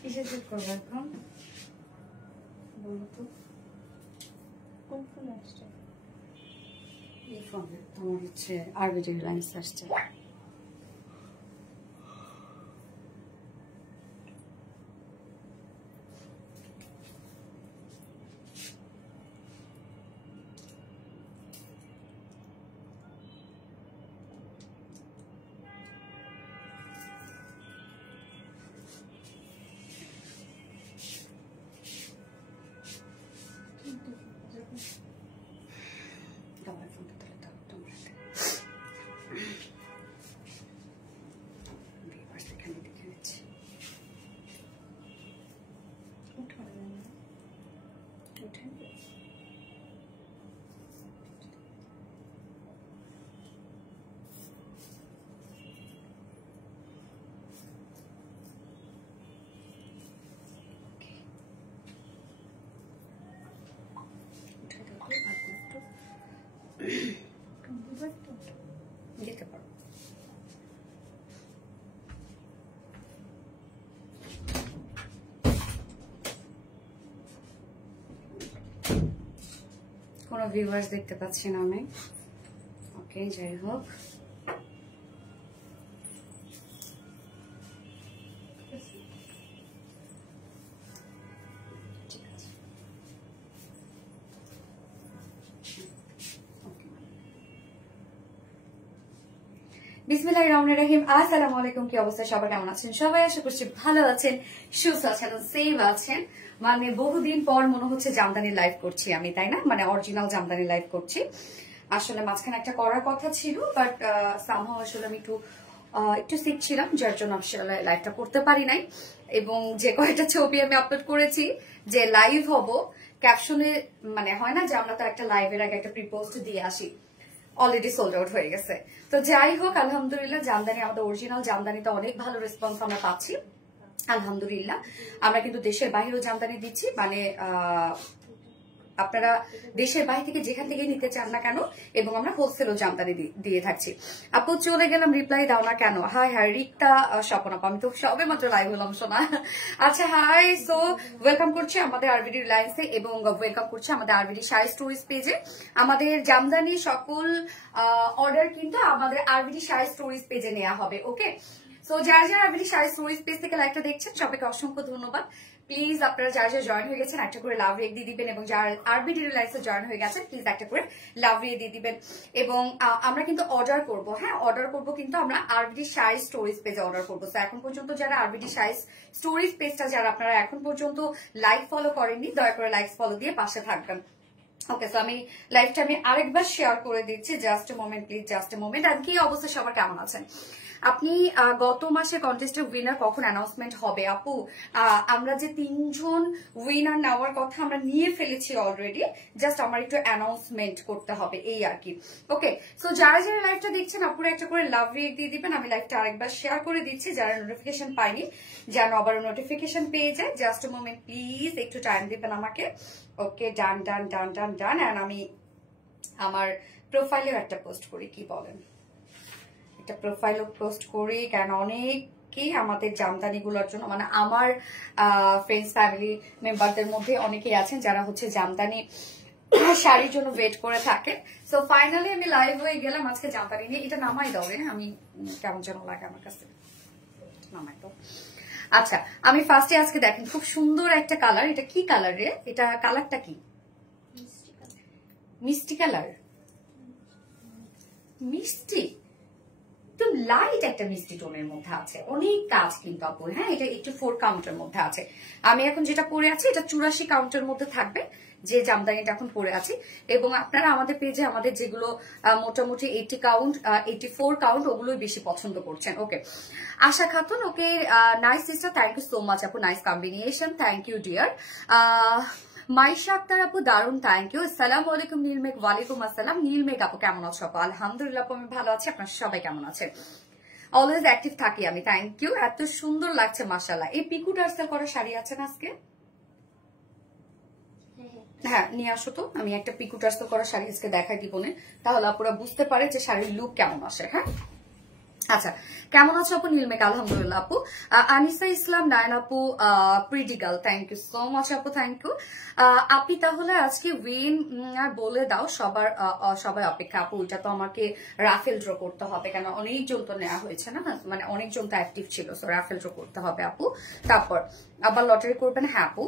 কিসে চেক করবো এখন বলো তো? কোন ফোন আসছে? এই ফোনে তোমার হচ্ছে আরবিডি রিলায়েন্স আসছে। দিতে পারো। কোনো ভিউয়ার্স দেখতে পাচ্ছি না আমি। ওকে, যাই হোক, বিসমিল্লাহির রহমানির রহিম। আসসালামু আলাইকুম। কি অবস্থা সবাই, কেমন আছেন সবাই? আশা করছি ভালো আছেন, সুস্থ আছেন, সেভ আছেন। মানে বহুদিন পর মনে হচ্ছে জামদানি লাইভ করছি আমি, তাই না? মানে অরিজিনাল জামদানি লাইভ করছি। আসলে মাঝখানে একটা করার কথা ছিল, বাট সামহাও আসলে আমি একটু সিক ছিলাম, যার জন্য আসলে লাইভটা করতে পারি নাই। এবং যে কয়েকটা ছবি আমি আপলোড করেছি যে লাইভ হব, ক্যাপশনে মানে হয় না যে আমরা তো একটা লাইভের আগে একটা প্রিপোস্ট দিয়ে আসি, অলরেডি সোল্ড আউট হয়ে গেছে। তো যাই হোক, আলহামদুলিল্লাহ জামদানি, আমাদের অরিজিনাল জামদানিতে অনেক ভালো রেসপন্স আমরা পাচ্ছি আলহামদুলিল্লাহ। আমরা কিন্তু দেশের বাইরেও জামদানি দিচ্ছি, মানে আপনারা দেশের বাইরে থেকে যেখান থেকে নিতে চান না কেন, এবং আমরা হোলসেলও জামদানি দিয়ে থাকছি। আপু চলে গেলাম, রিপ্লাই দাও না কেন? হাই হাই রিক্তা স্বপন আপু, আমি তো সবে মাত্র লাইভ হলাম শোনা। আচ্ছা হাই, সো ওয়েলকাম করছি আমাদের আরবিডি রিলায়েন্সে, এবং ওয়েলকাম করছি আমাদের আরবিডি শাড়ি স্টোরিজ পেজে। আমাদের জামদানি সকল অর্ডার কিন্তু আমাদের আরবিডি শাড়ি স্টোরিজ পেজে নেওয়া হবে। ওকে, সো যারা যারা আরবিডি শাড়ি স্টোরিজ পেজ থেকে লাইভটা দেখছেন সবাইকে অসংখ্য ধন্যবাদ। প্লিজ আপনারা যারা যারা জয়েন হয়ে গেছেন একটা করে লাভ রেক দিয়ে দিবেন, এবং যারা আরবিডি রিলায়েন্সে জয়েন হয়ে গেছেন প্লিজ একটা করে লাভ রেক দিয়ে দিবেন। এবং আমরা কিন্তু অর্ডার করব, হ্যাঁ অর্ডার করব, কিন্তু আমরা আরবিডি শাড়ি স্টোরিজ পেজে অর্ডার করবো। তো এখন পর্যন্ত যারা আরবিডি শাড়ি স্টোরিজ পেজটা যারা আপনারা এখন পর্যন্ত লাইক ফলো করেননি, দয়া করে লাইক ফলো দিয়ে পাশে থাকবেন। ওকে, সো আমি লাইভটা আমি আরেকবার শেয়ার করে দিচ্ছি। Just a moment please, just a moment. আর কি অবস্থা সবার, কেমন আছেন আপনি? গত মাসে কন্টেস্টের উইনার কখন অ্যানাউন্সমেন্ট হবে আপু? আমরা যে 3 জন উইনার নেওয়ার কথা আমরা নিয়ে ফেলেছি অলরেডি, জাস্ট আমার একটু অ্যানাউন্সমেন্ট করতে হবে, এই আর কি। ওকে, সো যারা যারা লাইভটা দেখছেন আপুরা একটা করে লাভ রেক দিয়ে দিবেন। আমি লাইভটা আরেকবার শেয়ার করে দিচ্ছি, যারা নোটিফিকেশন পাইনি যেন আবার নোটিফিকেশন পেয়ে যায়। জাস্ট এ মোমেন্ট প্লিজ, একটু টাইম দিবেন আমাকে। ওকে, ডান ডান ডান ডান ডান। অ্যান্ড আমি আমার প্রোফাইলেও একটা পোস্ট করি, কি বলেন? একটা প্রোফাইলও পোস্ট করি, কেন অনেকেই আমাদের জামদানিগুলোর জন্য, মানে আমার ফ্রেন্ডস ফ্যামিলি মেম্বারদের মধ্যে অনেকেই আছেন যারা হচ্ছে জামদানি শাড়ির জন্য ওয়েট করে থাকে। সো ফাইনালি আমি লাইভ হয়ে গেলাম আজকে জামদানি নিয়ে। এটা নামাই দাও রে, আমি কেমন যেন লাগে আমার কাছে, নামাই দাও। আচ্ছা, আমি ফার্স্টে আজকে দেখেন খুব সুন্দর একটা কালার। এটা কি কালার রে? এটা কালারটা কি? মিষ্টি কালার, মিষ্টি একটু লাইট একটা মিষ্টি টোনের মধ্যে আছে, অনেক কাজ কিন্তু আপু। হ্যাঁ, এটা একটু 4 কাউন্টের মধ্যে আছে। আমি এখন যেটা পরে আছি এটা 84 কাউন্টের মধ্যে থাকবে, যে জামদানিটা এখন পরে আছি। এবং আপনারা আমাদের পেজে আমাদের যেগুলো মোটামুটি 80 কাউন্ট 84 কাউন্ট, ওগুলোই বেশি পছন্দ করছেন। Okay, Asha Khatun, okay nice sister, thank you so much আপু, nice combination, thank you dear. Maisha Akter আপু দারুন, থ্যাংক ইউ। আসসালামু আলাইকুম নীলমেঘ। ওয়ালাইকুম আসসালাম নীলমেঘ আপু, কেমন আছো আপু? আলহামদুলিল্লাহ আপু আমি ভালো আছি, আপনার সবাই কেমন আছেন? অলওয়েজ অ্যাক্টিভ থাকি আমি, থ্যাংক ইউ। এত সুন্দর লাগছে মাশাআল্লাহ। এই পিকু টার্সেল করা শাড়ি আছে না আজকে? হ্যাঁ নিয়ে আসো তো, আমি একটা পিকু টার্সেল করা শাড়ি আজকে দেখাই দিব না, তাহলে আপুরা বুঝতে পারে যে শাড়ির লুক কেমন আসে। হ্যাঁ আচ্ছা, কেমন আছো আপু? নীলমেঘ আলহামদুলিল্লাহ আপু। আনিসা ইসলাম নায়ন আপু, pretty girl, thank you so much আপু, থ্যাংক ইউ। আপনি তাহলে আজকে উইন আর বলে দাও, সবাই অপেক্ষা আপু। এটা তো আমাকে রাফেল ড্র করতে হবে, কেন অনেকজন তো নেওয়া হয়েছে না, মানে অনেকজন তো অ্যাক্টিভ ছিল, সো রাফেল ড্র করতে হবে আপু। তারপর আবার লটারি করবেন। হ্যাঁ আপু,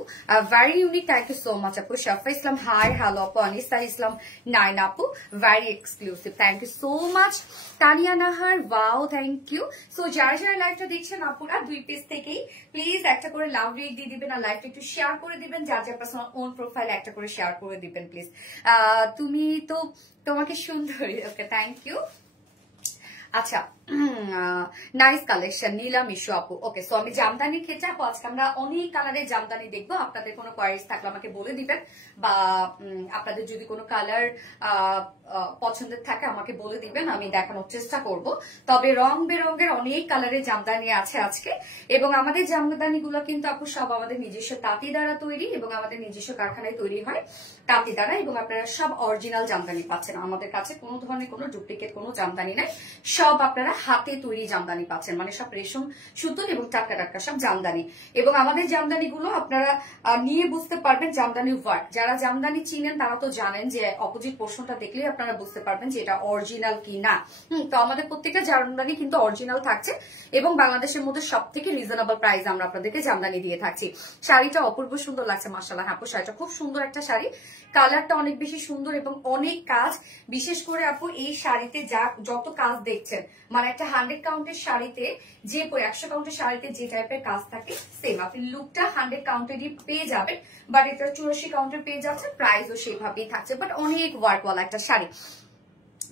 very unique, thank you so much আপু। শাফা ইসলাম হাই, হ্যালো আপু। আনিসা ইসলাম নাইন আপু, very exclusive, thank you so much. Tania Nahar, wow, thank you. So যারা যারা লাইভটা দেখছেন আপুরা, 2 পেজ থেকেই প্লিজ একটা করে লাভ রেট দিয়ে দিবেন, আর লাইভটা একটু শেয়ার করে দিবেন, যার যার পার্সোনাল ওন প্রোফাইলে একটা করে শেয়ার করে দিবেন প্লিজ। তুমি তো তোমাকে সুন্দরী, ওকে, থ্যাংক ইউ। আচ্ছা, নাইস কালেকশন, নীলাম ইস্যু আপু। ওকে, সো আমি জামদানির ক্ষেত্রে আপু আজকে আমরা অনেক কালারের জামদানি দেখবো। আপনাদের কোনো কোয়ারিজ থাকলে আমাকে বলে দিবেন, বা আপনাদের যদি কোনো কালার পছন্দের থাকে আমাকে বলে দিবেন, আমি দেখানোর চেষ্টা করব। তবে রং বেরঙের অনেক কালারের জামদানি আছে আজকে, এবং আমাদের জামদানি গুলো কিন্তু আপু সব আমাদের নিজস্ব তাঁতি দ্বারা তৈরি, এবং আমাদের নিজস্ব কারখানায় তৈরি হয় তাঁতি দ্বারা, এবং আপনারা সব অরিজিনাল জামদানি পাচ্ছেন আমাদের কাছে। কোনো ধরনের কোনো ডুপ্লিকেট কোনো জামদানি নাই, সব আপনারা হাতে তৈরি জামদানি পাচ্ছেন, মানে সব রেশম সুতোর এবং টাটকা টাটকা সব জামদানি। এবং আমাদের জামদানি গুলো আপনারা নিয়ে বুঝতে পারবেন জামদানি ওয়ার্ক। যারা জামদানি চিনেন তারা তো জানেন যে অপোজিট পোর্শনটা দেখলেই আপনারা বুঝতে পারবেন যে এটা অরিজিনাল কি না। তো আমাদের প্রত্যেকটা জামদানি কিন্তু অরিজিনাল থাকছে, এবং বাংলাদেশের মধ্যে সব থেকে রিজনেবল প্রাইস আমরা আপনাদেরকে জামদানি দিয়ে থাকছি। শাড়িটা অপূর্ব সুন্দর লাগছে, মাশাআল্লাহ। হ্যাঁ আপু, শাড়িটা খুব সুন্দর একটা শাড়ি, কালারটা অনেক বেশি সুন্দর এবং অনেক কাজ। বিশেষ করে আপু এই শাড়িতে যত কাজ দেখছেন, মানে একটা 100 কাউন্টের শাড়িতে যে 100 কাউন্টের শাড়িতে যে টাইপের কাজ থাকে, সেম আপনি লুকটা 100 কাউন্টেরই পেয়ে যাবেন, বাট এটা 84 কাউন্টের পেয়ে যাচ্ছে, প্রাইসও সেভাবেই থাকছে, বাট অনেক ওয়ার্কওয়ালা একটা শাড়ি।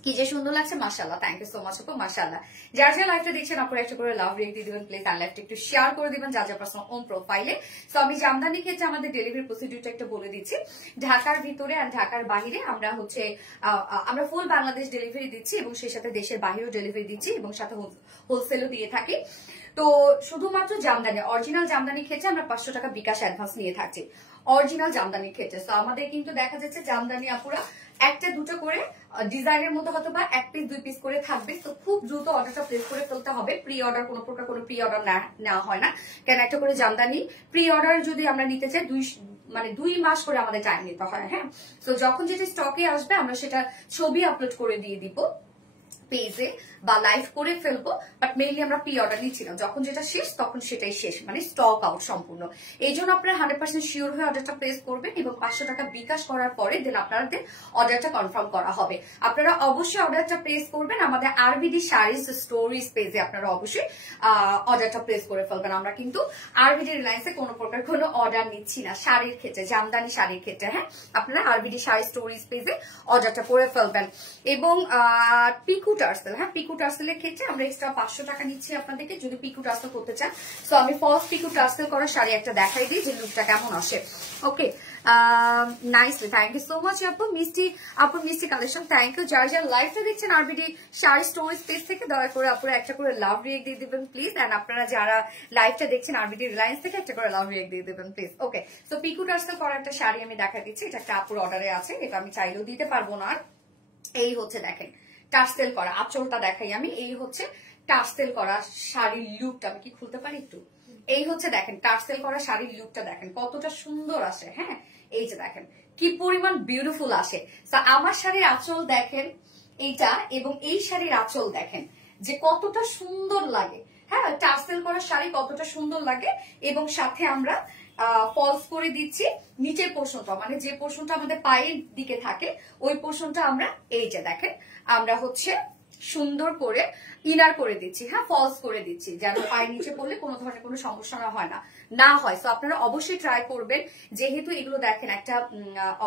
কি যে সুন্দর লাগছে, মাশাআল্লাহ, থ্যাংক ইউ সো মাচ আপু, মাশাআল্লাহ। যারা যারা লাইভটা দেখছেন আপনারা একটা করে লাভ রেট দিয়ে দিবেন প্লিজ, আর লাইভটা একটু শেয়ার করে দিবেন যার যার পার্সোনাল ওন প্রোফাইলে। সো আমি জামদানি ক্ষেত্রে আমাদের ডেলিভারি প্রসিডিউরটা একটু বলে দিচ্ছি। ঢাকার ভিতরে আর ঢাকার বাহিরে আমরা ফুল বাংলাদেশ ডেলিভারি দিচ্ছি, এবং সেই সাথে দেশের বাহিরেও ডেলিভারি দিচ্ছি, এবং সাথে হোলসেলও দিয়ে থাকি। তো শুধুমাত্র জামদানি, অরিজিনাল জামদানির ক্ষেত্রে আমরা 500 টাকা বিকাশ অ্যাডভান্স নিয়ে থাকছি অরিজিনাল জামদানির ক্ষেত্রে। তো আমাদের কিন্তু দেখা যাচ্ছে জামদানি আপুরা একটা দুটো করে ডিজাইনের মধ্যে হয়তো বা 1 পিস 2 পিস করে থাকবে। তো খুব দ্রুত অর্ডারটা প্লেস করে ফেলতে হবে। প্রি অর্ডার কোনো প্রকার কোনো প্রি অর্ডার নেওয়া হয় না, কেন একটা করে জামদানি প্রি অর্ডার যদি আমরা নিতে চাই 2 মাস করে আমাদের টাইম নিতে হয়। হ্যাঁ, তো যখন যেটা স্টকে আসবে আমরা সেটা ছবি আপলোড করে দিয়ে দিব পেজে বা লাইভ করে ফেলবো, বাট মেইনলি আমরা প্রি অর্ডার নিচ্ছিলাম, যখন যেটা শেষ তখন সেটাই শেষ, মানে স্টক আউট সম্পূর্ণ। এই জন্য আপনারা 100% শিওর হয়ে অর্ডারটা প্লেস করবেন, এবং 500 টাকা বিকাশ করার পরে দেন আপনাদের অর্ডারটা কনফার্ম করা হবে। আপনারা অবশ্যই অর্ডারটা প্লেস করবেন আমাদের আরবিডি শাড়িজ স্টোরিজ পেজে, আপনারা অবশ্যই অর্ডারটা প্লেস করে ফেলবেন। আমরা কিন্তু আরবিডি রিলায়েন্সে কোনো প্রকার কোনো অর্ডার নিচ্ছি না শাড়ির ক্ষেত্রে, জামদানি শাড়ির ক্ষেত্রে। হ্যাঁ, আপনারা আরবিডি শাড়ি স্টোরিজ পেজে অর্ডারটা করে ফেলবেন। এবং পিকু টার্সেল, হ্যাঁ পিকু টার্সেলের ক্ষেত্রে আমরা এক্সট্রা 500 টাকা নিচ্ছি আপনাদেরকে যদি পিকু টার্সেল করতে চান। তো আমি ফার্স্ট পিকু টার্সেল করা শাড়ি একটা দেখাই দিই যে লুকটা কেমন আসে। Okay, nicely, thank you so much আপু। মিষ্টি কালেকশন, থ্যাংক ইউ। যারা যারা লাইভটা দেখছেন আরবিডি শাড়ি স্টোরি স্পেস থেকে, দয়া করে আপুরা একটা করে লাভ রিয়েক্ট দিয়ে দিবেন প্লিজ। এন্ড আপনারা যারা লাইভটা দেখছেন আরবিডি রিলায়েন্স থেকে একটা করে লাভ রিয়েক্ট দিয়ে দিবেন প্লিজ। ওকে, তো পিকু টার্সেল করা একটা শাড়ি আমি দেখা দিচ্ছি, এটা একটা আপুর অর্ডারে আছে, এটা আমি চাইলেও দিতে পারবো না। এই হচ্ছে দেখেন টার্সেল করা, আঁচলটা দেখাই আমি, এই হচ্ছে টার্সেল করা শাড়ির লুকটা, আমি কি খুলতে পারি একটু? এই হচ্ছে দেখেন টার্সেল করা শাড়ির লুকটা, দেখেন কতটা সুন্দর আসে। হ্যাঁ, এই যে দেখেন কি পরিমাণ বিউটিফুল আসে। আমার শাড়ির আঁচল দেখেন এইটা, এবং এই শাড়ির আঁচল দেখেন যে কতটা সুন্দর লাগে। হ্যাঁ, টার্সেল করা শাড়ি কতটা সুন্দর লাগে, এবং সাথে আমরা ফলস করে দিচ্ছি নিচের পোর্শনটা, মানে যে পোর্শনটা আমাদের পায়ের দিকে থাকে ওই পোর্শনটা আমরা এই যে দেখেন আমরা হচ্ছে সুন্দর করে ইনার করে দিচ্ছি। হ্যাঁ, ফলস করে দিচ্ছি যেন পায়ের নিচে পড়লে কোনো ধরনের কোনো সমস্যা না হয়। তো আপনারা অবশ্যই ট্রাই করবেন, যেহেতু এগুলো দেখেন একটা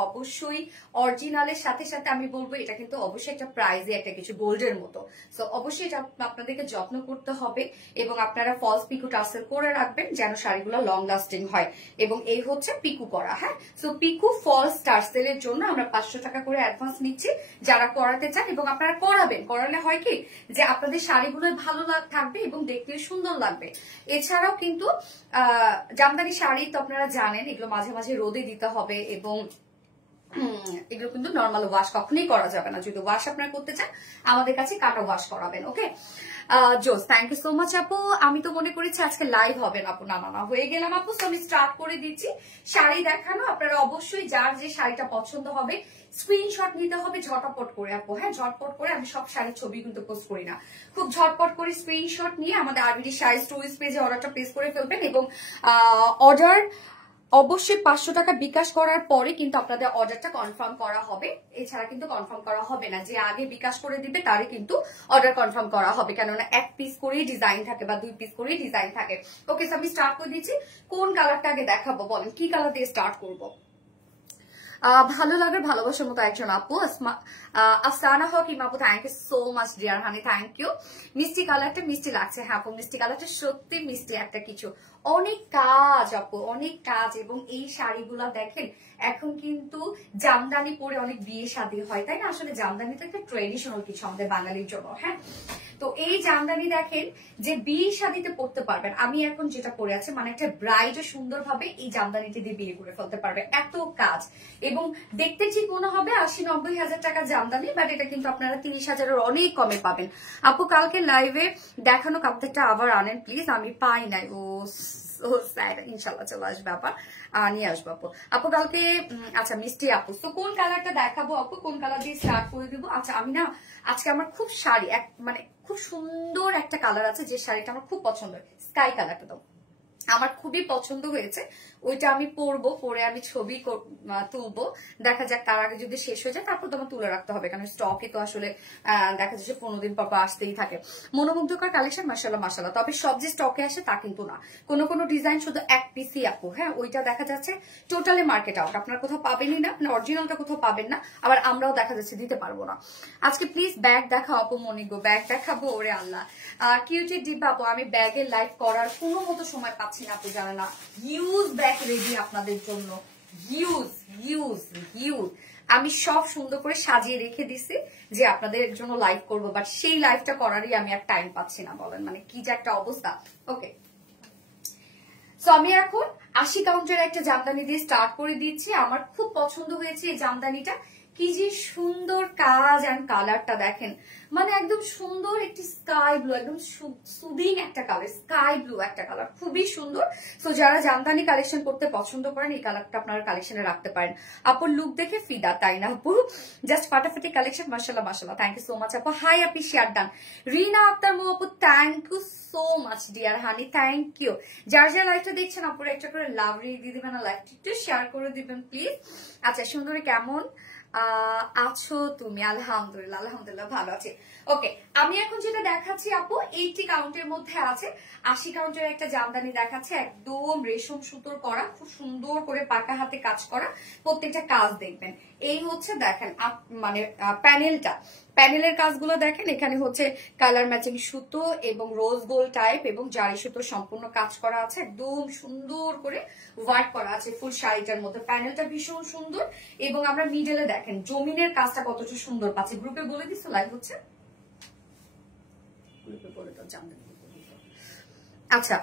অবশ্যই অরিজিনালের সাথে সাথে আমি বলবো এটা কিন্তু অবশ্যই একটা প্রাইজে একটা কিছু গোল্ডের মতো। সো অবশ্যই এটা আপনাদেরকে যত্ন করতে হবে, এবং আপনারা ফলস পিকু টার্সেল করে রাখবেন যেন শাড়িগুলো লং লাস্টিং হয়। এবং এই হচ্ছে পিকু করা। হ্যাঁ, সো পিকু ফলস টার্সেলের জন্য আমরা 500 টাকা করে অ্যাডভান্স নিচ্ছি যারা করাতে চান, এবং আপনারা করালে হয় কি যে আপনাদের শাড়িগুলো ভালো থাকবে এবং দেখতে সুন্দর লাগবে। এছাড়াও কিন্তু জামদানি শাড়ি তো আপনারা জানেন এগুলো মাঝে মাঝে রোদে দিতে হবে, এবং এগুলো কিন্তু নর্মাল ওয়াশ কখনোই করা যাবে না। যদি ওয়াশ আপনারা করতে চান আমাদের কাছে কাটা ওয়াশ করাবেন। ওকে জোস, থ্যাংক ইউ সো মাচ আপু। আমি তো মনে করেছি আজকে লাইভ হবে না আপু, না হয়ে গেলাম আপু। তো আমি স্টার্ট করে দিচ্ছি শাড়ি দেখানো। আপনারা অবশ্যই যার যে শাড়িটা পছন্দ হবে স্ক্রিনশট নিতে হবে ঝটপট করে আপু। হ্যাঁ, ঝটপট করে, আমি সব শাড়ির ছবি কিন্তু পোস্ট করি না, খুব ঝটপট করে স্ক্রিনশট নিয়ে আমাদের আরবিডি শাড়ি স্টোরিজ পেজে অর্ডারটা প্লেস করে ফেলবেন। এবং অর্ডার অবশ্যই 500 টাকা বিকাশ করার পরে কিন্তু আপনাদের অর্ডারটা কনফার্ম করা হবে, এছাড়া কিন্তু কনফার্ম করা হবে না। যে আগে বিকাশ করে দিবে তারই কিন্তু অর্ডার কনফার্ম করা হবে, কেননা 1 পিস করেই ডিজাইন থাকে বা 2 পিস করেই ডিজাইন থাকে। ওকে, আমি স্টার্ট করে দিচ্ছি। কোন কালারটা আগে দেখাবো বলেন, কি কালার দিয়ে স্টার্ট করবো? ভালো লাগার ভালোবাসার মতো একজন আপু আফসানা হকিম আপু, thank you so much dear honey, thank you. মিষ্টি কালারটা মিষ্টি লাগছে। হ্যাঁ আপু, মিষ্টি কালারটা সত্যি মিষ্টি একটা কিছু। অনেক কাজ আপু, অনেক কাজ। এবং এই শাড়িগুলা দেখেন এখন কিন্তু জামদানি পরে অনেক বিয়ে শাদী হয়, তাই না? আসলে জামদানি তো একটা ট্রেডিশনাল কিছু আমাদের বাঙালির জন্য। হ্যাঁ, তো এই জামদানি দেখেন যে বিয়ে শাদীতে পড়তে পারবেন। আমি এখন যেটা পরে আছি, মানে একটা ব্রাইডও সুন্দরভাবে এই জামদানিটি দিয়ে বিয়ে করে ফেলতে পারবে, এত কাজ। এবং দেখতে ঠিক মনে হবে 80-90 হাজার টাকা জামদানি, বাট এটা কিন্তু আপনারা 30,000-এর অনেক কমে পাবেন। আপু কালকে লাইভে দেখানো কাপড়টা আবার আনেন প্লিজ, আমি পাই নাই। ও ইনশাল্লাহ চলে আসবে আপা, নিয়ে আসবো আপু। আপু কালকে আচ্ছা মিষ্টি আপু, তো কোন কালারটা দেখাবো আপু? কোন কালার দিয়ে স্টার্ট করে দিব? আচ্ছা আমি না আজকে আমার খুব শাড়ি মানে খুব সুন্দর একটা কালার আছে, যে শাড়িটা আমার খুব পছন্দ, স্কাই কালারটা দাও, আমার খুবই পছন্দ হয়েছে। ওইটা আমি পরবো, পরে আমি ছবি তুলবো। দেখা যাক, তার আগে যদি শেষ হয়ে যায় তারপর তোমার তুলে রাখতে হবে, কারণ স্টকে তো আসলে দেখা যাচ্ছে 15 দিন পর আসতেই থাকে। মনোমুগ্ধকর কালেকশন মাশাআল্লাহ মাশাআল্লাহ। তবে সব যে স্টকে আসে তা কিন্তু না, কোন কোন ডিজাইন শুধু 1 পিসই আপু। হ্যাঁ, ওইটা দেখা যাচ্ছে টোটালি মার্কেট আউট, আপনার কোথাও পাবেনই না, আপনার অরিজিনালটা কোথাও পাবেন না, আবার আমরাও দেখা যাচ্ছে দিতে পারবো না। আজকে প্লিজ ব্যাগ দেখাও আপু মনিগো, ব্যাগ দেখাবো। ওরে আল্লাহ, কিউটি ডিব্বা আপু, আমি ব্যাগের লাইভ করার কোনো মতো সময় পাচ্ছি না আপু, জানে না। হিউজ ব্যাগ রেডি আপনাদের জন্য, হিউজ হিউজ হিউজ। আমি সব সুন্দর করে সাজিয়ে রেখে দিছি যে আপনাদের জন্য লাইভ করবো, বাট সেই লাইভটা করারই আমি আর টাইম পাচ্ছি না। বলেন মানে কি যে একটা অবস্থা। ওকে, সো আমি এখন 80 কাউন্টের একটা জামদানি দিয়ে স্টার্ট করে দিচ্ছি। আমার খুব পছন্দ হয়েছে এই জামদানিটা, কি যে সুন্দর কাজ এন্ড কালারটা দেখেন, মানে একদম সুন্দর একটি স্কাই ব্লু, একদম সুদিং একটা কালার, স্কাই ব্লু একটা কালার, খুবই সুন্দর। সো যারা জামদানি কালেকশন করতে পছন্দ করেন এই কালারটা আপনারা কালেকশনে রাখতে পারেন। আপুর লুক দেখে ফিদা, তাই না আপু? জাস্ট ফাটাফাটি কালেকশন, মাশাআল্লাহ মাশাআল্লাহ, থ্যাংক ইউ সো মাচ আপু। হাই আপি শেয়ার ডান। রিনা আক্তার মু আপু, thank you so much dear honey, thank you. যার যার লাইভটা দেখছেন আপুর একটা করে লাভ রিয়ে দিয়ে দিবেন, লাইভটা একটু শেয়ার করে দিবেন প্লিজ। আচ্ছা সুন্দরী কেমন আছো তুমি? আলহামদুলিল্লাহ আলহামদুলিল্লাহ ভালো আছি। ওকে, আমি এখন যেটা দেখাচ্ছি আপু 80 কাউন্টের মধ্যে আছে। 80 কাউন্টের একটা জামদানি দেখাচ্ছে, একদম রেশম সুতোর করা, খুব সুন্দর করে পাকা হাতে কাজ করা, প্রত্যেকটা কাজ দেখবেন। এই হচ্ছে দেখেন মানে প্যানেলের কাজগুলো দেখেন, এখানে হচ্ছে কালার ম্যাচিং সুতো এবং রোজ গোল্ড টাইপ এবং জারি সুতো সম্পূর্ণ কাজ করা আছে, একদম সুন্দর করে ওয়ার্ক করা আছে ফুল শাড়িটার মধ্যে। প্যানেলটা ভীষণ সুন্দর এবং আমরা মিডলে দেখেন জমিনের কাজটা কতটা সুন্দর পাচ্ছি। গ্রুপে বলে দিচ্ছি লাইভ হচ্ছে, গ্রুপে বলে তো জামদানি। আচ্ছা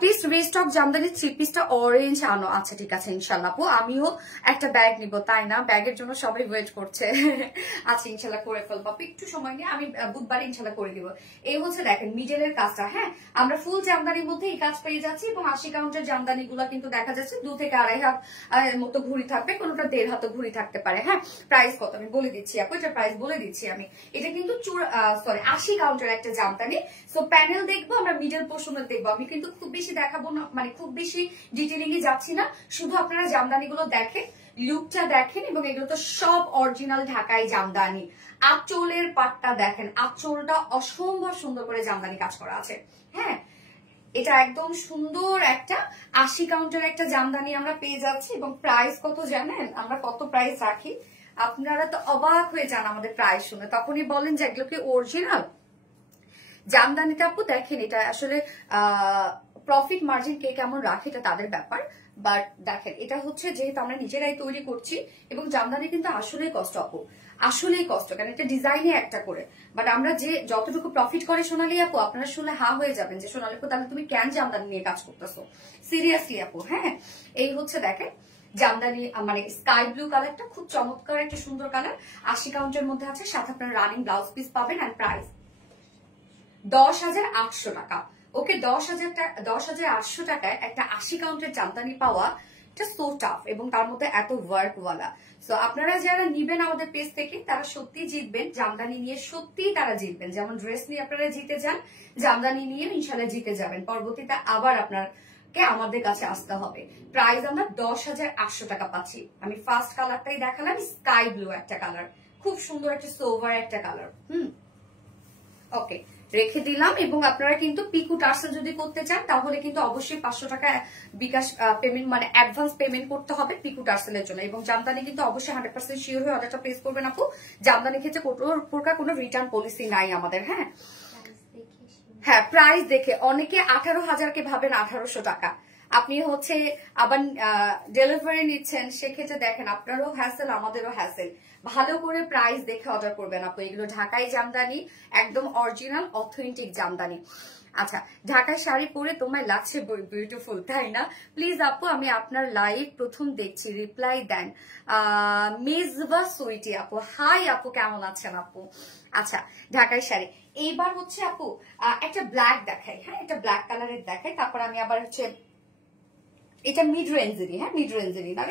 প্লিজ রিস্টক জামদানি 3 পিসটা অরেঞ্জ আনো। আচ্ছা ঠিক আছে ইনশাল্লাহ আপু, আমিও একটা ব্যাগ নিব, তাই না? ব্যাগের জন্য সবাই ওয়েট করছে। আচ্ছা ইনশাল্লাহ করে ফেলবো আপু, একটু সময় নিয়ে আমি বুধবার ইনশাল্লাহ করে দিব। এই হচ্ছে দেখেন মিডলের কাজটা। হ্যাঁ, আমরা ফুল জামদানির মধ্যে এই কাজ পেয়ে যাচ্ছি এবং 80 কাউন্টের জামদানি গুলা কিন্তু দেখা যাচ্ছে 2 থেকে 2.5 হাত মতো ঘুড়ি থাকবে, কোনোটা 1.5 হাত ঘুড়ি থাকতে পারে। হ্যাঁ, প্রাইস কত আমি বলে দিচ্ছি আপু, এটা প্রাইস বলে দিচ্ছি আমি। এটা কিন্তু 80 কাউন্টের একটা জামদানি। সো প্যানেল দেখবো আমরা, মিডল পোর্শনে দেখবো। আমি কিন্তু খুব বেশি দেখাবো না, মানে খুব বেশি ডিটেলিং এ যাচ্ছি না, শুধু আপনারা জামদানি গুলো দেখেন, লুকটা দেখেন। এবং এগুলো তো সব অরিজিনাল ঢাকাই জামদানি। আঁচলের পাটটা দেখেন, আঁচলটা অসম্ভব সুন্দর করে জামদানি কাজ করা আছে। হ্যাঁ, এটা একদম সুন্দর একটা 80 কাউন্টের একটা জামদানি আমরা পেয়ে যাচ্ছি। এবং প্রাইস কত জানেন আমরা কত প্রাইস রাখি? আপনারা তো অবাক হয়ে যান আমাদের প্রাইস শুনে, তখনই বলেন যে এগুলো কি অরিজিনাল জামদানিটা। আপু দেখেন এটা আসলে প্রফিট মার্জিন কে কেমন রাখে এটা তাদের ব্যাপার, বাট দেখেন এটা হচ্ছে যেহেতু আমরা নিজেরাই তৈরি করছি এবং জামদানি কিন্তু আসলেই কষ্ট আপু, আসলেই কষ্ট, কারণ এটা ডিজাইনে একটা করে। বাট আমরা যে যতটুকু প্রফিট করে সোনালি আপু, আপনারা শুনলে হা হয়ে যাবেন যে সোনালি আপু তাহলে তুমি কেন জামদানি নিয়ে কাজ করতেছো, সিরিয়াসলি আপু। হ্যাঁ, এই হচ্ছে দেখেন জামদানি মানে স্কাই ব্লু কালারটা খুব চমৎকার একটা সুন্দর কালার, 80 কাউন্টের মধ্যে আছে, সাথে আপনার রানিং ব্লাউজ পিস পাবেন। এন্ড প্রাইস 10,800 টাকা। ওকে, 10,800 টাকায় একটা 80 কাউন্টের জামদানি পাওয়া এটা সো টাফ, এবং তার মধ্যে এত ওয়ার্ক ওয়ালা। সো আপনারা যারা নিবেন আমাদের পেজ থেকে তারা সত্যি জিতবেন, জামদানি নিয়ে সত্যি তারা জিতবেন। যেমন ড্রেস নিয়ে আপনারা জিতে যান, জামদানি নিয়ে ইনশাল্লাহ জিতে যাবেন। পরবর্তীতে আবার আপনাকে আমাদের কাছে আসতে হবে। প্রাইস আমরা 10,800 টাকা পাচ্ছি। আমি ফার্স্ট কালারটাই দেখালাম, স্কাই ব্লু একটা কালার, খুব সুন্দর একটা সোভার একটা কালার। ওকে, রেখে দিলাম। এবং আপনারা কিন্তু পিকু টার্সেল যদি করতে চান তাহলে কিন্তু অবশ্যই 500 টাকা বিকাশ পেমেন্ট মানে অ্যাডভান্স পেমেন্ট করতে হবে পিকু টার্সেলের জন্য। এবং জামদানি কিন্তু অবশ্যই 100% শিওর হয়ে অর্ডারটা প্লেস করবেন আপু। জামদানির ক্ষেত্রে প্রকার কোনো রিটার্ন পলিসি নাই আমাদের। হ্যাঁ, প্রাইস দেখে অনেকে 18,000 ভাবেন 1800 টাকা। আপনি হচ্ছে আবার ডেলিভারি নিচ্ছেন, সেক্ষেত্রে দেখেন আপনারও হ্যাসেল আমাদেরও হ্যাসেল। ভালো করে প্রাইস দেখে অর্ডার করবেন আপু। এগুলো ঢাকাই জামদানি, একদম অরিজিনাল অথেন্টিক জামদানি। আচ্ছা, ঢাকায় শাড়ি পরে তোমায় লাগছে বিউটিফুল, তাই না? প্লিজ আপু, আমি আপনার লাইভ প্রথম দেখছি, রিপ্লাই দেন। মেজবা সুইটি আপু, হাই আপু, কেমন আছেন আপু? আচ্ছা, ঢাকায় শাড়ি এইবার হচ্ছে আপু একটা ব্ল্যাক দেখাই। হ্যাঁ, এটা ব্ল্যাক কালারের দেখাই। তারপর আমি আবার হচ্ছে এটা মিড রেঞ্জেরই, হ্যাঁ মিড রেঞ্জেরই না,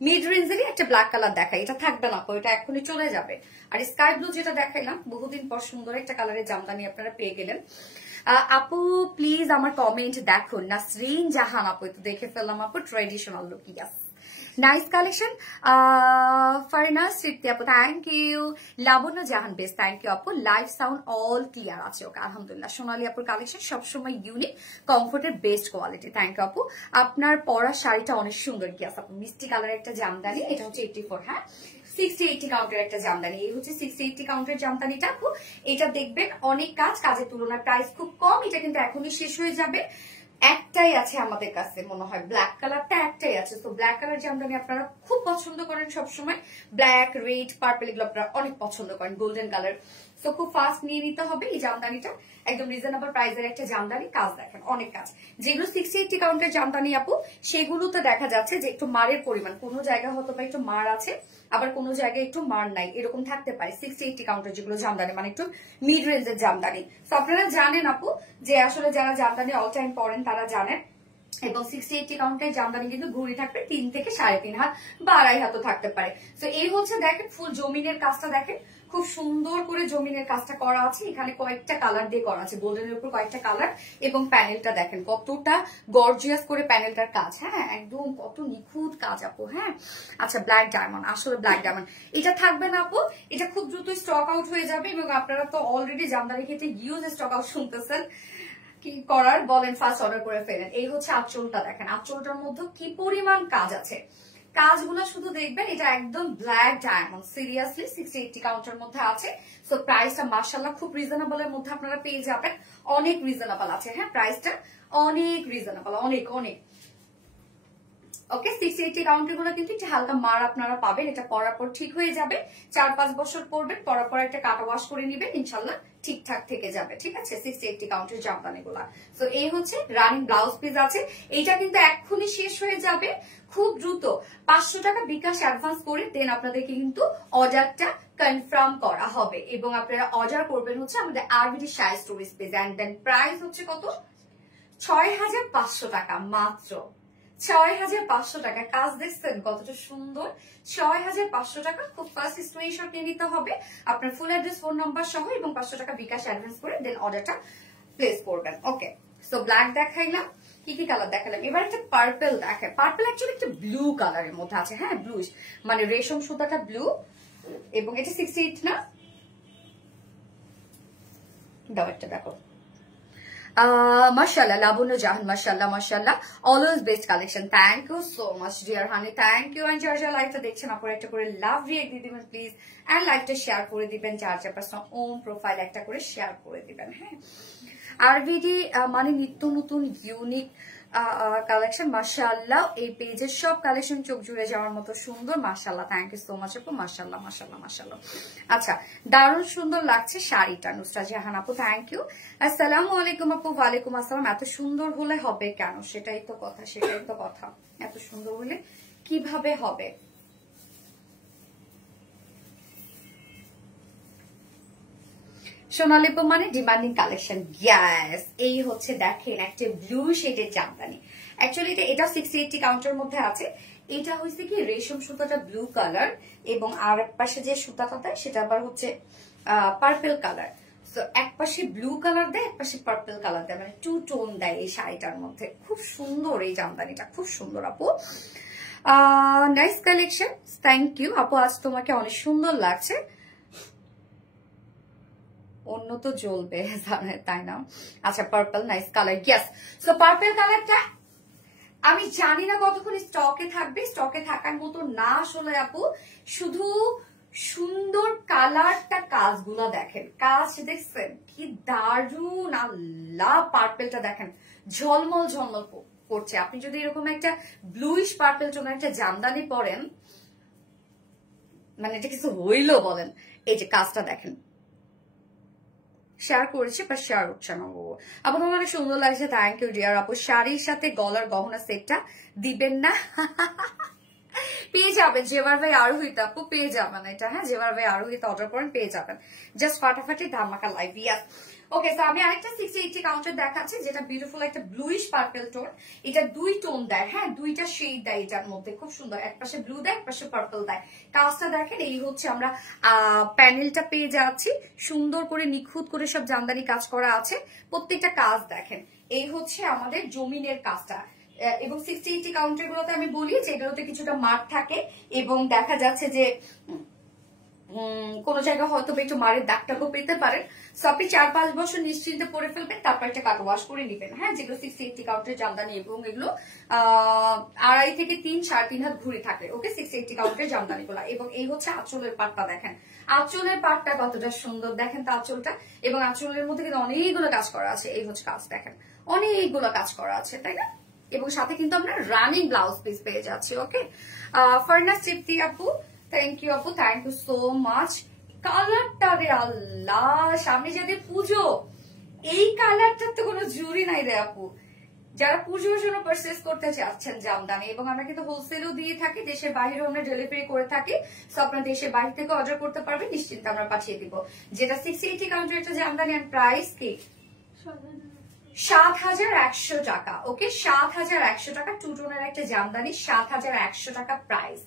মিড রেঞ্জেরই একটা ব্ল্যাক কালার দেখাই। এটা থাকবে না আপু, এটা এখনই চলে যাবে। আর স্কাই ব্লু যেটা দেখাইলাম, বহুদিন পর সুন্দর একটা কালারের জামদানি আপনারা পেয়ে গেলেন। আপু প্লিজ আমার কমেন্ট দেখুন। নাসরিন জাহান আপু, একটু দেখে ফেললাম আপু, traditional look, yes, nice collection. Farina Smriti আপু, থ্যাংক ইউ। লাবণ্য জাহান বেশ, থ্যাংক ইউ আপু। লাইভ সাউন্ড অল ক্লিয়ার আছে, ওকে আলহামদুলিল্লাহ। সোনালী আপুর কালেকশন সবসময় ইউনিক, কমফোর্টের বেস্ট কোয়ালিটি, থ্যাংক ইউ আপু। আপনার পরা শাড়িটা অনেক সুন্দর, ইয়াস আপু, মিষ্টি কালারের একটা জামদানি, এটা হচ্ছে 84, হ্যাঁ 60-80 কাউন্টের একটা জামদানি। এই হচ্ছে 60-80 কাউন্টের জামদানিটা আপু। এটা দেখবেন অনেক কাজের তুলনায় প্রাইস খুব কম। এটা কিন্তু এখনই শেষ হয়ে যাবে। একটাই আছে আমাদের কাছে, মনে হয় ব্ল্যাক কালারটা একটাই আছে। তো ব্ল্যাক কালার জামদানি আপনারা খুব পছন্দ করেন সবসময়, ব্ল্যাক, রেড, পার্পল এগুলো আপনারা অনেক পছন্দ করেন, গোল্ডেন কালার। তো খুব ফাস্ট নিয়ে নিতে হবে এই জামদানিটা, একদম রিজনেবল প্রাইসের একটা জামদানি। কাজ দেখেন অনেক কাজ। যেগুলো 60-80 কাউন্টের জামদানি আপু, সেগুলোতে দেখা যাচ্ছে যে একটু মারের পরিমাণ, কোনো জায়গায় হয়তো বা একটু মার আছে, আবার কোনো জায়গায় একটু মার নাই, এরকম থাকতে পারে 60-80 কাউন্টের যেগুলো জামদানি, মানে একটু মিড রেঞ্জের জামদানি। তো আপনারা জানেন আপু যে আসলে যারা জামদানি অল টাইম পরেন তারা জানেন। এবং 60-80 কাউন্টের জামদানি কিন্তু ঘুরি থাকবে 3 থেকে 3.5 হাত বা 2.5 হাতও থাকতে পারে। তো এই হচ্ছে দেখেন ফুল জমিনের কাজটা দেখেন, খুব সুন্দর করে জমিনের কাজটা করা আছে। এখানে কয়েকটা কালার দিয়ে করা আছে, গোল্ডেনের উপর কয়েকটা কালার। এবং প্যানেলটা দেখেন কতটা গর্জিয়াস করে প্যানেলটার কাজ, হ্যাঁ একদম কত নিখুঁত কাজ আপু। হ্যাঁ, আচ্ছা, ব্ল্যাক ডায়মন্ড, আসলে ব্ল্যাক ডায়মন্ড এটা থাকবে না আপু, এটা খুব দ্রুত স্টক আউট হয়ে যাবে। এবং আপনারা তো অলরেডি জামদানি ক্ষেত্রে হিউজ স্টক আউট শুনতেছেন, কি করার বলেন, ফার্স্ট অর্ডার করে ফেলেন। এই হচ্ছে আঁচলটা দেখেন, আঁচলটার মধ্যে কি পরিমাণ কাজ আছে, কাজগুলো শুধু দেখবেন। এটা একদম ব্ল্যাক ডায়মন্ড, সিরিয়াসলি 60-80 কাউন্টের মধ্যে আছে। সো প্রাইসটা মাশাআল্লাহ খুব রিজনেবলের মধ্যে আপনারা পেয়ে যাবেন, অনেক রিজনেবল আছে। হ্যাঁ, প্রাইসটা অনেক রিজনেবল, অনেক অনেক। ওকে, 60-80 কাউন্টের গুলো কিন্তু একটু হালকা মার আপনারা পাবেন। এটা পরার পর ঠিক হয়ে যাবে, 4-5 বছর পরবেন, পরার পর একটা কাটা ওয়াশ করে নিবেন, ইনশাল্লাহ ঠিকঠাক থেকে যাবে। ঠিক আছে, 60-80 কাউন্টের জামদানি গুলা। তো এই হচ্ছে রানিং ব্লাউজ পিস আছে। এইটা কিন্তু এক্ষুনি শেষ হয়ে যাবে খুব দ্রুত। 500 টাকা বিকাশ অ্যাডভান্স করে দেন আপনাদেরকে কিন্তু অর্ডারটা কনফার্ম করা হবে। এবং আপনারা অর্ডার করবেন হচ্ছে আমাদের RBD shy storage page. And then price হচ্ছে কত, 6,500 টাকা মাত্র। 6,500 টাকা। কাজ দেখছেন কতটা সুন্দর, 6,500 টাকা। খুব ফার্স্ট স্ক্রিনশট নিয়ে নিতে হবে আপনার ফুল অ্যাড্রেস, ফোন নাম্বার সহ, এবং 500 টাকা বিকাশ অ্যাডভান্স করে দেন অর্ডারটা প্লেস করবেন। ওকে, সো ব্ল্যাক দেখাইলাম, কি কি কালার দেখালাম। এবার একটা পার্পল দেখায়। পার্পল অ্যাকচুয়ালি একটা ব্লু কালারের মধ্যে আছে, হ্যাঁ ব্লুইশ, মানে রেশম সুতাটা ব্লু। এবং এটা 68 না, দাও একটা দেখো। মাশাআল্লাহ, লাবণ্য জাহান, মাশাআল্লাহ মাশাআল্লাহ, always best collection. Thank you so much dear honey, thank you. And যারা যারা লাইভটা দেখছেন আপনারা একটা করে লাভ রিয়েক্ট দিয়ে দিবেন প্লিজ, এন্ড লাইভটা শেয়ার করে দিবেন, যার পার্সোনাল ওন প্রোফাইল একটা করে শেয়ার করে দিবেন। হ্যাঁ, আরবিডি মানে নিত্য নতুন ইউনিক কালেকশন, মাশাআল্লাহ। এই পেজের সব কালেকশন চোখ জুড়ে যাওয়ার মতো সুন্দর, মাশাআল্লাহ। থ্যাংক ইউ সো মাচ আপু, মাশাআল্লাহ মাশাআল্লাহ মাশাআল্লাহ। আচ্ছা, দারুণ সুন্দর লাগছে শাড়িটা, নুসরাত জাহান আপু, থ্যাংক ইউ। আসসালামু আলাইকুম আপু। ওয়ালাইকুম আসসালাম। এত সুন্দর হলে হবে কেন, সেটাই তো কথা, সেটাই তো কথা। এত সুন্দর হলে কিভাবে হবে? সোনালিপু মানে ডিমান্ডিং কালেকশন। গ্যাস এই হচ্ছে দেখেন একটা ব্লু শেডের জামদানি। অ্যাকচুয়ালি এটা 60-80 কাউন্টের মধ্যে আছে। এটা হয়েছে কি রেশম সুতাটা ব্লু কালার এবং আর এক পাশে যে সুতাটা দেয় সেটা আবার হচ্ছে পার্পল কালার। তো এক পাশে ব্লু কালার দেয়, এক পাশে পার্পল কালার দেয়, মানে 2 টোন দেয় এই শাড়িটার মধ্যে। খুব সুন্দর এই জামদানিটা, খুব সুন্দর আপু। নাইস কালেকশন, থ্যাংক ইউ আপু। আজ তোমাকে অনেক সুন্দর লাগছে। অন্য তো জ্বলবে তাই না? আচ্ছা purple nice colour. Yes, so purple কালারটা আমি জানি না কতক্ষণ স্টকে থাকবে। স্টকে থাকার মতো না আসলে আপু, শুধু সুন্দর কালারটা, কাজগুলা দেখেন, কাজ দেখছেন কি দারুন। আল্লাহ পার্পলটা দেখেন ঝলমল ঝলমল করছে। আপনি যদি এরকম একটা ব্লুইশ পার্পল টোনের একটা জামদানি পরেন, মানে এটা কিছু হইলো বলেন। এই যে কাজটা দেখেন, শেয়ার করেছি বা শেয়ার উঠছে না। আপু তোমার অনেক সুন্দর লাগছে, থ্যাংক ইউ ডিয়ার আপু। শাড়ির সাথে গলার গহনা সেটটা দিবেন না? পেয়ে যাবেন জেভার ভাই আরোহিত আপু, পেয়ে যাবেন এটা। হ্যাঁ জেভার ভাই আরোহিত অর্ডার করেন, পেয়ে যাবেন। জাস্ট ফাটাফাটি ধামাকা লাইভ। ইয়াস ওকে, তো আমি আরেকটা 60-80 কাউন্টার দেখাচ্ছি যেটা বিউটিফুল একটা ব্লুইশ পার্পল টোন। এটা 2 টোন দেয়, হ্যাঁ 2টা শেড দেয় এটার মধ্যে, খুব সুন্দর। এক পাশে ব্লু দেয়, এক পাশে পার্পল দেয়। কাজটা দেখেন, এই হচ্ছে আমরা প্যানেলটা পেয়ে যাচ্ছি, সুন্দর করে নিখুঁত করে সব জামদানি কাজ করা আছে। প্রত্যেকটা কাজ দেখেন, এই হচ্ছে আমাদের জমিনের কাজটা। এবং 60-80 কাউন্টার গুলোতে আমি বলি যে এগুলোতে কিছুটা মাঠ থাকে এবং দেখা যাচ্ছে যে কোন জায়গায় হয়তো একটু মারের দাগটাকেও পেতে পারেন। সো আপনি 4-5 বছর নিশ্চিন্তে পরে ফেলবেন, তারপর একটা কাট ওয়াশ করে নিবেন। হ্যাঁ যেগুলো 60-80 কাউন্টের জামদানি, এবং এগুলো 2.5 থেকে 3-3.5 হাত ঘুরে থাকে। ওকে 60-80 কাউন্টের জামদানি গুলা। এবং এই হচ্ছে আঁচলের পাটটা দেখেন, আঁচলের পাটটা কতটা সুন্দর দেখেন তো আঁচলটা। এবং আঁচলের মধ্যে কিন্তু অনেকগুলো কাজ করা আছে। এই হচ্ছে কাজ দেখেন, অনেকগুলো কাজ করা আছে, তাই না? এবং সাথে কিন্তু আমরা রানিং ব্লাউজ পিস পেয়ে যাচ্ছি। ওকে ফারনাস তৃপ্তি আপু, থ্যাংক ইউ আপু, থ্যাংক ইউ সো মাচ। কালারটা রে আল্লাহ, সামনে যাদের পুজো, এই কালারটার তো কোনো জুরি নাই রে আপু। যারা পুজোর জন্য পারচেস করতে চাচ্ছেন জামদানি, এবং আমরা কিন্তু হোলসেলও দিয়ে থাকি, দেশের বাইরেও আমরা ডেলিভারি করে থাকি। সো আপনার দেশের বাইরে থেকে অর্ডার করতে পারবেন, নিশ্চিন্তে আমরা পাঠিয়ে দিব। যেটা 60-80 কাউন্টার একটা জামদানি, আর প্রাইস কি 7,100 টাকা। ওকে 7,100 টাকা, 2 টোনের একটা জামদানি, 7,100 টাকা প্রাইস।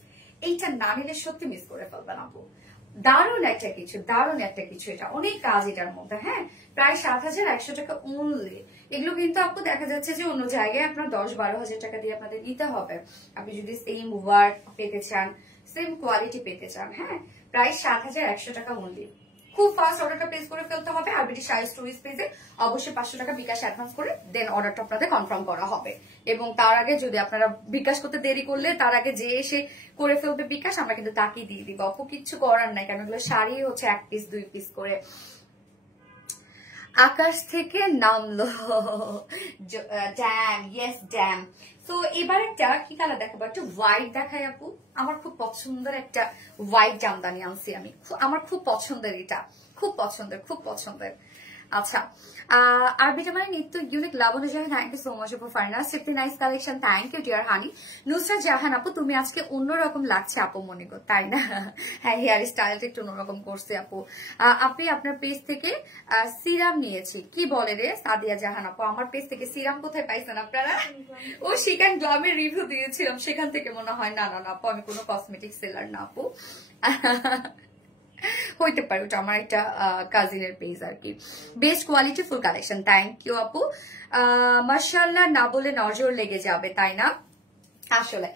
এইটা না নিলে সত্যি মিস করে ফেলবেন আপু। দারুণ একটা কিছু, দারুণ একটা কিছু। এটা অনেক কাজ এটার মধ্যে। হ্যাঁ প্রায় 7,100 টাকা অনলি। এগুলো কিন্তু আপু দেখা যাচ্ছে যে অন্য জায়গায় আপনার 10-12 হাজার টাকা দিয়ে আপনাদের নিতে হবে, আপনি যদি সেম ওয়ার্ক পেতে চান, সেম কোয়ালিটি পেতে চান। হ্যাঁ প্রায় 7,100 টাকা অনলি। খুব ফাস্ট অর্ডারটা প্লেস করে ফেলতে হবে। আর বিটি শাড়ি স্টোরিজ পেজে অবশ্যই 500 টাকা বিকাশ অ্যাডভান্স করে দেন অর্ডারটা আপনাদের কনফার্ম করা হবে। এবং তার আগে যদি আপনারা বিকাশ করতে দেরি করলে, তার আগে যে এসে করে ফেলবে বিকাশ, আমরা কিন্তু তাকেই দিয়ে দিব আপু, কিচ্ছু করার নাই। কারণ এগুলো শাড়ি হচ্ছে 1 পিস 2 পিস করে। আকাশ থেকে নামলো ড্যাম, ইয়েস ড্যাম। তো এবার একটা কি কালার দেখাবো, একটা হোয়াইট দেখাই আপু। আমার খুব পছন্দের একটা হোয়াইট জামদানি আনছি আমি, আমার খুব পছন্দের এটা, খুব পছন্দের, খুব পছন্দের। আচ্ছা আরবিটা মানে Nitya unique Labani Jahan, thank you so much আপু। ফারনাস সিফটি nice collection, thank you dear honey. Nusrat Jahan আপু, তুমি আজকে অন্যরকম লাগছে আপু মনে কর, তাই না? হ্যাঁ হেয়ার স্টাইলটা একটু অন্যরকম করছে আপু। আপনি আপনার পেজ থেকে সিরাম নিয়েছি, কি বলে রে সাদিয়া জাহান আপু? আমার পেজ থেকে সিরাম কোথায় পাইছেন আপনারা? ও শিকান গ্লামের রিভিউ দিয়েছিলাম, সেখান থেকে মনে হয়। না না না আপু, আমি কোনো কসমেটিক সেলার না আপু। হইতে পারে, ওটা আমার একটা কাজিনের পেজ আর কি। Best quality full collection, thank you আপু। মাশাআল্লাহ না বলে নজর লেগে যাবে, তাই না? আসলে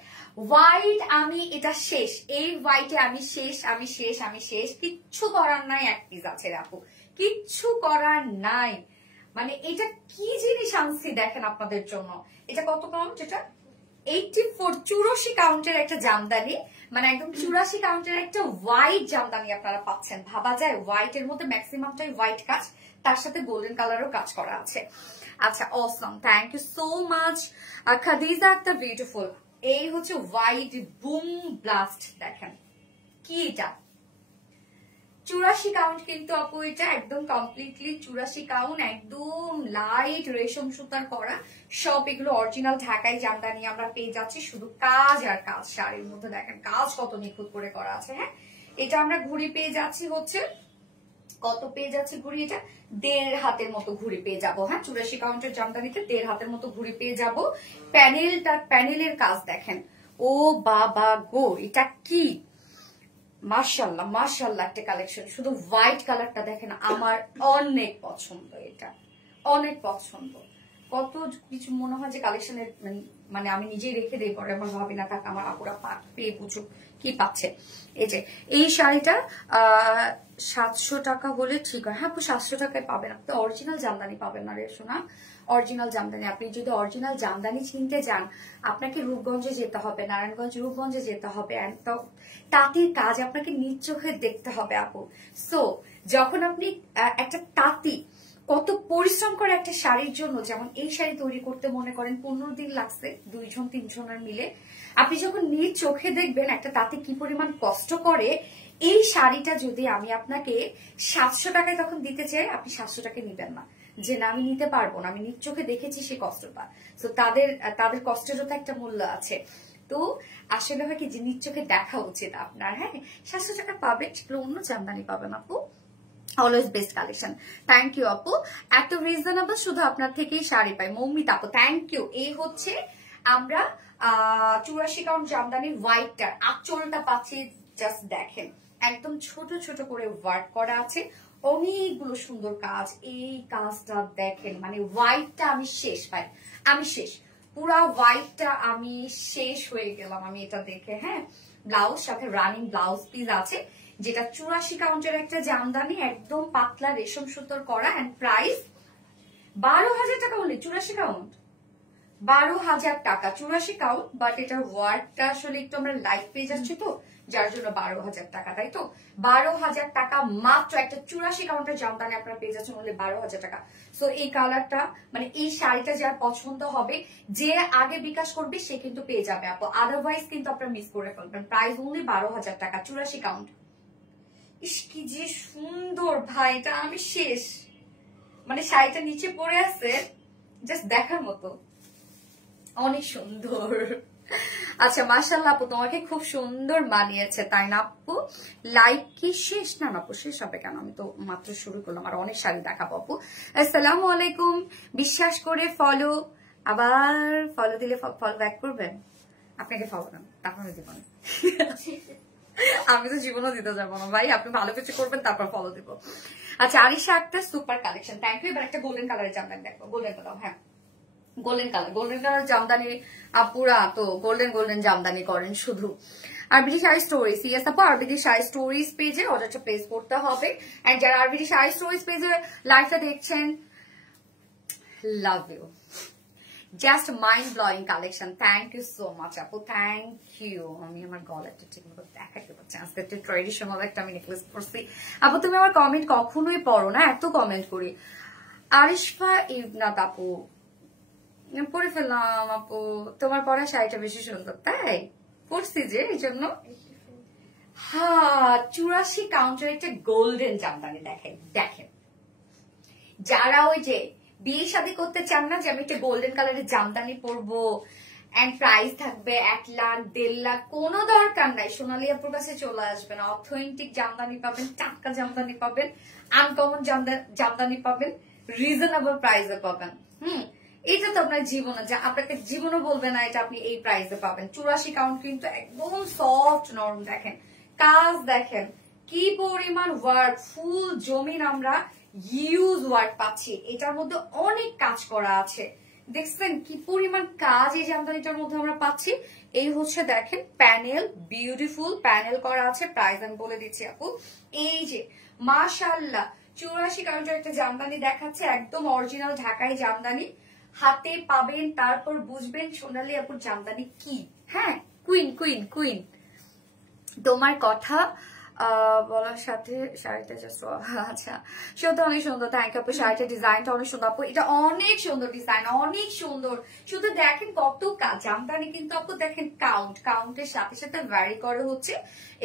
হোয়াইট আমি এটা শেষ, এই হোয়াইটে আমি শেষ, আমি শেষ, আমি শেষ। কিচ্ছু করার নাই, 1 পিস আছে আপু, কিচ্ছু করার নাই। মানে এটা কি জিনিস আনছি দেখেন আপনাদের জন্য। এটা কত কাউন্ট? এটা 84 কাউন্টের একটা জামদানি, মানে একদম 84 কাউন্টের একটা হোয়াইট জামদানি আপনারা পাচ্ছেন। ভাবা যায় হোয়াইটের মধ্যে ম্যাক্সিমামটাই হোয়াইট কাজ, তার সাথে গোল্ডেন কালারও কাজ করা আছে। আচ্ছা awesome, thank you so much Khadija Akter, beautiful. এই হচ্ছে হোয়াইট বুম ব্লাস্ট, দেখেন কি এটা 84 কাউন্ট কিন্তু আপু, এটা একদম কমপ্লিটলি 84 কাউন্ট, একদম লাইট রেশম সুতার করা। সব এগুলো অরিজিনাল ঢাকাই জামদানি আমরা পেয়ে যাচ্ছি। শুধু কাজ আর কাজ, শাড়ির মধ্যে দেখেন কাজ কত নিখুঁত করে করা আছে। হ্যাঁ, এটা আমরা ঘুড়ি পেয়ে যাচ্ছি হচ্ছে কত পেয়ে যাচ্ছি ঘুড়ি, এটা 1.5 হাতের মতো ঘুড়ি পেয়ে যাবো। হ্যাঁ, 84 কাউন্টের জামদানিতে 1.5 হাতের মতো ঘুড়ি পেয়ে যাবো। প্যানেলের কাজ দেখেন, ও বাবা গো, এটা কি মাশাআল্লাহ মাশাআল্লাহ একটা কালেকশন। শুধু হোয়াইট কালারটা দেখেন, আমার অনেক পছন্দ, এটা অনেক পছন্দ। কত কিছু মনে হয় যে কালেকশনের মানে আমি নিজেই রেখে দিই, পরে আমার ভাবি না থাক আমার আপুরা পেয়ে বুঝুক কি পাচ্ছে। এই যে এই শাড়িটা 700 টাকা হলে ঠিক হয়। হ্যাঁ, 700 টাকায় পাবেন, আপনি অরিজিনাল জামদানি পাবেন না রে সোনা, অরিজিনাল জামদানি। আপনি যদি অরিজিনাল জামদানি চিনতে যান, আপনাকে রূপগঞ্জে যেতে হবে, নারায়ণগঞ্জ রূপগঞ্জে যেতে হবে, তাঁতির কাজ আপনাকে নিজ চোখে দেখতে হবে আপু। সো যখন আপনি একটা তাঁতি কত পরিশ্রম করে একটা শাড়ির জন্য, যেমন এই শাড়ি তৈরি করতে মনে করেন 15 দিন লাগছে 2-3 জনের মিলে, আপনি যখন নিজ চোখে দেখবেন একটা তাঁতি কি পরিমাণ কষ্ট করে, এই শাড়িটা যদি আমি আপনাকে 700 টাকায় তখন দিতে চাই, আপনি 700 টাকায় নিবেন না, যে না আমি নিতে পারবো না, আমি নিজ চোখে দেখেছি সেই কষ্টটা। তো তাদের কষ্টেরও তো একটা মূল্য আছে। তো আসলে হয় কি যে নিজ চোখে দেখা উচিত আপনার। হ্যাঁ, 700 টাকা পাবেন, সেগুলো অন্য জামদানি পাবেন আপু। Always best collection. Thank you আপু, এত রিজনেবল, শুধু আপনার থেকেই শাড়ি পাই। মৌমিতা আপু থ্যাংক ইউ। এই হচ্ছে আমরা 84 কাউন্ট জামদানি হোয়াইটটার আঁচলটা পাচ্ছি, জাস্ট দেখেন একদম ছোট ছোট করে ওয়ার্ক করা আছে, অনেকগুলো সুন্দর কাজ। এই কাজটা দেখেন, মানে হোয়াইটটা আমি শেষ পাই, আমি শেষ, পুরা হোয়াইটটা আমি শেষ হয়ে গেলাম আমি এটা দেখে। হ্যাঁ, ব্লাউজ সাথে রানিং ব্লাউজ পিস আছে, যেটা 84 কাউন্টের একটা জামদানি, একদম পাতলা রেশম সুতোর করা। এন্ড প্রাইস 12,000 টাকা হলে 84 কাউন্ট, 12,000 টাকা 84 কাউন্ট। বাট এটার ওয়ার্কটা আসলে একটু আমরা লাইট পেয়ে যাচ্ছি, তো যার জন্য 12,000 টাকা, তাই তো 12,000 টাকা মাত্র একটা 84 কাউন্টের জামদানি আপনারা পেয়ে যাচ্ছেন হলে 12,000 টাকা। সো এই কালারটা মানে এই শাড়িটা যার পছন্দ হবে, যে আগে বিকাশ করবে সে কিন্তু পেয়ে যাবে আপু, আদারওয়াইজ কিন্তু আপনারা মিস করে ফেলবেন। প্রাইস অনলি 12,000 টাকা 84 কাউন্ট। ইস কি যে সুন্দর ভাই, এটা আমি শেষ, মানে শাড়িটা নিচে পড়ে আছে, জাস্ট দেখার মতো, অনেক সুন্দর। আচ্ছা মাশাআল্লাহ আপু, তোমাকে খুব সুন্দর মানিয়েছে, তাই না আপু? লাইক কি শেষ? না আপু, শেষ হবে কেন, আমি তো মাত্র শুরু করলাম, আর অনেক শাড়ি দেখাবো আপু। আসসালামু আলাইকুম, বিশ্বাস করে ফলো, আবার ফলো দিলে ফলো ব্যাক করবেন, আপনাকে ফলো দেন তারপরে দিব না, আমি তো জীবনও দিতে যাবো না ভাই, আপনি ভালো কিছু করবেন তারপর ফলো দিব। আচ্ছা আরিশা একটা সুপার কালেকশন, থ্যাংক ইউ। এবার একটা গোল্ডেন কালারের জামদানি দেখবো, গোল্ডেন কালার। হ্যাঁ, গোল্ডেন কালার জামদানি আপুরা তো গোল্ডেন জামদানি করেন শুধু। আরবিডি শাড়ি স্টোরিজ, ইয়েস আপু, আরবিডি শাড়ি স্টোরিজ পেজে অর্ডারটা প্লেস করতে হবে। এন্ড যারা আরবিডি শাড়ি স্টোরিজ পেজে লাইভটা দেখছেন, love you, just mind blowing collection. Thank you so much আপু, থ্যাংক ইউ। আমি আমার গলাটা ঠিক মতো দেখাতে পারছি, আজকে একটা ট্রেডিশনাল একটা আমি নেকলেস পরছি। আপু তুমি আমার কমেন্ট কখনোই পড়ো না, এত কমেন্ট করি। আরিশফা ইবনাত আপু, পরে ফেললাম আপু, তোমার পরা শাড়িটা বেশি সুন্দর, তাই পরছি যে এই জন্য। হ্যাঁ, 84 কাউন্টার একটা গোল্ডেন জামদানি দেখেন, যারা ওই যে বিয়ে শাদী করতে চান না যে আমি একটা গোল্ডেন কালারের জামদানি পরবো এন্ড প্রাইস থাকবে 1 লাখ 1.5 লাখ, কোনো দরকার নাই, সোনালী আপুর কাছে চলে আসবেন। অথেন্টিক জামদানি পাবেন, টাটকা জামদানি পাবেন, আনকমন জামদানি পাবেন, রিজনেবল প্রাইসে পাবেন। এটা তো আপনার জীবনে, যা আপনাকে জীবনও বলবে না এটা আপনি এই প্রাইসে পাবেন। 84 কাউন্ট কিন্তু একদম সফট নরম, দেখেন কাজ, দেখেন কি পরিমাণ ওয়ার্ক, ফুল জমিন আমরা ইউজ ওয়ার্ক পাচ্ছি, এটার মধ্যে অনেক কাজ করা আছে, দেখছেন কি পরিমাণ কাজ এই জামদানিটার মধ্যে আমরা পাচ্ছি। এই হচ্ছে দেখেন প্যানেল, বিউটিফুল প্যানেল করা আছে। প্রাইস আমি বলে দিচ্ছি আপু, এই যে মাশাআল্লাহ 84 কাউন্টের একটা জামদানি দেখাচ্ছে, একদম অরিজিনাল ঢাকাই জামদানি হাতে পাবেন, তারপর বুঝবেন সোনালী আপুর জামদানি কি। হ্যাঁ, কুইন কুইন কুইন, তোমার কথা বলার সাথে শাড়িটা জাস্ট, আচ্ছা সত্যি অনেক সুন্দর, থ্যাংক ইউ আপু। শাড়িটার ডিজাইনটা অনেক সুন্দর আপু, এটা অনেক সুন্দর ডিজাইন, অনেক সুন্দর। শুধু দেখেন কত কাজ, জামদানি কিন্তু আপু দেখেন কাউন্টের সাথে সাথে ভ্যারি করে হচ্ছে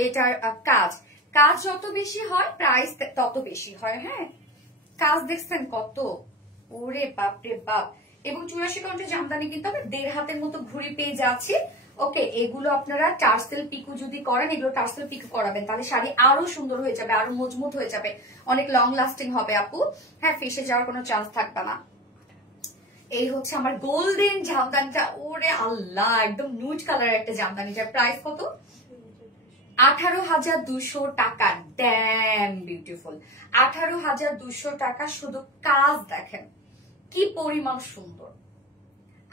এটার কাজ। কাজ যত বেশি হয় প্রাইস তত বেশি হয়। হ্যাঁ, কাজ দেখছেন কত, ওরে বাপ রে বাপ। এবং 84 কাউন্টের জামদানি কিন্তু আমরা 1.5 হাতের মতো ঘুড়ি পেয়ে যাচ্ছি। ওকে, এগুলো আপনারা টার্সেল পিকু যদি করেন, এগুলো টার্সেল পিকু করাবেন, তাহলে শাড়ি আরো সুন্দর হয়ে যাবে, আরো মজবুত হয়ে যাবে, অনেক লং লাস্টিং হবে আপু। হ্যাঁ, ফেসে যাওয়ার কোনো চান্স থাকবে না। এই হচ্ছে আমার গোল্ডেন জামদানিটা, ওরে আল্লাহ, একদম নুড কালারের একটা জামদানি, যার প্রাইস কত? 18,200 টাকা। ড্যাম বিউটিফুল, 18,200 টাকা। শুধু কাজ দেখেন কি পরিমাণ সুন্দর,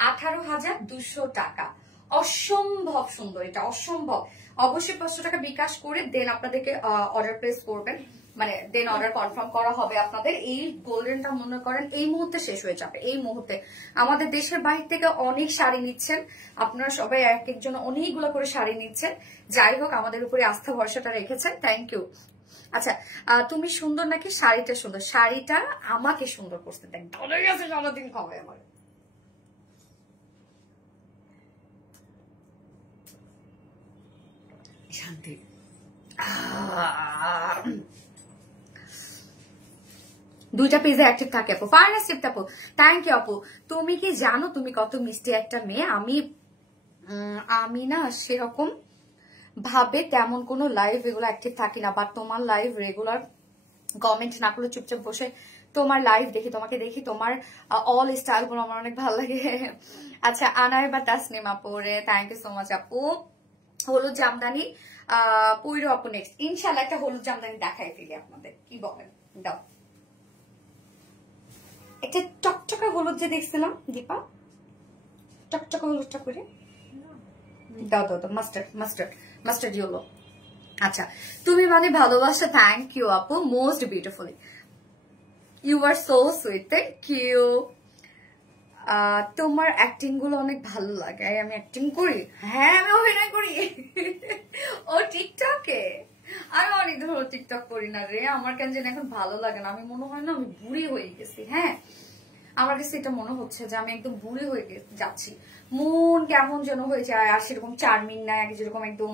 18,200 টাকা, অসম্ভব সুন্দর, এটা অসম্ভব। অবশ্যই 500 টাকা বিকাশ করে দেন আপনাদেরকে অর্ডার প্লেস করবেন, মানে দেন অর্ডার কনফার্ম করা হবে আপনাদের। এই গোল্ডেনটা মনে করেন এই মুহূর্তে শেষ হয়ে যাবে, এই মুহূর্তে। আমাদের দেশের বাইরে থেকে অনেক শাড়ি নিচ্ছেন আপনারা সবাই, এক একজন অনেকগুলো করে শাড়ি নিচ্ছেন। যাই হোক, আমাদের উপরে আস্থা ভরসাটা রেখেছেন, থ্যাংক ইউ। আচ্ছা, তুমি সুন্দর নাকি শাড়িটা সুন্দর? শাড়িটা আমাকে সুন্দর করতে দেন, অনেক আছে সারাদিন খাবে আমার। শান্তি। দুইটা পেজে অ্যাক্টিভ থাকে আপু, ফার্নেস্ট আপু, থ্যাংক ইউ আপু। তুমি কি জানো তুমি কত মিষ্টি একটা মেয়ে? আমি না সেরকম ভাবে তেমন কোনো লাইভ এগুলো অ্যাক্টিভ থাকি না, বাট তোমার লাইভ রেগুলার কমেন্ট না করলে চুপচাপ বসে তোমার লাইভ দেখি, তোমাকে দেখি, তোমার অল স্টাইল গুলো আমার অনেক ভালো লাগে। আচ্ছা, আনার বা তাসনিম আপু রে, থ্যাংক ইউ সো মাচ আপু। হলুদ জামদানি পইরো আপু নেক্সট, ইনশাল্লাহ একটা হলুদ জামদানি দেখাই ফেলি আপনাদের, কি বলেন? দাও একটা টকটকা হলুদ যে দেখছিলাম দীপা, টকটকা হলুদটা করে দাও দাও দাও, মাস্টার্ড মাস্টার্ড মাস্টার্ড ইয়েলো। আচ্ছা, তুমি মানে ভালোবাসা, থ্যাংক ইউ আপু, most beautifully, you are so sweet, thank you. তোমার অ্যাক্টিং গুলো অনেক ভালো লাগে। আমি অ্যাক্টিং করি? হ্যাঁ, আমি অভিনয় করি। ও টিকটকে? আমি অনেক ধরো টিকটক করি না রে, আমার কেন যেন এখন ভালো লাগে না। আমি মনে হয় না আমি বুড়ি হয়ে গেছি। হ্যাঁ, আমার কাছে এটা মনে হচ্ছে যে আমি একদম বুড়ি হয়ে যাচ্ছি, মন কেমন যেন হয়ে যায়, আর সেরকম চার্মিং না, যেরকম একদম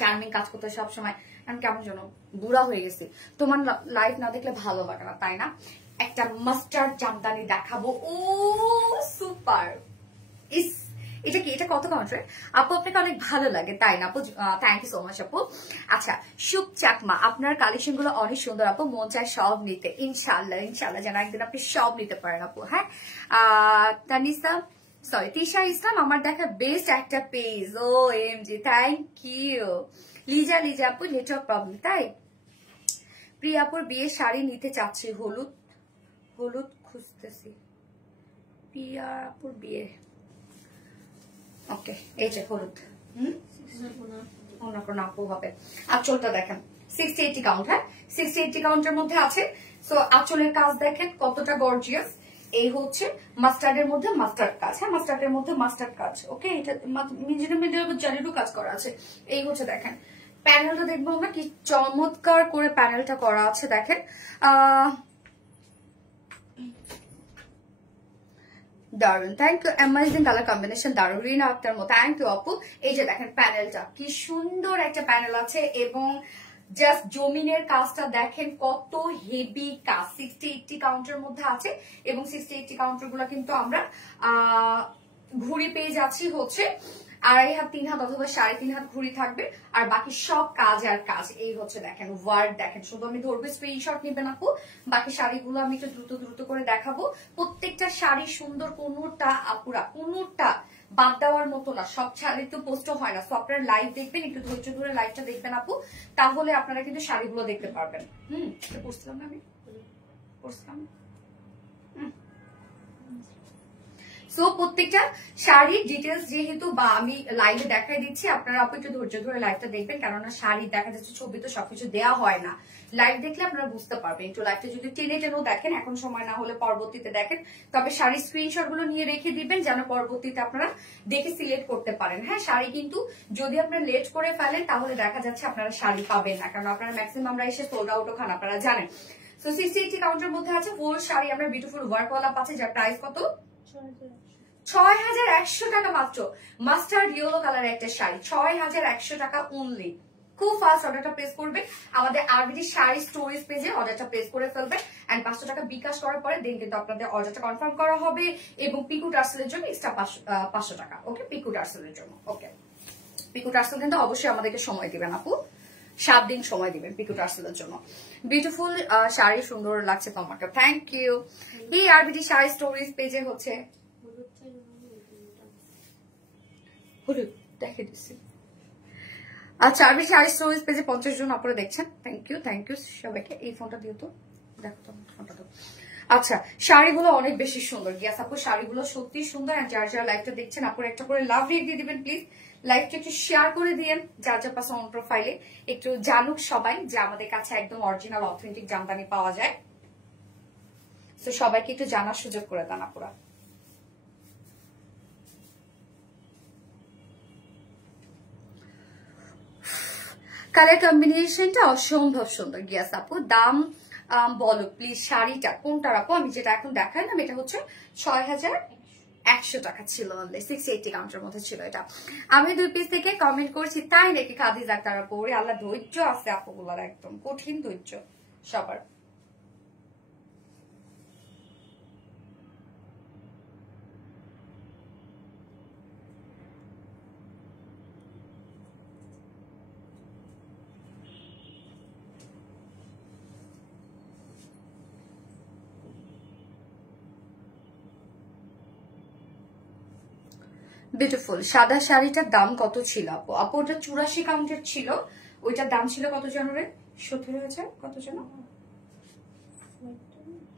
চার্মিং কাজ করতে সবসময় আমি কেমন যেন বুড়া হয়ে গেছি। তোমার লাইফ না দেখলে ভালো লাগে না, তাই না? একটা মাস্টার্ড জামদানি দেখাবো, ও সুপার। ইস, এটা কি? এটা কত কাউন্টার আপু? আপনাকে অনেক ভালো লাগে তাই না আপু? থ্যাংক ইউ সো মাচ আপু। আচ্ছা, শুভ চাকমা, আপনার কালেকশন গুলো অনেক সুন্দর আপু, মন চায় সব নিতে। ইনশাল্লাহ ইনশাল্লাহ যেন একদিন আপনি সব নিতে পারেন আপু। হ্যাঁ, তানিসা সরি তিশা ইসলাম, আমার দেখা বেস্ট একটা page, O M G, thank you. Liza Liza আপু, নেটওয়ার্ক প্রবলেম তাই? প্রিয়াপুর বিয়ে শাড়ি নিতে চাচ্ছি, হলুদ হলুদ খুঁজতেছি। প্রিয়াপুর বিয়ে, ওকে, এই যে হলুদ, আপু হবে। আঁচলটা দেখেন 60-80 কাউন্ট, হ্যাঁ 60-80 কাউন্টের মধ্যে আছে। সো আঁচলের কাজ দেখেন কতটা গর্জিয়াস। এই হচ্ছে মাস্টার্ডের মধ্যে মাস্টার্ড কাজ, হ্যাঁ মাস্টার্ডের মধ্যে মাস্টার্ড কাজ। ওকে, এটা জারিরও কাজ করা আছে। এই হচ্ছে দেখেন প্যানেলটা, দেখবো আমরা কি চমৎকার করে প্যানেলটা করা আছে। দেখেন দারুন, thank you. Amazing colour combination, দারুন। রিনা আক্তার মতো, থ্যাংক ইউ আপু। এই যে দেখেন প্যানেলটা কি সুন্দর একটা প্যানেল আছে, এবং জাস্ট জমিনের কাজটা দেখেন কত হেভি কাজ। 60-80 কাউন্টের মধ্যে আছে, এবং 60-80 কাউন্টার গুলা কিন্তু আমরা ঘুড়ি পেয়ে যাচ্ছি হচ্ছে 2.5 হাত 3 হাত অথবা 3.5 হাত ঘুড়ি থাকবে, আর বাকি সব কাজ আর কাজ। এই হচ্ছে দেখেন ওয়ার্ড দেখেন, শুধু আমি ধরবো, স্ক্রিনশট নেবেন আপু। বাকি শাড়িগুলো আমি একটু দ্রুত দ্রুত করে দেখাবো। প্রত্যেকটা শাড়ি সুন্দর, কোনোটা আপুরা কোনোটা বাদ দেওয়ার মতো না। সব শাড়ি তো পোস্ট হয় না, সো আপনারা লাইভ দেখবেন, একটু ধৈর্য ধরে লাইভটা দেখবেন আপু, তাহলে আপনারা কিন্তু শাড়িগুলো দেখতে পারবেন। পড়ছিলাম না আমি, পড়ছিলাম। সো প্রত্যেকটা শাড়ির ডিটেলস যেহেতু বা আমি লাইভে দেখাই দিচ্ছি, আপনারা আপু একটু ধৈর্য ধরে লাইভটা দেখবেন, কেননা শাড়ি দেখা যাচ্ছে ছবি তো সবকিছু দেওয়া হয় না, লাইভ দেখলে আপনারা বুঝতে পারবেন। একটু লাইভটা যদি টেনে টেনেও দেখেন, এখন সময় না হলে পরবর্তীতে দেখেন, তবে শাড়ির স্ক্রিনশট গুলো নিয়ে রেখে দিবেন যেন পরবর্তীতে আপনারা দেখে সিলেক্ট করতে পারেন। হ্যাঁ, শাড়ি কিন্তু যদি আপনারা লেট করে ফেলেন তাহলে দেখা যাচ্ছে আপনারা শাড়ি পাবেন না, কারণ আপনারা ম্যাক্সিমাম আমরা এসে সোল্ড আউটও খান, আপনারা জানেন। সো 60-80 কাউন্টের মধ্যে আছে ফুল শাড়ি, আমরা বিউটিফুল ওয়ার্কওয়ালা পাচ্ছি, যার প্রাইস কত? 6100 টাকা মাত্র। মাস্টার্ড ইয়েলো কালার একটা শাড়ি, 6100 টাকা অনলি। খুব ফাস্ট অর্ডারটা প্লেস করবে, আমাদের আরবিডি শাড়ি স্টোরেজ পেজে অর্ডারটা প্লেস করে ফেলবে এন্ড 500 টাকা বিকাশ করার পরে দেন কিন্তু আপনাদের অর্ডারটা কনফার্ম করা হবে এবং পিকু টার্সেলের জন্য এক্সট্রা 500 টাকা। ওকে, পিকু টার্সেলের জন্য। ওকে, পিকু টার্সেল কিন্তু অবশ্যই আমাদেরকে সময় দিবেন আপু, 7 দিন সময় দিবেন পিকু টার্সেলের জন্য। বিউটিফুল শাড়ি, সুন্দর লাগছে তোমাকে, থ্যাংক ইউ। এই আরবিডি শাড়ি স্টোরেজ পেজে হচ্ছে হলুদ দেখে দিচ্ছি। আচ্ছা, আরবিডি শাড়ি স্টোরেজ পেজে 50 জন আপনারা দেখছেন, থ্যাংক ইউ সবাইকে। এই ফোনটা দিও তো, দেখো তো ফোনটা তো। আচ্ছা, শাড়িগুলো অনেক বেশি সুন্দর গিয়াস আপু, শাড়িগুলো সত্যি সুন্দর। আর যারা যারা লাইভটা দেখছেন আপনারা একটা করে লাভ রেট দিয়ে দিবেন প্লিজ, লাইভটা একটু শেয়ার করে দিয়েন যার যার পাশে অন প্রোফাইলে, একটু জানুক সবাই যে আমাদের কাছে একদম অরিজিনাল অথেন্টিক জামদানি পাওয়া যায়। তো সবাইকে একটু জানার সুযোগ করে দেন আপুরা। কালার কম্বিনেশনটা অসম্ভব সুন্দর গিয়াস আপু। দাম বলো প্লিজ, শাড়িটা কোনটা আপু? আমি যেটা এখন দেখালাম এটা হচ্ছে 6100 টাকা ছিল, 680 কাউন্টের মধ্যে ছিল এটা। আমি 2 পিস থেকে কমেন্ট করছি তাই নাকি খাদিজ আক্তার আপু? ওরে আল্লাহ, ধৈর্য আছে আপুগুলার, একদম কঠিন ধৈর্য সবার। বিউটিফুল সাদা শাড়িটার দাম কত ছিল আপু? আপু ওটা 84 কাউন্টের ছিল, ওইটার দাম ছিল কত জানো রে? 17,000 কত জানো?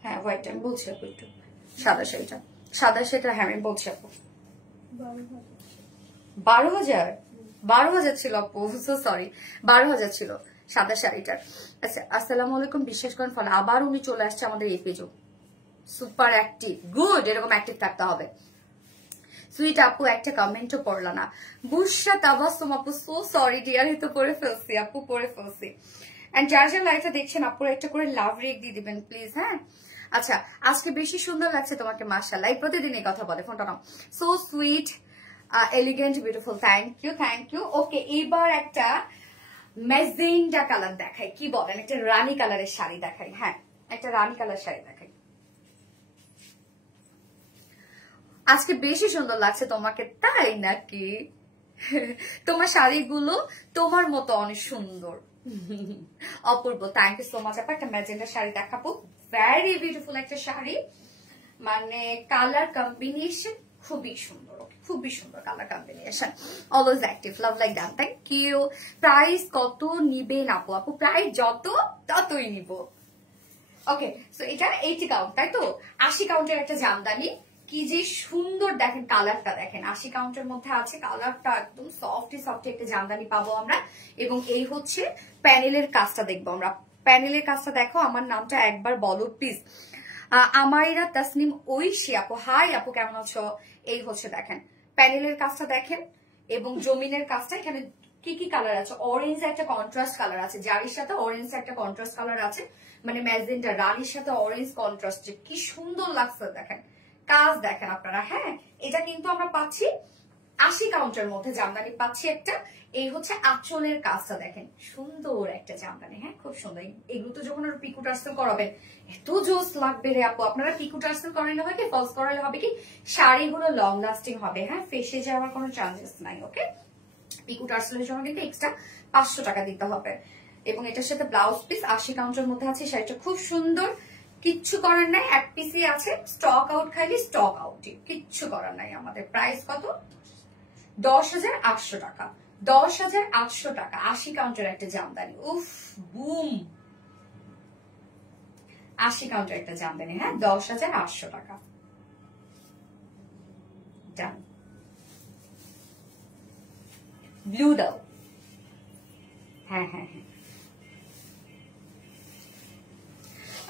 হ্যাঁ হোয়াইট, আমি বলছি আপু একটু সাদা শাড়িটা হ্যাঁ আমি বলছি আপু 12,000 ছিল আপু, সো সরি 12,000 ছিল সাদা শাড়িটার। আচ্ছা, আসসালামু আলাইকুম, বিশ্বাস করেন ফলে আবার উনি চলে আসছে আমাদের এই পেজও। সুপার অ্যাক্টিভ, গুড, এরকম অ্যাক্টিভ থাকতে হবে। সুইট আপু একটা কমেন্টও পড়লা না। বুশরা তাবাসসুম আপু, সো সরি ডিয়ার, তো পড়ে ফেলছি আপু, পড়ে ফেলছি। এন্ড যার যার লাইভটা দেখছেন আপুরা একটা করে লাভ রেক দিয়ে দিবেন প্লিজ। হ্যাঁ, আচ্ছা, আজকে বেশি সুন্দর লাগছে তোমাকে মাশাআল্লাহ, এই প্রতিদিন এই কথা বলে, ফোনটা নাও। So sweet, elegant, beautiful, thank you. Okay, এবার একটা ম্যাজেন্টা কালার দেখাই, কি বলেন? একটা রানী কালারের শাড়ি দেখাই। হ্যাঁ, একটা রানী কালার শাড়ি দেখাই। আজকে বেশি সুন্দর লাগছে তোমাকে তাই নাকি? তোমার শাড়িগুলো তোমার মতো অনেক সুন্দর, অপূর্ব, থ্যাংক ইউ সো মাচ আপা। একটা ম্যাজেন্ডা শাড়ি দেখাবো, ভেরি বিউটিফুল একটা শাড়ি, মানে কালার কম্বিনেশন খুবই সুন্দর, খুবই সুন্দর colour combination, always active, love like done, thank you. Price কত নিবেন আপু? আপু প্রাইস যত ততই নিব। ওকে, সো এটা 80 কাউন্ট, তাই তো? 80 কাউন্টের একটা জামদানি, কি যে সুন্দর দেখেন, কালারটা দেখেন, 80 কাউন্টের মধ্যে আছে, কালারটা একদম সফটি একটা জামদানি পাবো আমরা। এবং এই হচ্ছে প্যানেলের কাজটা দেখবো আমরা, প্যানেলের কাজটা দেখো, আমার নামটা একবার বলো প্লিজ। আমাইরা তাসনিম ঐশী আপু, হাই আপু, কেমন আছো? এই হচ্ছে দেখেন প্যানেলের কাজটা দেখেন, এবং জমিনের কাজটা। এখানে কি কি কালার আছে? অরেঞ্জ একটা কন্ট্রাস্ট কালার আছে, জারির সাথে অরেঞ্জ একটা কন্ট্রাস্ট কালার আছে, মানে ম্যাজেন্টা রানীর সাথে অরেঞ্জ কন্ট্রাস্ট, যে কি সুন্দর লাগছে দেখেন, কাজ দেখেন আপনারা। হ্যাঁ, এটা কিন্তু আমরা পাচ্ছি 80 কাউন্টের মধ্যে জামদানি পাচ্ছি একটা। এই হচ্ছে আঁচলের কাজটা দেখেন, সুন্দর একটা জামদানি। হ্যাঁ, খুব সুন্দর। এগুলো তো যখন পিকু টার্সেল করাবেন এত জোস লাগবে রে আপু। আপনারা পিকু টার্সেল করালে হবে কি, ফলস করালে হবে কি, শাড়িগুলো লং লাস্টিং হবে। হ্যাঁ, ফেসে যাওয়ার কোনো চান্সেস নাই। ওকে, পিকু টার্সেলের জন্য কিন্তু এক্সট্রা 500 টাকা দিতে হবে। এবং এটার সাথে ব্লাউজ পিস 80 কাউন্টের মধ্যে আছে, শাড়িটা খুব সুন্দর, কিচ্ছু করার নাই, এক পিসই আছে, স্টক আউট, খালি স্টক আউটই, কিচ্ছু করার নাই। আমাদের প্রাইস কত? 10,800 টাকা, 10,800 টাকা, 80 কাউন্টের একটা জামদানি। উফ, বুম, 80 কাউন্টের একটা জামদানি। হ্যাঁ, 10,800 টাকা। ডান। ব্লু দাও। হ্যাঁ হ্যাঁ হ্যাঁ,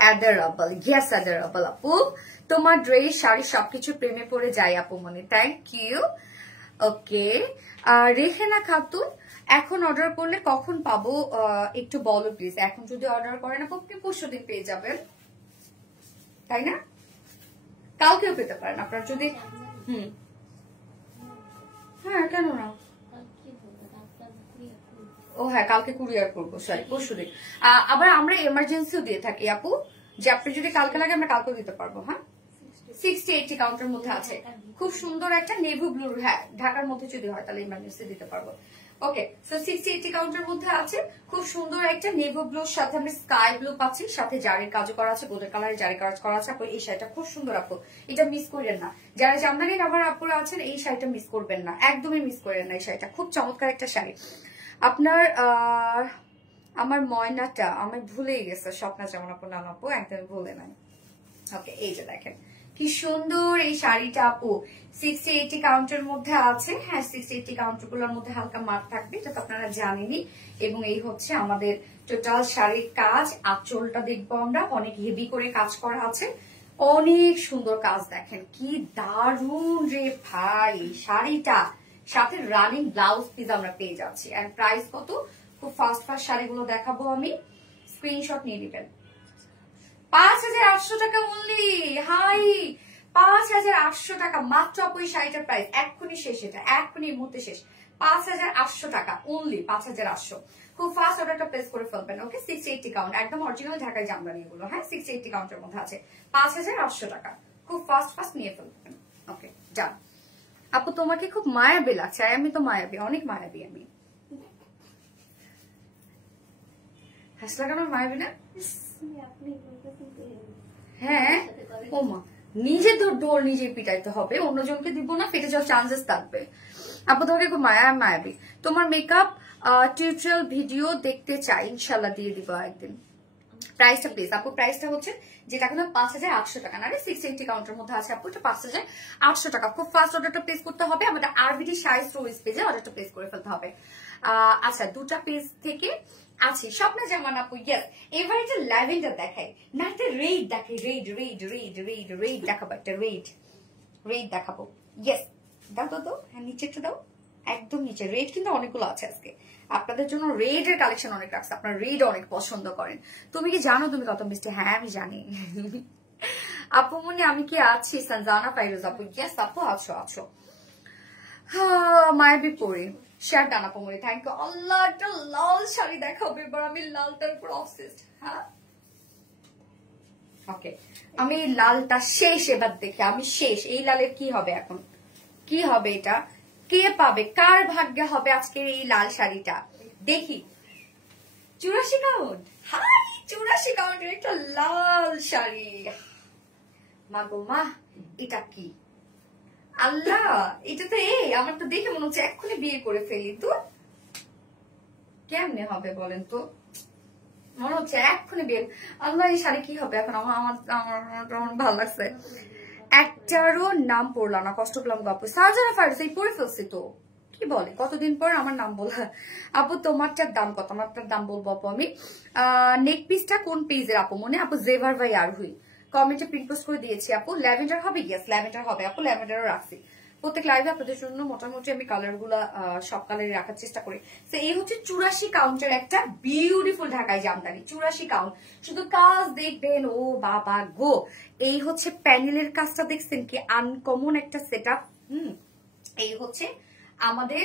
অ্যাডারেবল, ইয়েস অ্যাডারেবল আপু। তোমার ড্রেস, শাড়ি সবকিছু প্রেমে পড়ে যায় আপু মনে, থ্যাংক ইউ। ওকে, রেহেনা খাতুন, এখন অর্ডার করলে কখন পাবো একটু বলো প্লিজ। এখন যদি অর্ডার করেন আপু আপনি পরশুদিন পেয়ে যাবেন, তাই না? কালকেও পেতে পারেন আপনার যদি। হ্যাঁ, কেন না? ও হ্যাঁ কালকে কুরিয়ার করবো, সরি পরশুদিন। আবার আমরা এমার্জেন্সিও দিয়ে থাকি আপু, যে আপনি যদি কালকে লাগে আমরা কালকেও দিতে পারবো। হ্যাঁ 60-80 কাউন্টের মধ্যে আছে, খুব সুন্দর একটা নেভি ব্লু। হ্যাঁ ঢাকার মধ্যে যদি হয় তাহলে ইমার্জেন্সি দিতে পারবো। ওকে, সো 60-80 কাউন্টের মধ্যে আছে খুব সুন্দর একটা নেভি ব্লুর সাথে আমরা স্কাই ব্লু পাচ্ছি, সাথে জারির কাজও করা আছে, গোল্ডেন কালারের জারি কাজ করা আছে। আপু এই শাড়িটা খুব সুন্দর আপু, এটা মিস করেন না। যারা জামদানি আমার আপুরা আছেন এই শাড়িটা মিস করবেন না, একদমই মিস করেন না। এই শাড়িটা খুব চমৎকার একটা শাড়ি। আপনার আমার ময়নাটা আমি ভুলেই গেছে, স্বপ্না যেমন আপু নাম আপু একদম ভুলে নাই। ওকে, এই যে দেখেন কি সুন্দর এই শাড়িটা আপু, 60-80 কাউন্টের মধ্যে আছে। হ্যাঁ 60-80 কাউন্টার গুলোর মধ্যে হালকা মার্ক থাকবে, এটা তো আপনারা জানেনই। এবং এই হচ্ছে আমাদের টোটাল শাড়ির কাজ। আঁচলটা দেখবো আমরা, অনেক হেভি করে কাজ করা আছে, অনেক সুন্দর কাজ। দেখেন কি দারুণ রে ভাই শাড়িটা, সাথে রানিং ব্লাউজ পিস আমরা পেয়ে যাচ্ছি। এন্ড প্রাইস কত? খুব ফাস্ট শাড়িগুলো দেখাবো আমি, স্ক্রিনশট নিয়ে দিবেন। 5,800 টাকা অনলি। হাই 5,800 টাকা মাত্র আপু এই শাড়িটার প্রাইস। এক্ষুনি শেষ, এটা এক্ষুনি এই মুহূর্তে শেষ। 5,800 টাকা অনলি, 5,800। খুব ফাস্ট অর্ডারটা প্লেস করে ফেলবেন। ওকে, 60-80 কাউন্ট, একদম অরিজিনাল ঢাকায় জামদানি এগুলো। হ্যাঁ 60-80 কাউন্টের মধ্যে আছে, 5,800 টাকা। খুব ফাস্ট নিয়ে ফেলবেন। ওকে যান আপু, তোমাকে খুব মায়াবী লাগছে। আমি তো মায়াবী, অনেক মায়াবী আমি। হাসলা কেন, মায়াবী না? হ্যাঁ ও মা, নিজে তো ডোর নিজে পিটাইতে হবে, অন্যজনকে দিব না, ফেটে যাওয়ার চান্সেস থাকবে। আপু তোমাকে খুব মায়াবী। তোমার মেকআপ টিউটোরিয়াল ভিডিও দেখতে চাই, ইনশাল্লাহ দিয়ে দিব একদিন। প্রাইসটা প্লিজ আপু, প্রাইসটা হচ্ছে যেটা কিন্তু 5,800 টাকা না রে, 60-80 কাউন্টের মধ্যে আছে আপু, এটা 5,800 টাকা। খুব ফাস্ট অর্ডারটা প্লেস করতে হবে, আমাদের আরবিডি শাড়ি স্টোরেজ পেজে অর্ডারটা প্লেস করে ফেলতে হবে। আচ্ছা, দুটা পেজ থেকে আছে স্বপ্না জামান আপু। ইয়েস, এবার একটা ল্যাভেন্ডার দেখাই না, একটা রেড দেখাই, রেড দেখাবো, একটা রেড দেখাবো। ইয়েস দাও দাও দাও, হ্যাঁ নিচেটা দাও, একদম নিচে। রেড কিন্তু অনেকগুলো আছে আজকে আপনাদের জন্য, রেড এর কালেকশন অনেক রাখছে, আপনারা রেড অনেক পছন্দ করেন। তুমি কি জানো তুমি কত মিষ্টি? হ্যাঁ আমি জানি আপু মনে আমি কি আছি? সঞ্জানা ফাইরোজ আপু, ইয়েস আপু আছো। মায়াবী পরি শার্ট ডানা পোমরে, থ্যাংক ইউ। আল্লাহ একটা লাল শাড়ি দেখাবো এবার, আমি লালটার উপর অবসেসড। হ্যাঁ ওকে, আমি লালটা শেষ, এবার দেখি আমি শেষ। এই লালের কি হবে এখন, কি হবে এটা, কে পাবে, কার ভাগ্যে হবে আজকের এই লাল শাড়িটা? দেখি 84 কাউন্ট। হাই 84 কাউন্টের একটা লাল শাড়ি। মা গো মা, এটা কি? আল্লাহ, এটা তো আমার তো দেখে মনে হচ্ছে এক্ষুনি বিয়ে করে ফেলি। তো কেমনে হবে বলেন তো, মনে হচ্ছে এক্ষুনি বিয়ে। আল্লাহ, এই শাড়ি কি হবে এখন? আমার ভালো লাগছে। একটারও নাম পড়লাম না, কষ্ট পেলাম গো আপু। সার্জারা ফাইরস এই পড়ে ফেলছি তো, কি বলে কতদিন পর আমার নাম বলা। আপু তোমারটার দাম কত? আমারটার দাম বলবো আপু আমি। নেক পিসটা কোন পেজের আপু মনে? আপু জেভার ভাই আর হুই কমেন্টে পিন পোস্ট করে দিয়েছি আপু। ল্যাভেন্ডার হবে? ইয়েস ল্যাভেন্ডার হবে আপু, ল্যাভেন্ডারও রাখছি। প্রত্যেক লাইভে আপনাদের জন্য মোটামুটি আমি কালার গুলা সব কালারে রাখার চেষ্টা করি। তো এই হচ্ছে 84 কাউন্টের একটা বিউটিফুল ঢাকায় জামদানি, 84 কাউন্ট। শুধু কাজ দেখবেন, ও বাবা গো। এই হচ্ছে প্যানেলের কাজটা দেখছেন কি আনকমন একটা সেট আপ। এই হচ্ছে আমাদের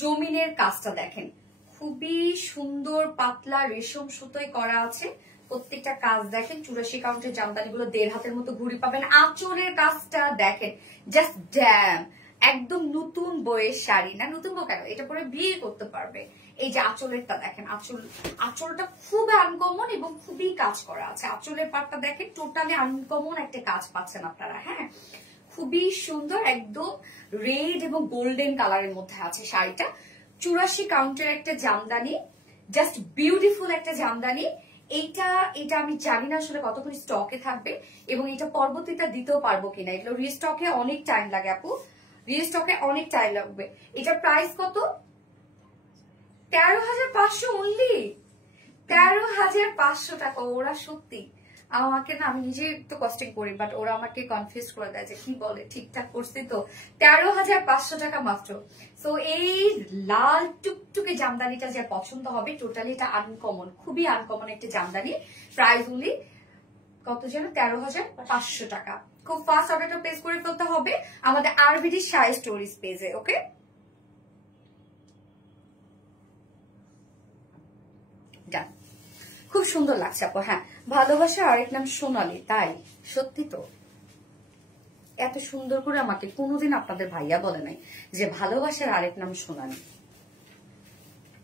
জমিনের কাজটা দেখেন, খুবই সুন্দর পাতলা রেশম সুতোয় করা আছে প্রত্যেকটা কাজ। দেখেন 84 কাউন্টের জামদানি গুলো 1.5 হাতের মতো ঘুড়ি পাবেন। আঁচলের কাজটা দেখেন, জাস্ট ড্যাম, একদম নতুন বইয়ের শাড়ি না, নতুন বউ কেন, এটা পরে বিয়ে করতে পারবে। এই যে আঁচলেরটা দেখেন, আঁচলটা খুব আনকমন এবং খুবই কাজ করা আছে। আঁচলের পাটটা দেখেন, টোটালি আনকমন একটা কাজ পাচ্ছেন আপনারা। হ্যাঁ খুবই সুন্দর, একদম রেড এবং গোল্ডেন কালারের মধ্যে আছে শাড়িটা। 84 কাউন্টের একটা জামদানি, জাস্ট বিউটিফুল একটা জামদানি। এটা আমি জানি না আসলে কতক্ষণ স্টকে থাকবে এবং এটা পরবর্তীতে দিতেও পারবো কিনা। এগুলো রিস্টকে অনেক টাইম লাগে আপু, রিস্টকে অনেক টাইম লাগবে। এটা প্রাইস কত? 13,500 অনলি, 13,500 টাকা। ওরা সত্যি আমাকে না, আমি নিজে তো কস্টিং করি, বাট ওরা আমাকে কনফিউজ করে দেয় যে কি বলে, ঠিকঠাক করছি তো। 13,500 টাকা মাত্র। সো এই লাল টুকটুকে জামদানিটা যে পছন্দ হবে, টোটালি এটা আনকমন, খুবই আনকমন একটা জামদানি। প্রাইস উলি কত যেন? 13,500 টাকা। খুব ফাস্ট অর্ডারটা প্লেস করে ফেলতে হবে আমাদের আরবিডি শাড়ি স্টোরিজ পেজে। ওকে ডান, খুব সুন্দর লাগছে আপু। হ্যাঁ, ভালোবাসার আরেক নাম সোনালি, তাই সত্যি তো। এত সুন্দর করে আমাকে কোনোদিন আপনাদের ভাইয়া বলে নাই যে ভালোবাসার আরেক নাম সোনালি,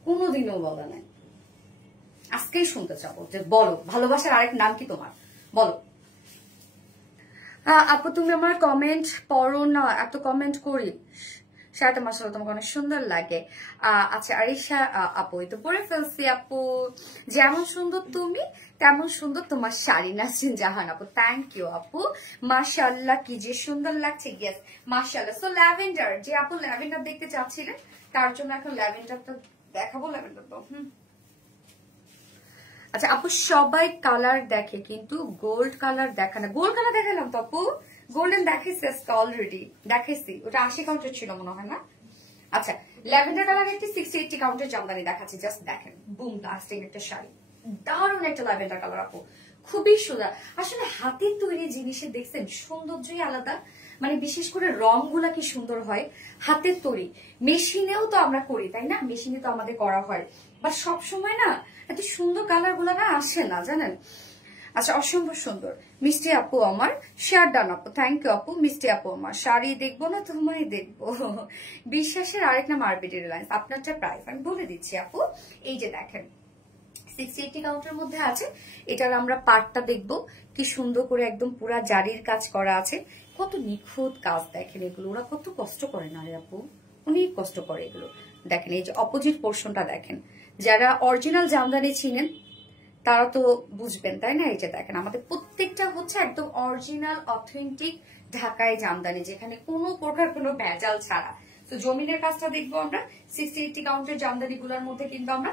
কোনোদিনও বলে নাই। আজকেই শুনতে চাবো যে বলো ভালোবাসার আরেক নাম কি তোমার, বলো। আপু তুমি আমার কমেন্ট পড়ো না, এত কমেন্ট করি। শাড়িটা মাশাআল্লাহ তোমাকে অনেক সুন্দর লাগে। আচ্ছা আরিশা আপু, এই তো পরে ফেলছি আপু। যেমন সুন্দর তুমি তেমন সুন্দর তোমার শাড়ি। নাসরিন জাহান আপু, থ্যাংক ইউ আপু। মাশাআল্লাহ কি যে সুন্দর লাগছে। ইয়েস মাশাআল্লাহ। সো ল্যাভেন্ডার, যে আপু ল্যাভেন্ডার দেখতে চাচ্ছিলেন তার জন্য এখন ল্যাভেন্ডারটা দেখাবো। ল্যাভেন্ডার তো আচ্ছা আপু, সবাই কালার দেখে কিন্তু গোল্ড কালার দেখা না। গোল্ড কালার দেখালাম তো আপু, গোল্ডেন দেখাইছি আজকে অলরেডি, দেখাইছি। ওটা 80 কাউন্টের ছিল মনে হয় না। আচ্ছা ল্যাভেন্ডার কালার একটি 60-80 কাউন্টের জামদানি দেখাচ্ছি, জাস্ট দেখেন। বুম লাস্টিং একটা শাড়ি, দারুণ একটা ল্যাভেন্ডার কালার আপু, খুবই সুন্দর। আসলে হাতের তৈরি জিনিসের দেখছেন সৌন্দর্যই আলাদা। মানে বিশেষ করে রংগুলা কি সুন্দর হয় হাতের তৈরি। মেশিনেও তো আমরা করি তাই না, মেশিনে তো আমাদের করা হয়, বাট সবসময় না এত সুন্দর কালার গুলা না আসে না, জানেন। আচ্ছা অসম্ভব সুন্দর। মিষ্টি আপু আমার শেয়ার ডান আপু, থ্যাংক ইউ আপু। মিষ্টি আপু আমার শাড়ি দেখবো না তোমায় দেখবো। বিশ্বাসের আরেক নাম আরবিডি রিলায়েন্স। আপনারটা প্রাইস আমি বলে দিচ্ছি আপু, এই যে দেখেন 60-80 কাউন্টের মধ্যে আছে। এটার আমরা পাটটা দেখবো কি সুন্দর করে একদম পুরা জারির কাজ করা আছে। কত নিখুঁত কাজ দেখেন এগুলো, ওরা কত কষ্ট করে না রে আপু, অনেক কষ্ট করে এগুলো। দেখেন এই যে অপোজিট পোর্শনটা দেখেন, যারা অরিজিনাল জামদানি চিনেন তারা তো বুঝবেন তাই না। এই যে দেখেন আমাদের প্রত্যেকটা হচ্ছে একদম অরিজিনাল অথেন্টিক ঢাকায় জামদানি, যেখানে কোনো প্রকার কোনো ভেজাল ছাড়া। তো জমিনের কাজটা দেখবো আমরা 60-80 কাউন্টের জামদানি গুলার মধ্যে কিন্তু আমরা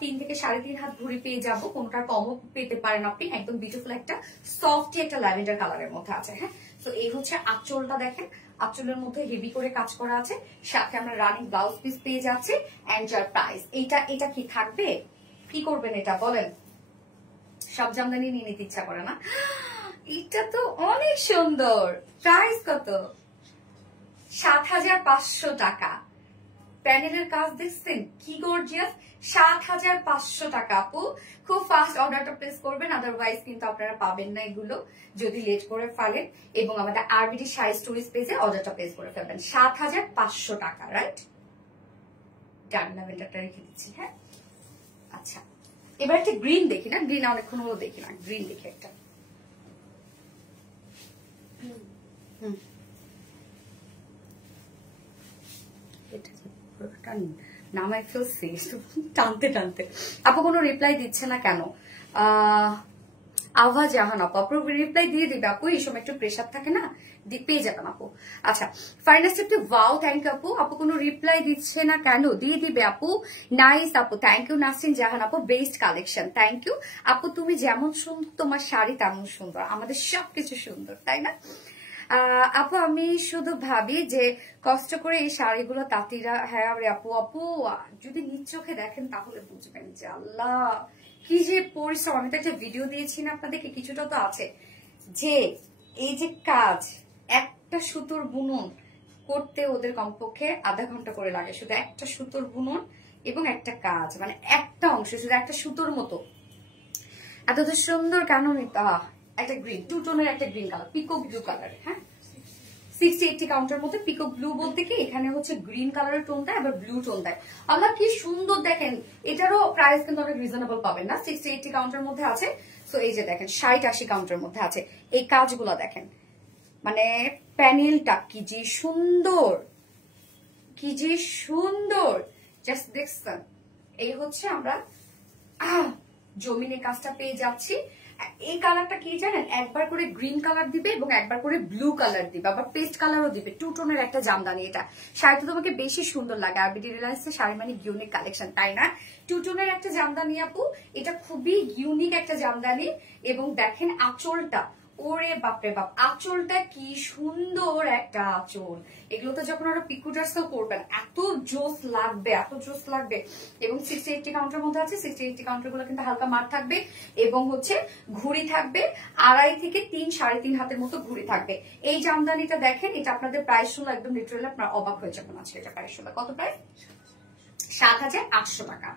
3 থেকে 3.5 হাত ঘুরে পেয়ে যাবো, কোনটার কমও পেতে পারেন আপনি। একদম বিউটিফুল একটা সফট একটা ল্যাভেন্ডার কালারের মধ্যে আছে। হ্যাঁ, তো এই হচ্ছে আঁচলটা দেখেন, আঁচলের মধ্যে হেভি করে কাজ করা আছে, সাথে আমরা রানিং ব্লাউজ পিস পেয়ে যাচ্ছি। এন্ড যার প্রাইস এটা কি থাকবে, কি করবেন এটা বলেন। সব জামদানি নিয়ে নিতে ইচ্ছা করে না। এটা তো অনেক সুন্দর। প্রাইস কত? 7,500 টাকা। প্যানেলের কাজ দেখছেন কি গর্জিয়াস। 7,500 টাকা আপু। খুব ফাস্ট অর্ডারটা প্লেস করবেন, আদারওয়াইজ কিন্তু আপনারা পাবেন না এগুলো যদি লেট করে ফেলেন। এবং আমাদের আরবিডি শাড়ি স্টোরিজ পেজে অর্ডারটা প্লেস করে ফেলবেন। 7,500 টাকা, রাইট। ডান, ল্যাভেন্ডারটা রেখে দিচ্ছি। হ্যাঁ আচ্ছা, এবার একটা গ্রিন দেখি না, গ্রিন অনেকক্ষণ হলো দেখি না, গ্রিন দেখি একটা। নামাই ফেলছি টানতে টানতে। আপু কোনো রিপ্লাই দিচ্ছে না কেন? আভা জাহান আপু, আপু রিপ্লাই দিয়ে দিবে আপু, এই সময় একটু প্রেশার থাকে না, পেয়ে যাবেন আপু। আচ্ছা ফাইনাস্টেপটি ওয়াও, থ্যাংক ইউ আপু। আপু কোনো রিপ্লাই দিচ্ছে না কেন? দিয়ে দিবে আপু। নাইস আপু, থ্যাংক ইউ। নাসরিন জাহান আপু, বেস্ট কালেকশন, থ্যাংক ইউ আপু। তুমি যেমন সুন্দর তোমার শাড়ি তেমন সুন্দর, আমাদের সবকিছু সুন্দর তাই না আপু। আমি শুধু ভাবি যে কষ্ট করে এই শাড়িগুলো তাঁতিরা, হ্যাঁ রে আপু, আপু যদি নিজ চোখে দেখেন তাহলে বুঝবেন যে আল্লাহ কি যে পরিশ্রম। আমি তো একটা ভিডিও দিয়েছি না আপনাদেরকে, কিছুটা তো আছে, যে এই যে কাজ একটা সুতোর বুনন করতে ওদের কমপক্ষে আধা ঘন্টা করে লাগে, শুধু একটা সুতোর বুনন এবং একটা কাজ, মানে একটা অংশ শুধু একটা সুতোর মতো এত সুন্দর কেন নিতে। একটা গ্রিন, 2 টোনের একটা green colour, peacock blue colour. হ্যাঁ 60-80 কাউন্টের মধ্যে পিকক ব্লু বলতে কি এখানে হচ্ছে গ্রিন কালারের টোনটা এবার ব্লু টোন দেয়। আল্লাহ কি সুন্দর দেখেন। এটারও প্রাইস কিন্তু অনেক রিজনেবল পাবেন না, 60-80 কাউন্টের মধ্যে আছে। সো এই যে দেখেন 60-80 কাউন্টের মধ্যে আছে। এই কাজগুলো দেখেন, মানে প্যানেলটা কি যে সুন্দর, কি যে সুন্দর, জাস্ট দেখছেন। এই হচ্ছে আমরা জমিনের কাজটা পেয়ে যাচ্ছি। এই কালারটা কি জানেন, একবার করে গ্রিন কালার দিবে এবং একবার করে ব্লু কালার দিবে, আবার পেস্ট কালারও দিবে। 2 টোনের একটা জামদানি। এটা শাড়িটা তোমাকে বেশি সুন্দর লাগে। আরবিডি রিলায়েন্সের শাড়ি মানে ইউনিক কালেকশন তাই না। 2 টোনের একটা জামদানি আপু, এটা খুবই ইউনিক একটা জামদানি। এবং দেখেন আঁচলটা, ওরে বাপরে বাপ, আঁচলটা কি সুন্দর একটা আঁচল। এগুলো তো যখন আরো পিকুটার্সও করবেন এত জোস লাগবে, এত জোস লাগবে। এবং 60-80 কাউন্টের মধ্যে আছে। 60-80 কাউন্টার গুলো কিন্তু হালকা মার থাকবে এবং হচ্ছে ঘুড়ি থাকবে 2.5 থেকে 3-3.5 হাতের মতো ঘুড়ি থাকবে। এই জামদানিটা দেখেন, এটা আপনাদের প্রাইস শুনলে একদম লিটারালি আপনার অবাক হয়ে যাবেন। আজকে এটা প্রাইস শুনলে কত প্রাইস? 7,800 টাকা।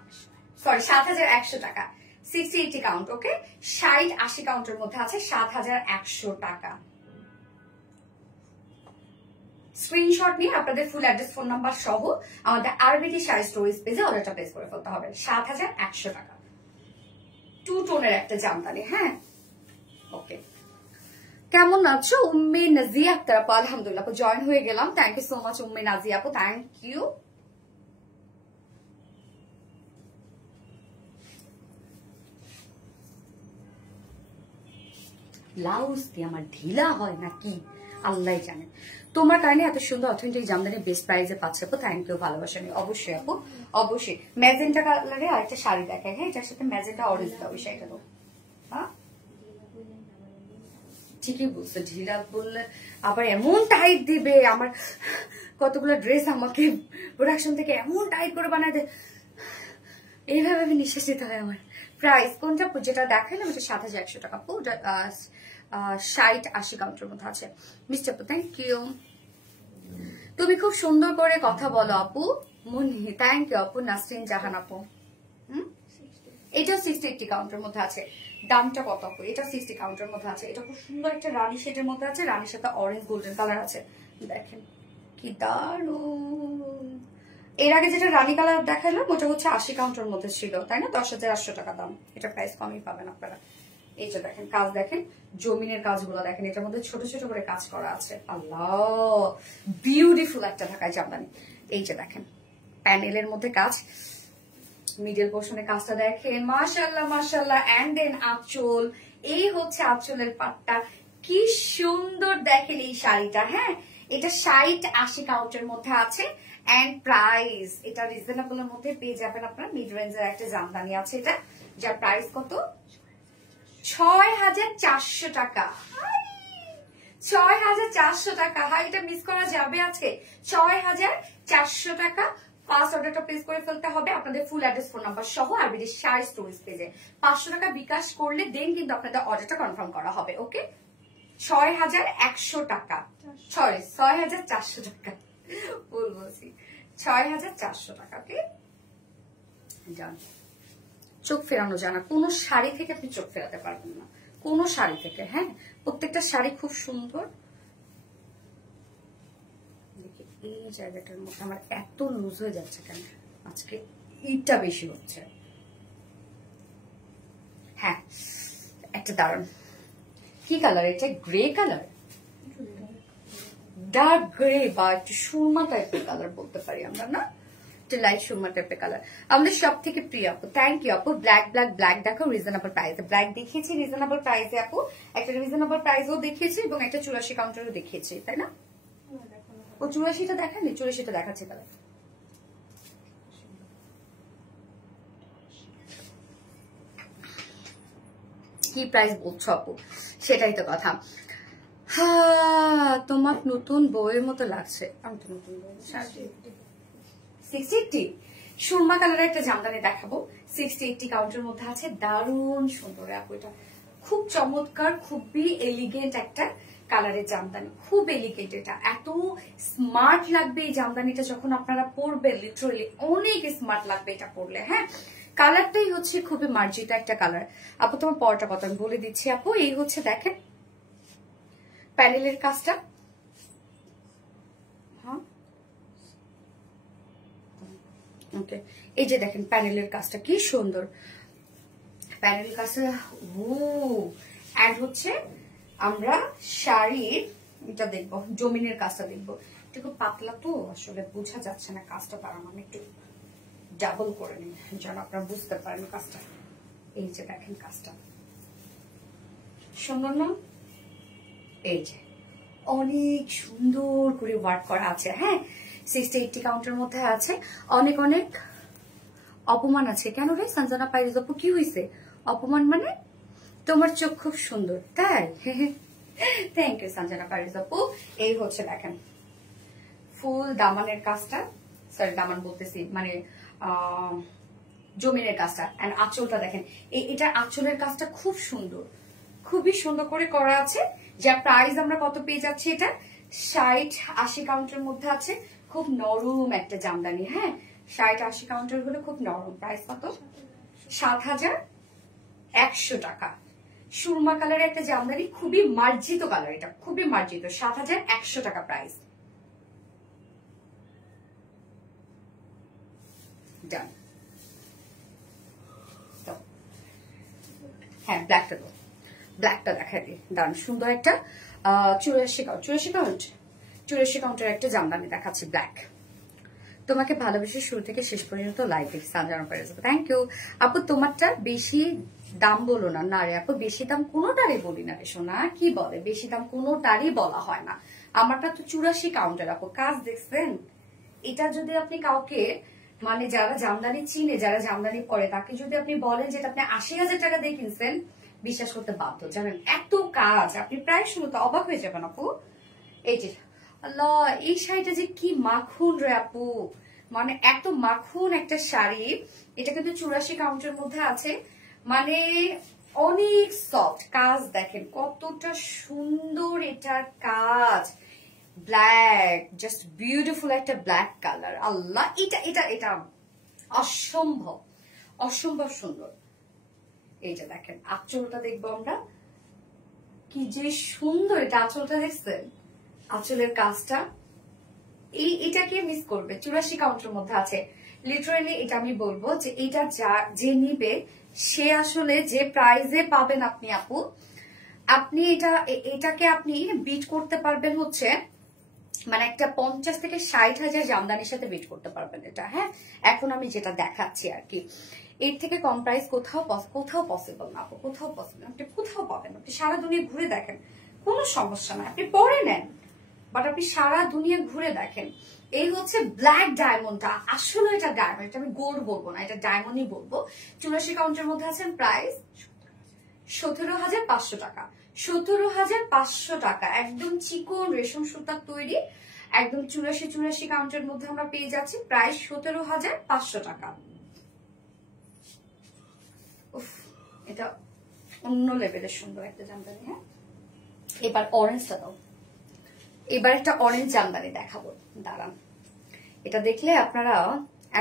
সরি 7,100 টাকা, 60-80 কাউন্ট। ওকে, 60-80 কাউন্টের মধ্যে আছে 7,100 টাকা। স্ক্রিনশট নিয়ে আপনাদের ফুল অ্যাড্রেস ফোন নাম্বার সহ আমাদের আরবিডি শাড়ি স্টোরেজ পেজে অর্ডারটা প্লেস করে ফেলতে হবে। 7,100 টাকা, 2 টোনের একটা জামদানি। হ্যাঁ, ওকে। কেমন আছো উম্মে নাজিয়া আক্তার আপু? আলহামদুলিল্লাহ আপু, জয়েন হয়ে গেলাম। Thank you so much Umme Nazia আপু, থ্যাংক ইউ। ব্লাউজ দিয়ে আমার ঢিলা হয় নাকি আল্লাহ জানে। তোমার কারণে এত সুন্দর অথেন্টিক জামদানি বেস্ট প্রাইসে পাচ্ছে আপু, থ্যাংক ইউ, ভালোবাসা নিয়ে। অবশ্যই আপু, অবশ্যই। ম্যাজেন্টা কালারে আরেকটা শাড়ি দেখায়, হ্যাঁ, এটার সাথে ম্যাজেন্টা অরেঞ্জ দাও, ওই শাড়িটা দাও। হ্যাঁ, ঠিকই বুঝছো, ঢিলা বললে আবার এমন টাইট দিবে। আমার কতগুলো ড্রেস আমাকে প্রোডাকশন থেকে এমন টাইট করে বানায় দেয়, এইভাবে নিঃশ্বাস নিতে হয় আমার। প্রাইস কোনটা যেটা দেখাইলাম এটা 7,100 টাকা আপু, 60-80 কাউন্টের মধ্যে আছে। মিস্টার আপু থ্যাংক ইউ। তুমি খুব সুন্দর করে কথা বলো আপু মনি, থ্যাংক ইউ আপু। নাসরিন জাহান আপু, এটাও 60-80 কাউন্টের মধ্যে আছে। দামটা কত আপু? এটা 60 কাউন্টের মধ্যে আছে। এটা খুব সুন্দর একটা রানী শেডের মধ্যে আছে, রানীর সাথে অরেঞ্জ গোল্ডেন কালার আছে। দেখেন কি দারুন। এর আগে যেটা রানী কালার দেখালাম ওটা হচ্ছে 80 কাউন্টের মধ্যে ছিল, তাই না? 10,800 টাকা দাম। এটা প্রাইস কমই পাবেন আপনারা। এই যে দেখেন কাজ, দেখেন জমিনের কাজগুলো দেখেন, এটার মধ্যে ছোট ছোট করে কাজ করা আছে। আল্লাহ, বিউটিফুল একটা ঢাকায় জামদানি। এই যে দেখেন প্যানেলের মধ্যে কাজ, মিডল পোর্শনে কাজটা দেখেন, মাশাআল্লাহ মাশাআল্লাহ। এন্ড দেন আঁচল, এই হচ্ছে আঁচলের পাটটা, কি সুন্দর দেখেন এই শাড়িটা। হ্যাঁ, এটা 60-80 কাউন্টের মধ্যে আছে। এন্ড প্রাইস এটা রিজনেবল এর মধ্যে পেয়ে যাবেন আপনারা। মিড রেঞ্জের একটা জামদানি আছে এটা, যার প্রাইস কত? 6,400 টাকা। 6,400 টাকা। হ্যাঁ, এটা মিস করা যাবে আজকে। 6,400 টাকা। ফার্স্ট অর্ডারটা প্লেস করে ফেলতে হবে আপনাদের ফুল অ্যাড্রেস ফোন নাম্বার সহ আরবিডি শাড়ি স্টোরেজ পেজে। 500 টাকা বিকাশ করলে দেন কিন্তু আপনাদের অর্ডারটা কনফার্ম করা হবে। ওকে, 6,100 টাকা, সরি 6,400 টাকা ভুল বলছি, 6,400 টাকা। ওকে, ডান। চোখ ফেরানো যায় না, কোনো শাড়ি থেকে আপনি চোখ ফেরাতে পারবেন না, কোনো শাড়ি থেকে। হ্যাঁ, প্রত্যেকটা শাড়ি খুব সুন্দর। এই জায়গাটার মধ্যে আমার এত লুজ হয়ে যাচ্ছে কেন আজকে, ইটটা বেশি হচ্ছে। হ্যাঁ, একটা দারুন, কি কালার এটা? গ্রে কালার, ডার্ক গ্রে বা একটু সুরমা টাইপের কালার বলতে পারি আমরা, না? লাইট সুরমা টাইপের কালার। আমাদের সব থেকে প্রিয় আপু, থ্যাংক ইউ আপু। ব্ল্যাক ব্ল্যাক ব্ল্যাক দেখো, রিজনেবল প্রাইসে ব্ল্যাক দেখিয়েছি, রিজনেবল প্রাইসে আপু। একটা রিজনেবল প্রাইসও দেখিয়েছি এবং একটা 84 কাউন্টারও দেখিয়েছি, তাই না? ও 84টা দেখায়নি, 84টা দেখাচ্ছে কালার। কি প্রাইস বলছো আপু? সেটাই তো কথা। হ্যাঁ, তোমার নতুন বইয়ের মতো লাগছে। আমি তো নতুন বই 60-80 সুরমা কালারের একটা জামদানি দেখাবো, 60-80 কাউন্টের মধ্যে আছে। দারুণ সুন্দর আপু, এটা খুব চমৎকার, খুবই এলিগেন্ট একটা কালারের জামদানি, খুব এলিগেন্ট। এটা এত স্মার্ট লাগবে এই জামদানিটা যখন আপনারা পরবেন, লিটারালি অনেক স্মার্ট লাগবে এটা পরলে। হ্যাঁ, কালারটাই হচ্ছে খুবই মার্জিত একটা কালার। আপু তোমার পরটা কথা আমি বলে দিচ্ছি আপু। এই হচ্ছে দেখেন প্যানেলের কাজটা। হ্যাঁ, ওকে, এই যে দেখেন প্যানেলের কাজটা কি সুন্দর, প্যানেলের কাজটা। এন্ড হচ্ছে আমরা শাড়ির এটা দেখবো, জমিনের কাজটা দেখবো। এটা খুব পাতলা তো আসলে বোঝা যাচ্ছে না কাজটা, তার মানে একটু ডাবল করে নিন যেন আপনারা বুঝতে পারেন কাজটা। এই যে দেখেন কাজটা সুন্দর না? এই যে অনেক সুন্দর করে ওয়ার্ক করা আছে। হ্যাঁ, 60-80 কাউন্টের মধ্যে আছে। অনেক অনেক অপমান আছে। কেন রে সঞ্জনা পাইরিজ আপু, কি হয়েছে? অপমান মানে তোমার চোখ খুব সুন্দর, তাই? থ্যাংক ইউ সঞ্জনা পাইরিজ আপু। এই হচ্ছে দেখেন ফুল দামানের কাজটা, সরি দামান বলতেছি মানে জমিনের কাজটা। এন্ড আঁচলটা দেখেন, এটা আঁচলের কাজটা খুব সুন্দর, খুবই সুন্দর করে করা আছে। যার প্রাইস আমরা কত পেয়ে যাচ্ছি? এটা 60-80 কাউন্টের মধ্যে আছে। খুব নরম একটা জামদানি, হ্যাঁ 60-80 কাউন্টার হলে খুব নরম। প্রাইস কত? 7,100 টাকা। সুরমা কালারের একটা জামদানি, খুবই মার্জিত কালার, এটা খুবই মার্জিত। 7,100 টাকা প্রাইস। ডান। হ্যাঁ ব্ল্যাকটা তো, ব্ল্যাকটা দেখা দিই। দারুণ সুন্দর একটা 84 কাউন্টার একটা জামদানি দেখাচ্ছি ব্ল্যাক। তোমাকে ভালোবেসে শুরু থেকে শেষ পর্যন্ত লাইভ দেখি সাজানো পেরে যাবে। থ্যাংক ইউ আপু। তোমারটা বেশি দাম বলো না। না রে আপু, বেশি দাম কোনোটারই বলি না রে সোনা। কি বলে বেশি দাম কোনোটারই বলা হয় না। আমারটা তো 84 কাউন্টার আপু। কাজ দেখছেন? এটা যদি আপনি কাউকে মানে যারা জামদানি চিনে, যারা জামদানি পরে, তাকে যদি আপনি বলেন যে আপনি 80,000 টাকা দিয়ে কিনছেন, বিশ্বাস করতে বাধ্য। জানেন এত কাজ, আপনি প্রায় শুনতে অবাক হয়ে যাবেন আপু। এই যে আল্লাহ, এই শাড়িটা যে কি মাখন রে আপু, মানে এত মাখন একটা শাড়ি। এটা কিন্তু 84 কাউন্টের মধ্যে আছে, মানে অনেক সফট। কাজ দেখেন কতটা সুন্দর এটার কাজ। ব্ল্যাক, জাস্ট বিউটিফুল একটা ব্ল্যাক কালার। আল্লাহ, এটা এটা এটা অসম্ভব অসম্ভব সুন্দর। এই যে দেখেন আঁচলটা দেখবো আমরা, কি যে সুন্দর এটা। আঁচলটা দেখছেন? আঁচলের কাজটা, এটাকে মিস করবে। 84 কাউন্টের মধ্যে আছে। লিটারালি এটা আমি বলবো যে এটা যে নিবে সে আসলে যে প্রাইজে পাবেন আপনি আপু, আপনি এটাকে আপনি বিট করতে পারবেন হচ্ছে মানে একটা 50 থেকে 60,000 জামদানির সাথে বিট করতে পারবেন এটা। হ্যাঁ এখন আমি যেটা দেখাচ্ছি আর কি, এর থেকে কম প্রাইস কোথাও পসিবল না আপু, কোথাও পসিবল। আপনি কোথাও পাবেন, আপনি সারা দুনিয়া ঘুরে দেখেন, কোনো সমস্যা নাই, আপনি পরে নেন, বাট আপনি সারা দুনিয়া ঘুরে দেখেন। এই হচ্ছে ব্ল্যাক ডায়মন্ডটা, আসলে এটা ডায়মন্ড, এটা আমি গোল্ড বলবো না, এটা ডায়মন্ডই বলবো। 84 কাউন্টের মধ্যে আছেন, প্রাইস 17,500 টাকা। 17,500 টাকা, একদম চিকন রেশম সুতার তৈরি, একদম 84 কাউন্টের মধ্যে আমরা পেয়ে যাচ্ছি, প্রাইস 17,500 টাকা। এটা অন্য লেভেলের সুন্দর একটা জামদানি। হ্যাঁ এবার অরেঞ্জটা দাও, এবার একটা অরেঞ্জ জামদানি দেখাবো, দাঁড়ান। এটা দেখলে আপনারা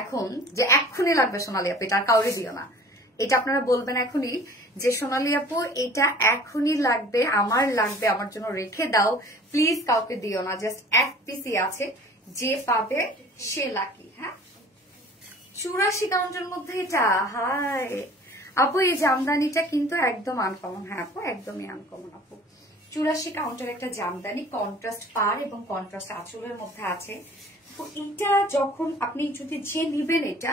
এখন যে এক্ষুনি লাগবে সোনালী আপু, এটা কাউরে দিও না, এটা আপনারা বলবেন এখনই যে সোনালী আপু এটা এখনই লাগবে, আমার লাগবে, আমার জন্য রেখে দাও প্লিজ, কাউকে দিও না, জাস্ট এক পিসই আছে, যে পাবে সে লাকি। হ্যাঁ 84 কাউন্টের মধ্যে এটা। হাই আপু, এই জামদানিটা কিন্তু একদম আনকমন। হ্যাঁ আপু একদমই আনকমন আপু। 84 কাউন্টের একটা জামদানি, কন্ট্রাস্ট পার এবং কন্ট্রাস্ট আঁচলের মধ্যে আছে। এটা যখন আপনি যদি যে নিবেন এটা,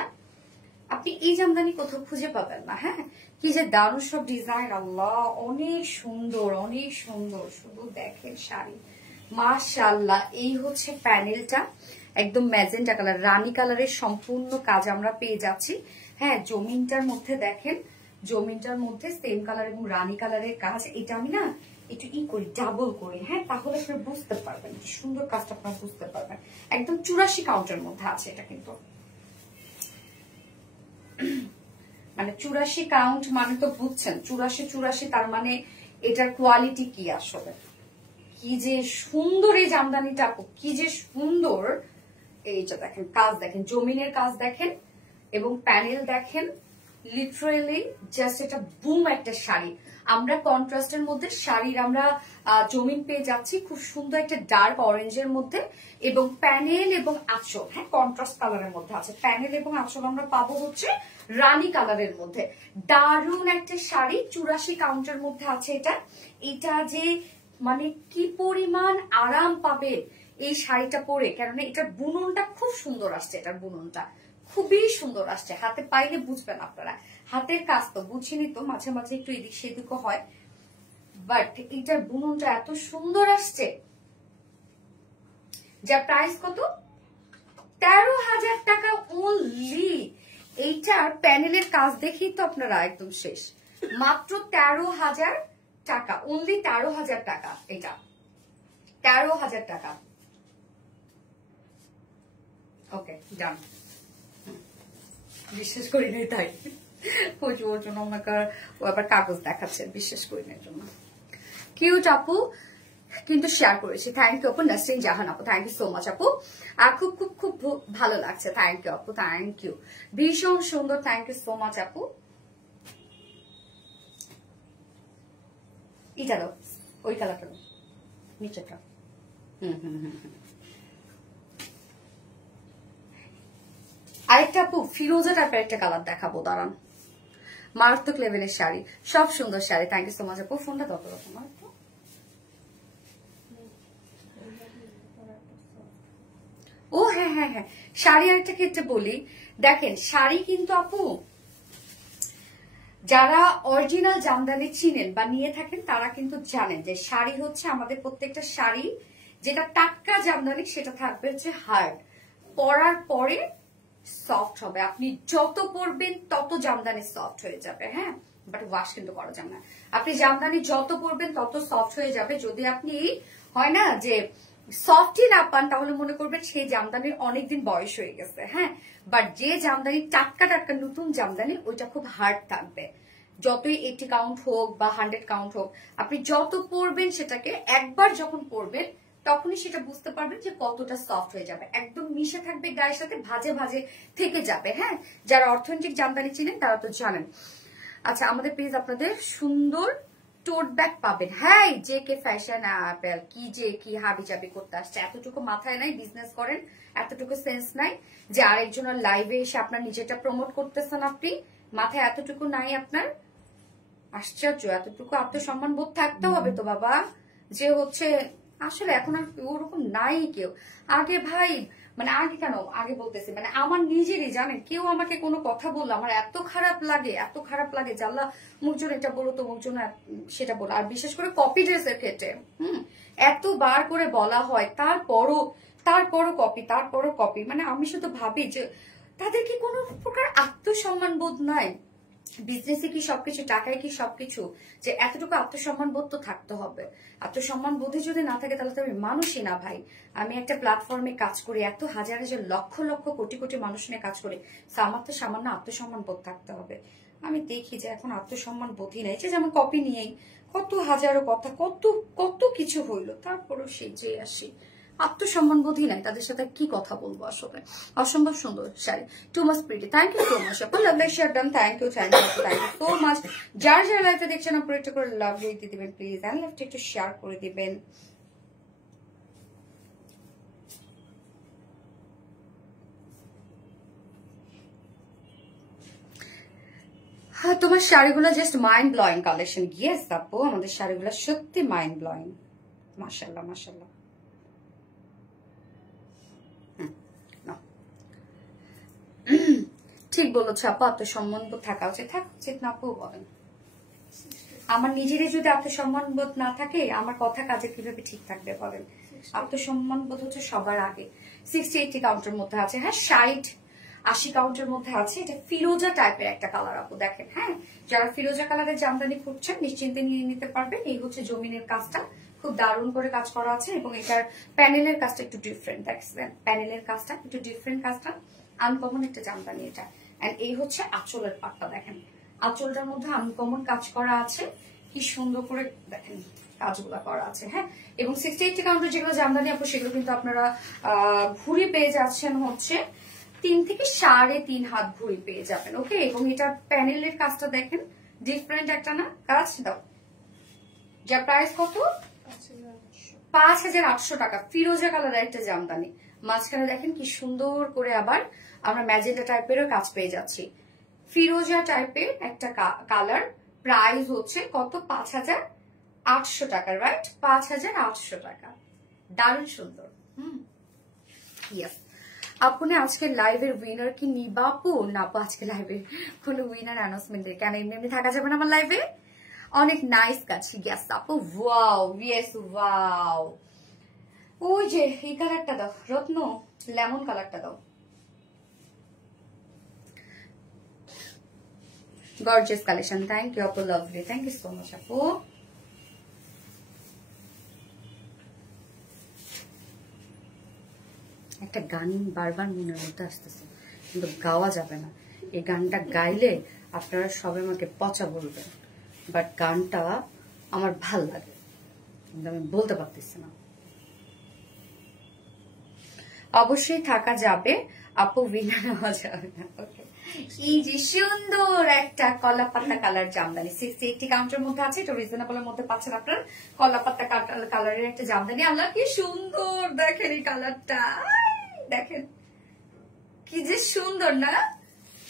আপনি এই জামদানি কোথাও খুঁজে পাবেন না। হ্যাঁ কি যে দারুণ সব ডিজাইন, আল্লাহ অনেক সুন্দর অনেক সুন্দর। শুধু দেখেন শাড়ি, মাশাআল্লাহ। এই হচ্ছে প্যানেলটা, একদম ম্যাজেন্টা কালার, রানী কালারের সম্পূর্ণ কাজ আমরা পেয়ে যাচ্ছি। হ্যাঁ জমিনটার মধ্যে দেখেন, জমিনটার মধ্যে সেম কালার এবং রানী কালারের কাজ। এটা আমি না একটু করি, ডাবল করি, হ্যাঁ তাহলে আপনারা বুঝতে পারবেন, সুন্দর কাজটা আপনারা বুঝতে পারবেন। একদম 84 কাউন্টের মধ্যে আছে এটা, কিন্তু মানে 84 কাউন্ট মানে তো বুঝছেন, 84 তার মানে এটার কোয়ালিটি কি আসলে, কি যে সুন্দর এই জামদানিটা আপু, কি যে সুন্দর। এইটা দেখেন, কাজ দেখেন, জমিনের কাজ দেখেন এবং প্যানেল দেখেন, লিটারেলি জাস্ট এটা বুম একটা শাড়ি। আমরা কন্ট্রাস্টের মধ্যে শাড়ির আমরা জমিন পেয়ে যাচ্ছি, খুব সুন্দর একটা ডার্ক অরেঞ্জের মধ্যে, এবং প্যানেল এবং আঁচল হ্যাঁ কন্ট্রাস্ট কালারের মধ্যে আছে। প্যানেল এবং আঁচল আমরা পাবো হচ্ছে রানী কালারের মধ্যে। দারুণ একটা শাড়ি, 84 কাউন্টের মধ্যে আছে এটা। এটা যে মানে কি পরিমাণ আরাম পাবে এই শাড়িটা পরে, কেননা এটার বুননটা খুব সুন্দর আসছে, এটার বুননটা খুবই সুন্দর আসছে, হাতে পাইলে বুঝবেন আপনারা। হাতের কাজ তো বুঝিনি তো, মাঝে মাঝে একটু এদিক সেদিকও হয়, বাট এটার বুননটা এত সুন্দর আসছে। যা প্রাইস কত? 13,000 টাকা অনলি। এইটার প্যানেলের কাজ দেখেই তো আপনারা একদম শেষ। মাত্র 13,000 টাকা, অনলি 13,000 টাকা। এটা 13,000 টাকা। ওকে ডান। বিশ্বাস করি নাই তাই ওর জন্য আমাকে আবার কাগজ দেখাচ্ছে, বিশ্বাস করি না জন্য। কিউট আপু, কিন্তু শেয়ার করেছি। থ্যাংক ইউ আপু। নাসরিন জাহান আপু, থ্যাংক ইউ সো মাচ আপু। খুব খুব খুব ভালো লাগছে। থ্যাংক ইউ আপু, থ্যাংক ইউ, ভীষণ সুন্দর। থ্যাংক ইউ সো মাচ আপু। এটা দাও, ওই কালারটা দাও, নিচেটা। আরেকটা আপু ফিরোজা টাইপের একটা কালার দেখাবো, দাঁড়ান। মারাত্মক লেভেলের শাড়ি, সব সুন্দর sari. Thank you so much আপু। ফোনটা কত রকম? ও হ্যাঁ হ্যাঁ হ্যাঁ, শাড়ি আরেকটা ক্ষেত্রে বলি, দেখেন শাড়ি কিন্তু আপু যারা অরিজিনাল জামদানি চিনেন বা নিয়ে থাকেন তারা কিন্তু জানেন যে শাড়ি হচ্ছে আমাদের প্রত্যেকটা শাড়ি যেটা টাটকা জামদানি সেটা থাকবে হচ্ছে হার্ড, পরার পরে সফট হবে। আপনি যত পরবেন তত জামদানি সফট হয়ে যাবে, হ্যাঁ, বাট ওয়াশ কিন্তু করা যাবে না। আপনি জামদানি যত পরবেন তত সফট হয়ে যাবে। যদি আপনি হয় না যে সফটই না পান তাহলে মনে করবেন সেই জামদানির অনেকদিন বয়স হয়ে গেছে, হ্যাঁ। বাট যে জামদানি টাটকা টাটকা নতুন জামদানি ওইটা খুব হার্ড থাকবে। যতই 80 কাউন্ট হোক বা 100 কাউন্ট হোক, আপনি যত পরবেন সেটাকে একবার যখন পরবেন তখনই সেটা বুঝতে পারবেন যে কতটা সফট হয়ে যাবে, একদম মিশে থাকবে গায়ের সাথে, ভাজে ভাজে থেকে যাবে, হ্যাঁ। যারা অথেন্টিক জামদানি চিনেন তারা তো জানেন। আচ্ছা, আমাদের পেজ আপনাদের সুন্দর টোট ব্যাগ পাবেন, হ্যাঁ। যে কে ফ্যাশন অ্যাপেল কি হাবি চাবি করতে আসছে, এতটুকু মাথায় নাই, বিজনেস করেন, এতটুকু সেন্স নাই যে আরেকজনের লাইভে এসে আপনার নিজেটা প্রমোট করতেছেন, আপনি মাথায় এতটুকু নাই আপনার। আশ্চর্য, এতটুকু আত্মসম্মান বোধ থাকতে হবে তো বাবা, যে হচ্ছে আসলে এখন আর ওরকম নাই কেউ। আগে ভাই মানে আগে কেন আগে বলতেছি মানে আমার নিজেরই জানেন, কেউ আমাকে কোনো কথা বললো আমার এত খারাপ লাগে, এত খারাপ লাগে, জানলা মুখজন এটা বলো তো মুখজন সেটা বলো। আর বিশেষ করে কপি ড্রেসের ক্ষেত্রে এতবার করে বলা হয়, তারপরও কপি, মানে আমি শুধু ভাবি যে তাদের কি কোনো প্রকার আত্মসম্মান বোধ নাই? বিজনেসে কি সবকিছু, টাকায় কি সবকিছু, যে এতটুকু আত্মসম্মান বোধ তো থাকতে হবে। আত্মসম্মান বোধই যদি না থাকে তাহলে তো আমি মানুষই না ভাই। আমি একটা প্ল্যাটফর্মে কাজ করি, এত হাজার হাজার লক্ষ লক্ষ কোটি কোটি মানুষ নিয়ে কাজ করি, আমার তো সামান্য আত্মসম্মান বোধ থাকতে হবে। আমি দেখি যে এখন আত্মসম্মান বোধই নাই, যে যেমন কপি নিয়েই কত হাজারো কথা, কত কত কিছু হইলো, তারপরও সেই যে আসি আত্মসম্মান বোধই নাই, তাদের সাথে কি কথা বলবো আসলে। অসম্ভব সুন্দর sari, too much pretty. Thank you so much আপু, lovely share done, thank you so much. যার যারা লাইভে দেখছেন আপনি একটু করে লাভ দিয়ে দিবেন প্লিজ, এন্ড লাইভটা একটু শেয়ার করে দিবেন। হ্যাঁ, তোমার শাড়িগুলো just mind blowing collection. Yes আপু, আমাদের শাড়িগুলো সত্যি মাইন্ড ব্লোয়িং, মাশাআল্লাহ মাশাআল্লাহ। ঠিক বলেছ আপু, আত্মসম্মান বোধ থাকা উচিত, থাকা উচিত না আপু বলেন? আমার নিজেরই যদি আত্মসম্মান বোধ না থাকে আমার কথা কাজে কিভাবে ঠিক থাকবে বলেন? আত্মসম্মান বোধ হচ্ছে সবার আগে। 60-80 কাউন্টের মধ্যে আছে, হ্যাঁ 60-80 কাউন্টের মধ্যে আছে। এটা ফিরোজা টাইপের একটা কালার আপু, দেখেন, হ্যাঁ। যারা ফিরোজা কালারের জামদানি খুঁজছেন নিশ্চিন্তে নিয়ে নিতে পারবেন। এই হচ্ছে জমিনের কাজটা, খুব দারুণ করে কাজ করা আছে, এবং এটার প্যানেলের কাজটা একটু ডিফারেন্ট, দেখছেন প্যানেলের কাজটা একটু ডিফারেন্ট, কাজটা আনকমন একটা জামদানি এটা। এন্ড এই হচ্ছে আঁচলের পাটটা, দেখেন আঁচলটার মধ্যে আনকমন কাজ করা আছে, কি সুন্দর করে দেখেন কাজগুলা করা আছে, হ্যাঁ। এবং 60-80 কাউন্টের যেগুলো জামদানি আপু সেগুলো কিন্তু আপনারা ঘুরি পেয়ে যাচ্ছেন হচ্ছে 3 থেকে 3.5 হাত ঘুরি পেয়ে যাবেন, ওকে। এবং এটার প্যানেলের কাজটা দেখেন ডিফারেন্ট একটা না কাজ দাও, যার প্রাইস কত 5,800 টাকা। ফিরোজা কালারের একটা জামদানি, মাঝখানে দেখেন কি সুন্দর করে আবার আমরা ম্যাজেন্টা টাইপেরও কাজ পেয়ে যাচ্ছি। ফিরোজা টাইপের একটা কালার, প্রাইস হচ্ছে কত 5,800 টাকা, রাইট? 5,800 টাকা, দারুণ সুন্দর। ইয়েস আপনি আজকের লাইভের উইনার কি নিবাপু? না আপু, আজকে লাইভে কোনো উইনার অ্যানাউন্সমেন্ট নেই, কেন এমনি এমনি থাকা যাবে না আমার লাইভে। অনেক নাইস কাজ, ইয়েস আপু, ওয়াও, ইয়েস ওয়াও। ওই যে এই কালারটা দাও রত্ন, লেমন কালারটা দাও, গর্জিয়াস কালেকশন। থ্যাংক ইউ আপু, lovely, thank you so much আপু। একটা গান বারবার মনের মধ্যে আসতেছে কিন্তু গাওয়া যাবে না। এই গানটা গাইলে আপনারা সবাই আমাকে পচা বলবেন, বাট গানটা আমার ভাল লাগে, কিন্তু আমি বলতে পারতেছি না। অবশ্যই থাকা যাবে আপু, উইনা নেওয়া যাবে না। ওকে, এই যে সুন্দর একটা কলা পাতা কালার জামদানি 60-80 কাউন্টের মধ্যে আছে, এটা রিজনেবলের মধ্যে পাচ্ছেন আপনার। কলা পাতা কালারের একটা জামদানি, আল্লাহ কি সুন্দর, দেখেন এই কালারটা, দেখেন কি যে সুন্দর না।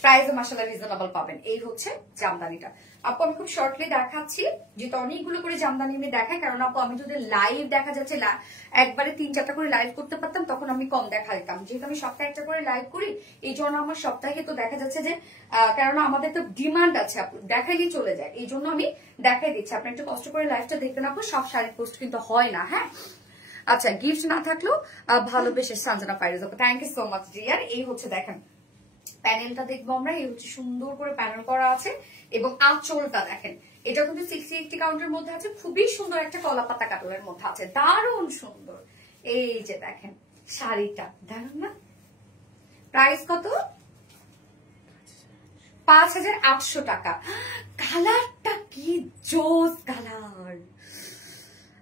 প্রাইসও মাশাআল্লাহ রিজনেবল পাবেন। এই হচ্ছে জামদানিটা আপু। আমি খুব শর্টলি দেখাচ্ছি, যেহেতু অনেকগুলো করে জামদানি আমি দেখাই, কারণ আপু আমি যদি লাইভ দেখা যাচ্ছে একবারে 3-4টা করে লাইভ করতে পারতাম, তখন আমি কম দেখা দিতাম। যেহেতু আমি সপ্তাহে একটা করে লাইভ করি, এই জন্য আমার সপ্তাহে তো দেখা যাচ্ছে যে, কেননা আমাদের তো ডিমান্ড আছে আপু, দেখাইলেই চলে যায়, এই জন্য আমি দেখাই দিচ্ছি। আপনি একটু কষ্ট করে লাইভটা দেখবেন আপু, সব শাড়ি পোস্ট কিন্তু হয় না। হ্যাঁ, আচ্ছা, গিফট না থাকলেও ভালোবেসে সঞ্জনা ফাইরুজ আপু, thank you so much dear. এই হচ্ছে দেখেন প্যানেলটা দেখবো আমরা, এই হচ্ছে সুন্দর করে প্যানেল করা আছে, এবং আঁচলটা দেখেন, এটা কিন্তু 60-80 কাউন্টের মধ্যে আছে, খুবই সুন্দর একটা কলা পাতা কাটলের মধ্যে আছে, দারুণ সুন্দর। এই যে দেখেন শাড়িটা, দারুণ না? প্রাইস কত? 5800 টাকা। কালারটা কি জোস কালার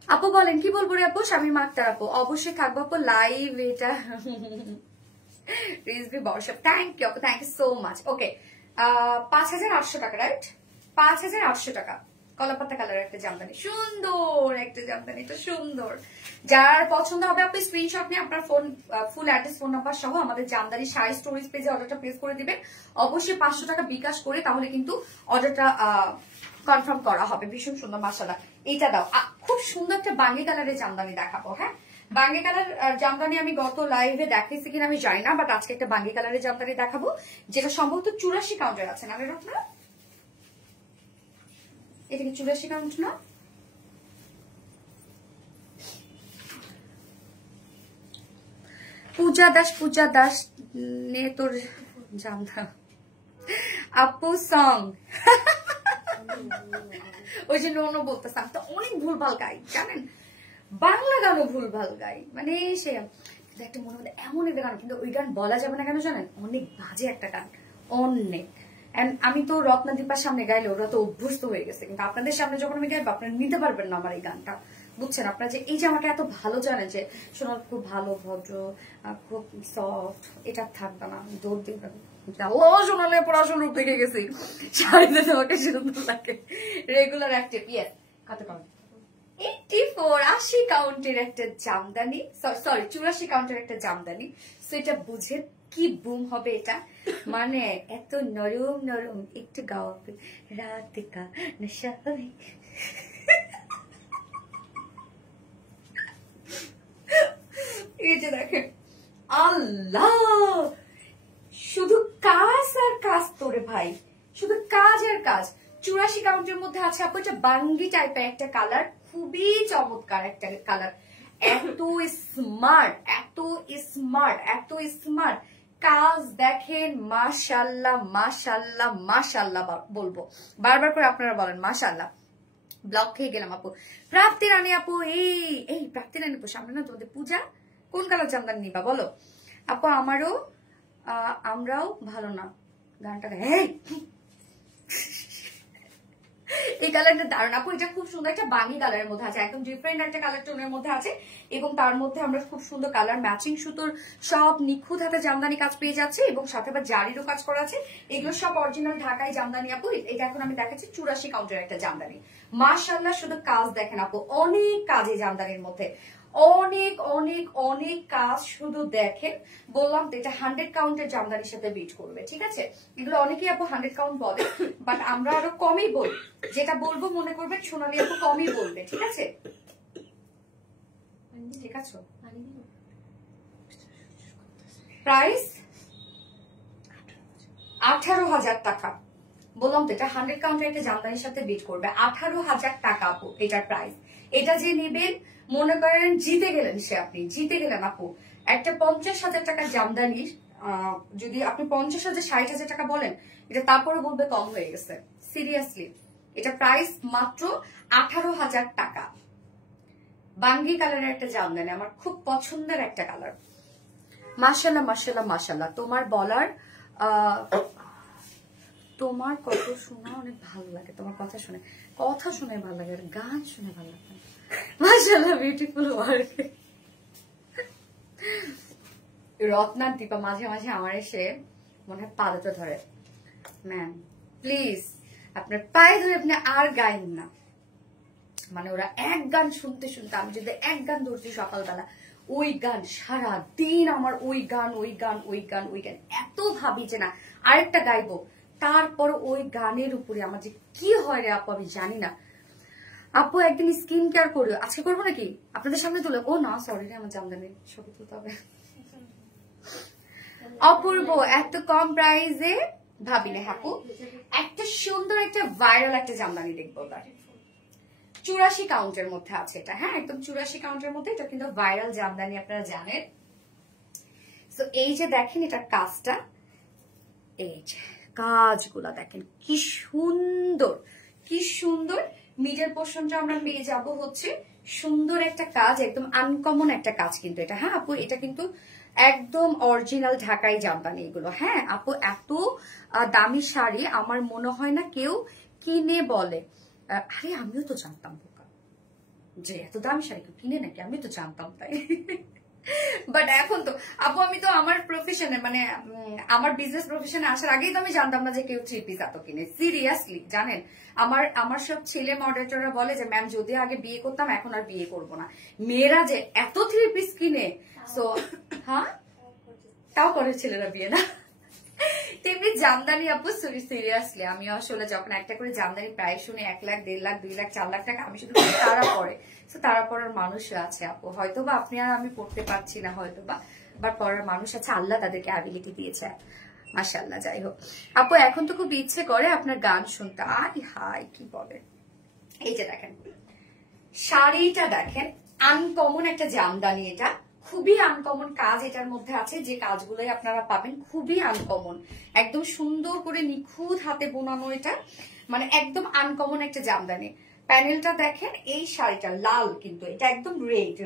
আপু, বলেন কি বলবো রে আপু? স্বামী মাক্তার আপু, অবশ্যই থাকবো আপু লাইভ। এটা রিজভি বর্ষপ, থ্যাংক ইউ আপু, থ্যাংক ইউ সো মাচ। ওকে, 5800 টাকা, রাইট? 5800 টাকা কলাপাতা কালার একটা জামদানি, সুন্দর একটা জামদানি, এটা সুন্দর। যার পছন্দ হবে আপনি স্ক্রিনশট নিয়ে আপনার phone, full address, phone number সহ আমাদের জামদানি শাড়ি স্টোরেজ পেজে অর্ডারটা প্লেস করে দিবেন। অবশ্যই 500 টাকা বিকাশ করে, তাহলে কিন্তু অর্ডারটা কনফার্ম করা হবে। ভীষণ সুন্দর মাশাআল্লাহ। এইটা দাও, খুব সুন্দর একটা বাঙ্গি কালারের জামদানি দেখাবো। হ্যাঁ, বাঙ্গি কালার জামদানি আমি গত লাইভে দেখাইছি কিনা আমি জানি না, বাট আজকে একটা বাঙ্গি কালারের জামদানি দেখাবো, যেটা সম্ভবত 84 কাউন্টার আছে না রে রত্না? এটা কি 84 কাউন্ট না? পূজা দাস নে তোর জামদা আপু সং ওই যে নোনো বলতেছে, আমি তো অনেক ভুলভাল গাই জানেন, বাংলা গানও ভুলভাল গাই, মানে সে একটা মনে মধ্যে এমন একটা গান, কিন্তু ওই গান বলা যাবে না কেন জানেন? অনেক বাজে একটা গান, অনেক। আমি তো রত্নাদীপার সামনে গাইলে ওরা তো অভ্যস্ত হয়ে গেছে, কিন্তু আপনাদের সামনে যখন আমি গাইবো আপনারা নিতে পারবেন না আমার এই গানটা, বুঝছেন? আপনারা যে এই যে আমাকে এত ভালো জানেন যে শোনার খুব ভালো, ভদ্র, খুব সফট, এটা থাকবে না, দৌড় দিবেন। ও শোনালে পড়াশোনার রূপ দেখে গেছি, শাড়িতে তোমাকে সুন্দর লাগে। Regular active, yes. কত কাউন্ট? 80 কাউন্টের একটা জামদানি, সরি 84 কাউন্টের একটা জামদানি। সো এটা বুঝে কি বুম হবে এটা, মানে এত নরম নরম, একটু গাওয়া রাত কা নশা হবে। এই যে দেখেন, আল্লাহ, শুধু কাজ আর কাজ তোরে ভাই, শুধু কাজ আর কাজ। 84 কাউন্টের মধ্যে আছে আপু, এটা বাঙ্গি টাইপের একটা কালার, খুবই চমৎকার একটা কালার, এত স্মার্ট, এত স্মার্ট, এত স্মার্ট কাজ দেখেন, মাশাআল্লাহ মাশাআল্লাহ মাশাআল্লাহ বলবো, বারবার করে আপনারা বলেন মাশাআল্লাহ। ব্লক খেয়ে গেলাম আপু। প্রাপ্তি রানী আপু, এই প্রাপ্তি রানী আপু, সামনে না তোমাদের পূজা, কোন কালার জামদানি নিবা বলো আপু? আমারও আমরাও ভালো না গানটা, এই কালারটা দারুণ আপু, এটা খুব সুন্দর একটা বাঙ্গি কালারের মধ্যে আছে, একদম ডিফারেন্ট একটা কালার টোনের মধ্যে আছে, এবং তার মধ্যে আমরা খুব সুন্দর কালার ম্যাচিং সুতোর সব নিখুঁত হাতে জামদানি কাজ পেয়ে যাচ্ছে, এবং সাথে আবার জারিরও কাজ করা আছে। এগুলো সব অরিজিনাল ঢাকায় জামদানি আপু। এটা এখন আমি দেখাচ্ছি 84 কাউন্টের একটা জামদানি, মাশাআল্লাহ। শুধু কাজ দেখেন আপু, অনেক কাজে জামদানির মধ্যে, অনেক অনেক অনেক কাজ, শুধু দেখেন। বললাম তো এটা 100 কাউন্টের জামদানির সাথে বিট করবে, ঠিক আছে? এগুলো অনেকেই আপু 100 কাউন্ট বলে, বাট আমরা আরো কমই বলি, যেটা বলবো মনে করবে সোনালী আপু কমই বলবে, ঠিক আছে? ঠিক আছে, প্রাইস 18,000 টাকা। বললাম তো এটা 100 কাউন্টের একটা জামদানির সাথে বিট করবে, 18,000 টাকা আপু এটার প্রাইস। এটা যে নেবেন মনে করেন জিতে গেলেন, সে আপনি জিতে গেলেন আপু। একটা 50,000 টাকার জামদানি যদি আপনি 50,000 60,000 টাকা বলেন, এটা তারপরে বলবে কম হয়ে গেছে, সিরিয়াসলি। এটা প্রাইস মাত্র 18,000 টাকা। বাঙ্গি কালারের একটা জামদানি, আমার খুব পছন্দের একটা কালার। মাশাআল্লাহ মাশাআল্লাহ মাশাআল্লাহ। তোমার বলার তোমার কথা শোনা অনেক ভালো লাগে, তোমার কথা শুনে ভালো লাগে, আর গান শুনে ভালো লাগে। মাশাআল্লাহ বিউটিফুল ওয়ার্ক। রত্নার দীপা মাঝে মাঝে আমার এসে মনে হয় পা দুটো ধরে, ম্যাম প্লিজ আপনার পায়ে ধরে আপনি আর গাইন না। মানে ওরা এক গান শুনতে শুনতে, আমি যদি এক গান ধরছি সকালবেলা, ওই গান সারা দিন আমার ওই গান ওই গান ওই গান ওই গান, এত ভাবি যে না আরেকটা গাইবো, তারপর ওই গানের উপরে আমার যে কি হয় রে আপু আমি জানি না। আপু একদিন স্কিন কেয়ার করবে, আজকে করবো নাকি আপনাদের সামনে তুলে? ও না সরি রে, আমার জামদানি ছবি তুলতে হবে। অপূর্ব এত কম প্রাইসে ভাবিনি আপু, একটা সুন্দর একটা ভাইরাল একটা জামদানি দেখবো। 84 কাউন্টের মধ্যে আছে এটা, হ্যাঁ একদম 84 কাউন্টের মধ্যে। এটা কিন্তু ভাইরাল জামদানি, আপনারা জানেন। তো এই যে দেখেন এটার কাজটা, এই যে কাজগুলা দেখেন কি সুন্দর, কি সুন্দর। মিডল পোর্শনটা আমরা পেয়ে যাব হচ্ছে সুন্দর একটা কাজ, একদম আনকমন একটা কাজ কিন্তু এটা। হ্যাঁ আপু এটা কিন্তু একদম অরিজিনাল ঢাকাই জামদানি এগুলো। হ্যাঁ আপু এত দামি শাড়ি আমার মনে হয় না কেউ কিনে বলে। আরে আমিও তো জানতাম বোকা যে এত দামি শাড়ি কেউ কিনে নাকি, আমি তো জানতাম তাই। বাট এখন তো আপু আমি তো আমার প্রফেশনে মানে আমার বিজনেস প্রফেশনে আসার আগেই তো আমি জানতাম না যে কেউ 3 পিস এত কিনে। সিরিয়াসলি জানেন, আমার সব ছেলে মডারেটররা বলে যে ম্যাম যদি আগে বিয়ে করতাম এখন আর বিয়ে করব না, মেয়েরা যে এত 3 পিস কিনে। সো হ্যাঁ তাও করে ছেলেরা বিয়ে না। তেমনি জামদানি আপু সিরিয়াসলি আমি আসলে যখন একটা করে জামদানি প্রায় শুনে 1 লাখ 1.5 লাখ 2 লাখ 4 লাখ টাকা, আমি শুধু তারা পরে। তো তারা পড়ার মানুষ আছে আপু, হয়তো বা আপনি আর আমি পড়তে পারছি না হয়তো বা, বাট পড়ার মানুষ আছে, আল্লাহ তাদেরকে অ্যাবিলিটি দিয়েছে মাশাআল্লাহ। যাই হোক আপু এখন তো খুব ইচ্ছে করে আপনার গান শুনতে। আই হাই কি বলে, এই যে দেখেন শাড়িটা দেখেন, আনকমন একটা জামদানি, এটা খুবই আনকমন কাজ এটার মধ্যে আছে। যে কাজগুলোই আপনারা পাবেন খুবই আনকমন, একদম সুন্দর করে নিখুঁত হাতে বোনানো, এটা মানে একদম আনকমন একটা জামদানি। প্যানেলটা দেখেন, এই শাড়িটা লাল কিন্তু এটা একদম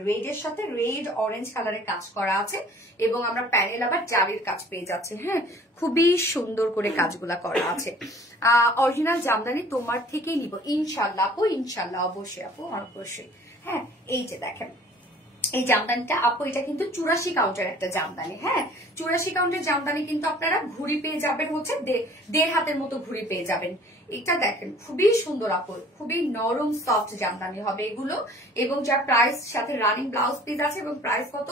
রেডের সাথে রেড অরেঞ্জ কালারের কাজ করা আছে, এবং আমরা প্যানেল আবার জারির কাজ পেয়ে যাচ্ছি। হ্যাঁ খুবই সুন্দর করে কাজগুলা করা আছে। অরিজিনাল জামদানি তোমার থেকেই নিব ইনশাল্লাহ আপু, ইনশাল্লাহ অবশ্যই আপু অবশ্যই। হ্যাঁ এই যে দেখেন এই জামদানিটা আপু, এটা কিন্তু 84 কাউন্টের একটা জামদানি। হ্যাঁ 84 কাউন্টের জামদানি কিন্তু আপনারা ঘুড়ি পেয়ে যাবেন হচ্ছে 1.5 হাতের মতো ঘুড়ি পেয়ে যাবেন। এটা দেখেন খুবই সুন্দর আপু, খুবই নরম সফট জামদানি হবে এগুলো, এবং যার প্রাইস সাথে রানিং ব্লাউজ পিস আছে, এবং প্রাইস কত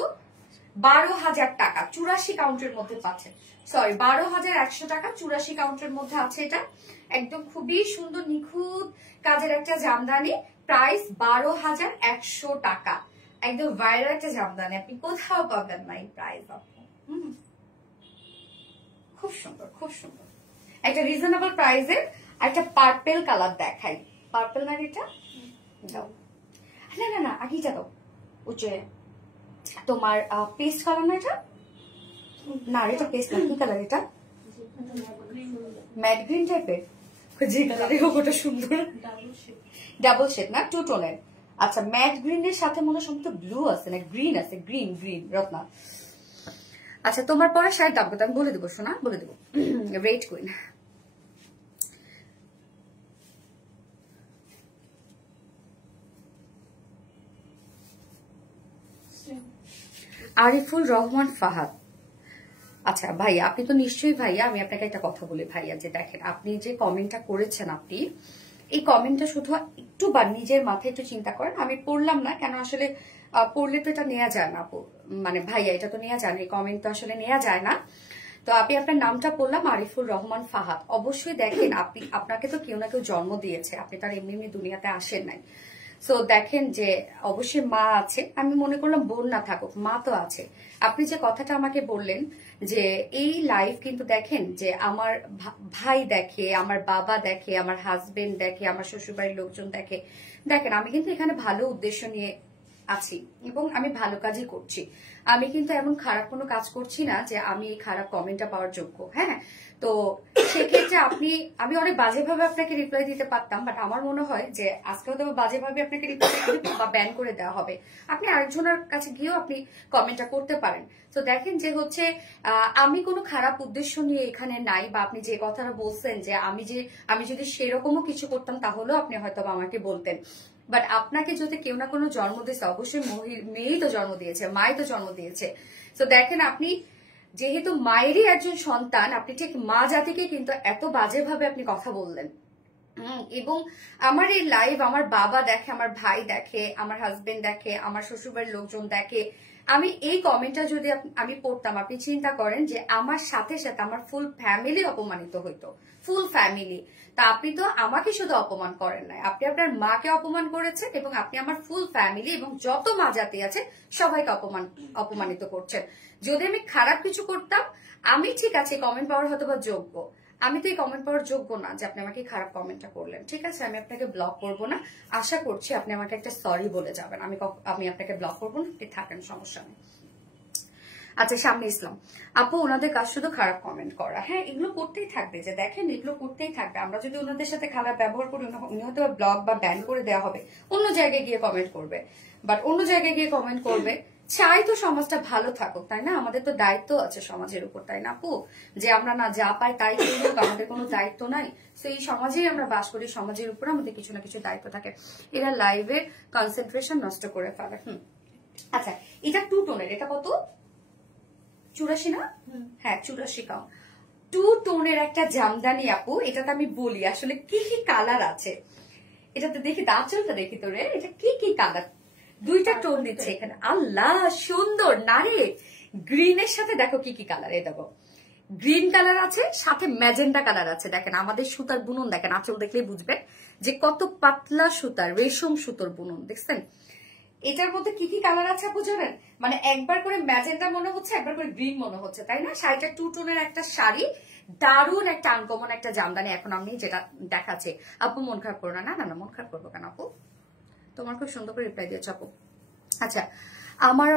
12,000 টাকা 84 কাউন্টের মধ্যে পাচ্ছেন। সরি 12,100 টাকা 84 কাউন্টের মধ্যে আছে। এটা একদম খুবই সুন্দর নিখুঁত কাজের একটা জামদানি, প্রাইস 12,100 টাকা। একদম ভাইরাল একটা জামদানি, আপনি কোথাও পাবেন না এই প্রাইস আপু। খুব সুন্দর খুব সুন্দর একটা রিজনেবল প্রাইসের একটা পার্পেল কালার দেখাই। পার্পেল না এটা দাও, না না না আগেটা দাও, ওই তোমার পেস্ট কালার না এটা, না এটা পেস্ট না, কি কালার এটা ম্যাট গ্রিন টাইপের, যে কালারের হোক ওটা সুন্দর, ডাবল শেড না 2 টোনের। আচ্ছা ম্যাট গ্রিনের সাথে মনে সম্ভবত ব্লু আছে না গ্রিন আছে, গ্রিন গ্রিন রত্না। আচ্ছা তোমার পরে শাড়ির দাম কত আমি বলে দেবো শোনা, বলে দেবো। Rate queen Ariful Rahman Fahad. আচ্ছা ভাইয়া আপনি তো নিশ্চয়ই ভাইয়া, আমি আপনাকে একটা কথা বলি ভাইয়া, যে দেখেন আপনি যে কমেন্টটা করেছেন, আপনি এই কমেন্টটা শুধু একটু বা নিজের মাথায় একটু চিন্তা করেন। আমি পড়লাম না কেন, আসলে পড়লে তো এটা নেওয়া যায় না মানে ভাইয়া এটা তো নেওয়া যায় না, এই কমেন্ট তো আসলে নেওয়া যায় না। তো আমি আপনার নামটা পড়লাম আরিফুল রহমান ফাহাদ। অবশ্যই দেখেন আপনাকে তো কেউ না কেউ জন্ম দিয়েছে, আপনি তার এমনি এমনি দুনিয়াতে আসেন নাই। সো দেখেন যে অবশ্যই মা আছে, আমি মনে করলাম বোন না থাকুক মা তো আছে। আপনি যে কথাটা আমাকে বললেন যে এই লাইফ কিন্তু দেখেন যে আমার ভাই দেখে, আমার বাবা দেখে, আমার হাজবেন্ড দেখে, আমার শ্বশুরবাড়ির লোকজন দেখে। দেখেন আমি কিন্তু এখানে ভালো উদ্দেশ্য নিয়ে আছি এবং আমি ভালো কাজই করছি। আমি কিন্তু এমন খারাপ কোনো কাজ করছি না যে আমি এই খারাপ কমেন্টটা পাওয়ার যোগ্য। হ্যাঁ তো সেক্ষেত্রে আমি অনেক বাজেভাবে আপনাকে রিপ্লাই দিতে পারতাম, বাট আমার মনে হয় যে আজকে হয়তো বাজেভাবে আপনাকে রিপ্লাই বা ব্যান করে দেওয়া হবে। আপনি আরেকজনের কাছে গিয়েও আপনি কমেন্টটা করতে পারেন। তো দেখেন যে হচ্ছে আমি কোনো খারাপ উদ্দেশ্য নিয়ে এখানে নাই, বা আপনি যে কথাটা বলছেন যে আমি যদি সেরকমও কিছু করতাম তাহলেও আপনি হয়তো আমাকে বলতেন। বাট আপনাকে যদি কেউ না কোনো জন্ম দিয়েছে, অবশ্যই মেয়েই তো জন্ম দিয়েছে, মাই তো জন্ম দিয়েছে। তো দেখেন, আপনি যেহেতু মায়েরই একজন সন্তান, আপনি ঠিক মা জাতিকে কিন্তু এত বাজেভাবে আপনি কথা বললেন। এবং আমার এই লাইভ আমার বাবা দেখে, আমার ভাই দেখে, আমার হাজবেন্ড দেখে, আমার শ্বশুরবাড়ির লোকজন দেখে। আমি এই কমেন্টটা যদি আমি পড়তাম, আপনি চিন্তা করেন যে আমার সাথে সাথে আমার ফুল ফ্যামিলি অপমানিত হইতো, ফুল ফ্যামিলি। তা আপনি তো আমাকে শুধু অপমান করেন নাই, আপনি আপনার মাকে অপমান করেছেন এবং আপনি আমার ফুল ফ্যামিলি এবং যত মা জাতি আছে সবাইকে অপমানিত করছেন। যদি আমি খারাপ কিছু করতাম, আমি ঠিক আছে কমেন্ট পাওয়ার হয়তো বা যোগ্য, আমি তো এই কমেন্ট পাওয়ার যোগ্য না যে আপনি আমাকে খারাপ কমেন্টটা করলেন। ঠিক আছে, আমি আপনাকে ব্লক করবো না, আশা করছি আপনি আমাকে একটা সরি বলে যাবেন। আমি আপনাকে ব্লক করবো না, আপনি থাকেন, সমস্যা নেই। আচ্ছা, সামনে ইসলাম আপু, ওনাদের কাজ শুধু খারাপ কমেন্ট করা। হ্যাঁ, এগুলো করতেই থাকবে, যে দেখেন এগুলো করতেই থাকবে। আমরা যদি ওনাদের সাথে খারাপ ব্যবহার করি, উনি হয়তো ব্লক বা ব্যান করে দেওয়া হবে, অন্য জায়গায় গিয়ে কমেন্ট করবে। বাট অন্য জায়গায় গিয়ে কমেন্ট করবে, চাই তো সমাজটা ভালো থাকুক, তাই না? আমাদের তো দায়িত্ব আছে সমাজের উপর, তাই না আপু? যে আমরা না যা পাই তাই করুক, আমাদের কোনো দায়িত্ব নাই। তো এই সমাজেই আমরা বাস করি, সমাজের উপর আমাদের কিছু না কিছু দায়িত্ব থাকে। এরা লাইভের কনসেন্ট্রেশন নষ্ট করে ফেলে। আচ্ছা, এটা 2 টোনের, এটা কত? 84 না? হ্যাঁ, 84 কাউন্ট। 2 টোনের একটা জামদানি আপু। এটাতে আমি বলি আসলে কি কি কালার আছে। এটাতে দেখি, আঁচলটা দেখি তোরে, এটা কি কি কালার। 2টা টোন দিচ্ছে এখানে। আল্লাহ সুন্দর নারে। গ্রিনের সাথে দেখো কি কি কালার। এই দেখো, গ্রিন কালার আছে, সাথে ম্যাজেন্ডা কালার আছে। দেখেন আমাদের সুতার বুনন দেখেন, আঁচল দেখলেই বুঝবেন যে কত পাতলা সুতার, রেশম সুতোর বুনন। দেখছেন এটার মধ্যে কি কি কালার আছে আপু জানেন? মানে একবার করে ম্যাজেন্ডা মনে হচ্ছে, একবার করে গ্রিন মনে হচ্ছে, তাই না? শাড়িটা 2 টোনের একটা শাড়ি, দারুণ একটা আনকমন একটা জামদানি। এখন আমি যেটা দেখাচ্ছি, আপু মন খারাপ করো না। না না, মন খারাপ করবো কেন আপু? তোমার খুব সুন্দর করে রিপ্লাই দিয়েছ আপু। আচ্ছা, আমার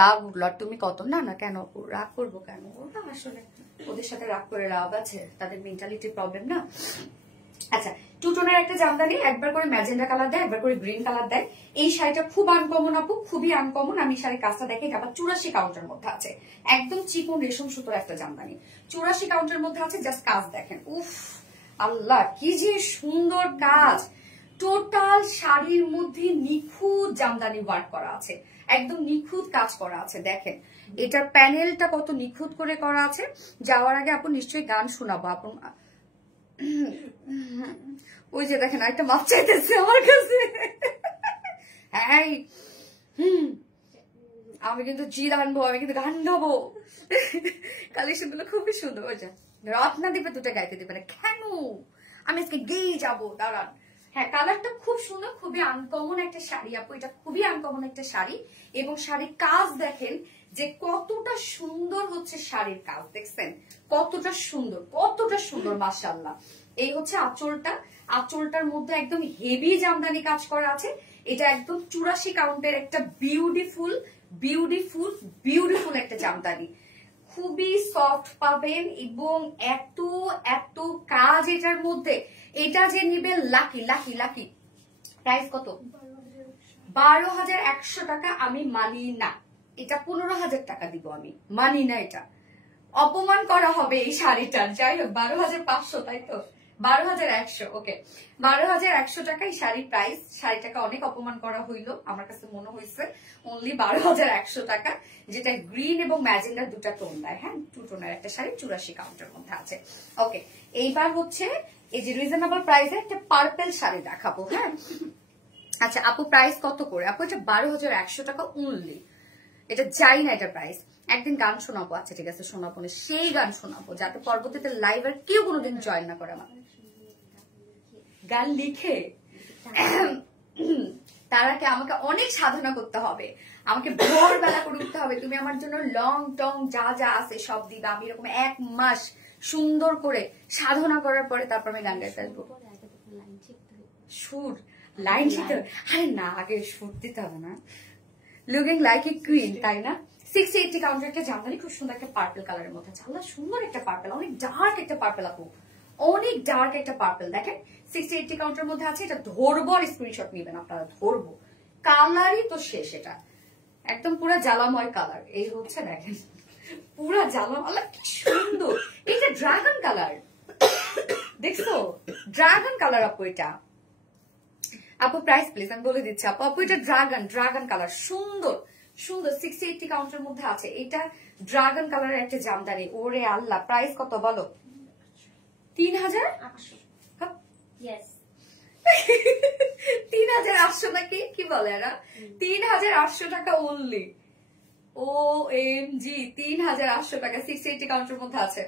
রাগ উঠলো। আর তুমি কত? না না, কেন আপু রাগ করবো কেন? ওরা আসলে ওদের সাথে রাগ করে লাভ আছে, তাদের মেন্টালিটি প্রবলেম না। আচ্ছা, 2 টোনের একটা জামদানি, একবার করে ম্যাজেন্ডা কালার দেয়, একবার করে গ্রিন কালার দেয়। এই শাড়িটা খুব আনকমন আপু, খুবই আনকমন। আমি শাড়ির কাজটা দেখি, এটা আবার 84 কাউন্টের মধ্যে আছে। একদম চিকন রেশম সুতোর একটা জামদানি, 84 কাউন্টের মধ্যে আছে। জাস্ট কাজ দেখেন, উফ আল্লাহ কি যে সুন্দর কাজ। টোটাল শাড়ির মধ্যে নিখুঁত জামদানি ওয়ার্ক করা আছে, একদম নিখুঁত কাজ করা আছে। দেখেন এটার প্যানেলটা কত নিখুঁত করে করা আছে। যাওয়ার আগে আপু নিশ্চয়ই গান শোনাবো আপু। ওই যে দেখেন একটা মাপ চাইতেছে আমার কাছে। হ্যাঁ, আমি কিন্তু জিদ আনবো, আমি কিন্তু গান গাবো। কালেকশন গুলো খুবই সুন্দর। ওই যে রত্না দিবে, 2টা গাইতে দিবে না কেন? আমি আজকে গেই যাবো, দাঁড়ান। হ্যাঁ, কালারটা খুব সুন্দর, খুবই আনকমন একটা শাড়ি আপু। এটা খুবই আনকমন একটা শাড়ি, এবং শাড়ির কাজ দেখেন যে কতটা সুন্দর হচ্ছে শাড়ির কাজ। দেখছেন কতটা সুন্দর, কতটা সুন্দর, মাশাআল্লাহ। এই হচ্ছে আঁচলটা, আঁচলটার মধ্যে একদম হেভি জামদানি কাজ করা আছে। এটা একদম 84 কাউন্টের একটা বিউটিফুল বিউটিফুল বিউটিফুল একটা জামদানি, খুবই সফট পাবেন এবং এত এত কাজ এটার মধ্যে। এটা যে নিবে লাকি লাকি লাকি। প্রাইস কত? 12,100 টাকা। আমি মানি না, এটা 15,000 টাকা দিব, আমি মানি না। এটা অপমান করা হবে এই শাড়িটার। যাই হোক, 12,500, তাই তো? 12,100, ওকে, 12,100 টাকা এই শাড়ির প্রাইস। শাড়িটাকে অনেক অপমান করা হইলো, আমার কাছে মনে হয়েছে। অনলি 12,100 টাকা, যেটা গ্রিন এবং ম্যাজেন্ডার 2টা টোন দেয়। হ্যাঁ, 2 টোনের একটা শাড়ি 84 কাউন্টের মধ্যে আছে। ওকে, এইবার হচ্ছে এই যে রিজনেবল প্রাইসে একটা পার্পেল শাড়ি দেখাবো। হ্যাঁ, আচ্ছা আপু প্রাইস কত করে আপু? এটা 12,100 টাকা অনলি। এটা যাই না এটা প্রাইস। একদিন গান শোনাবো। আচ্ছা ঠিক আছে, শোনাবো না, সেই গান শোনাবো যাতে পরবর্তীতে লাইভ আর কেউ কোনোদিন জয়েন না করে। আমার গান লিখে তার আগে আমাকে অনেক সাধনা করতে হবে, আমাকে ভোরবেলা করে উঠতে হবে। তুমি আমার জন্য লং টং যা যা আছে সব দিবা। আমি এরকম 1 মাস সুন্দর করে সাধনা করার পরে তারপর আমি গান গাইতে আসবো। সুর লাইন শিখতে হবে। আরে না, আগে সুর দিতে হবে না? লুকিং লাইক এ কুইন, তাই না? 60-80 কাউন্টের একটা জামদানি, খুব সুন্দর একটা পার্পল কালারের মধ্যে। আল্লাহ সুন্দর একটা পার্পল, অনেক ডার্ক একটা পার্পল আপু, অনেক ডার্ক একটা পার্পল। দেখেন 60-80 কাউন্টের মধ্যে আছে। এটা ধরবো আর স্ক্রিনশট নিবেন আপনারা, ধরবো। কালারই তো শেষ, এটা একদম পুরো জ্বালাময় কালার। এই হচ্ছে দেখেন পুরো জ্বালাম। আল্লাহ কি সুন্দর, এটা ড্রাগন কালার। দেখছো ড্রাগন কালার আপু, এটা আপু প্রাইস প্লিজ আমি বলে দিচ্ছি আপু। আপু এটা ড্রাগন কালার, সুন্দর সুন্দর 60-80 কাউন্টের মধ্যে আছে। এটা ড্রাগন কালারের একটা জামদানি। ওরে আল্লাহ, প্রাইস কত বলো? 3000। 3800 নাকি কি বলে এরা? 3800 টাকা অনলি। OMG 3800 টাকা, 60-80 কাউন্টের মধ্যে আছে।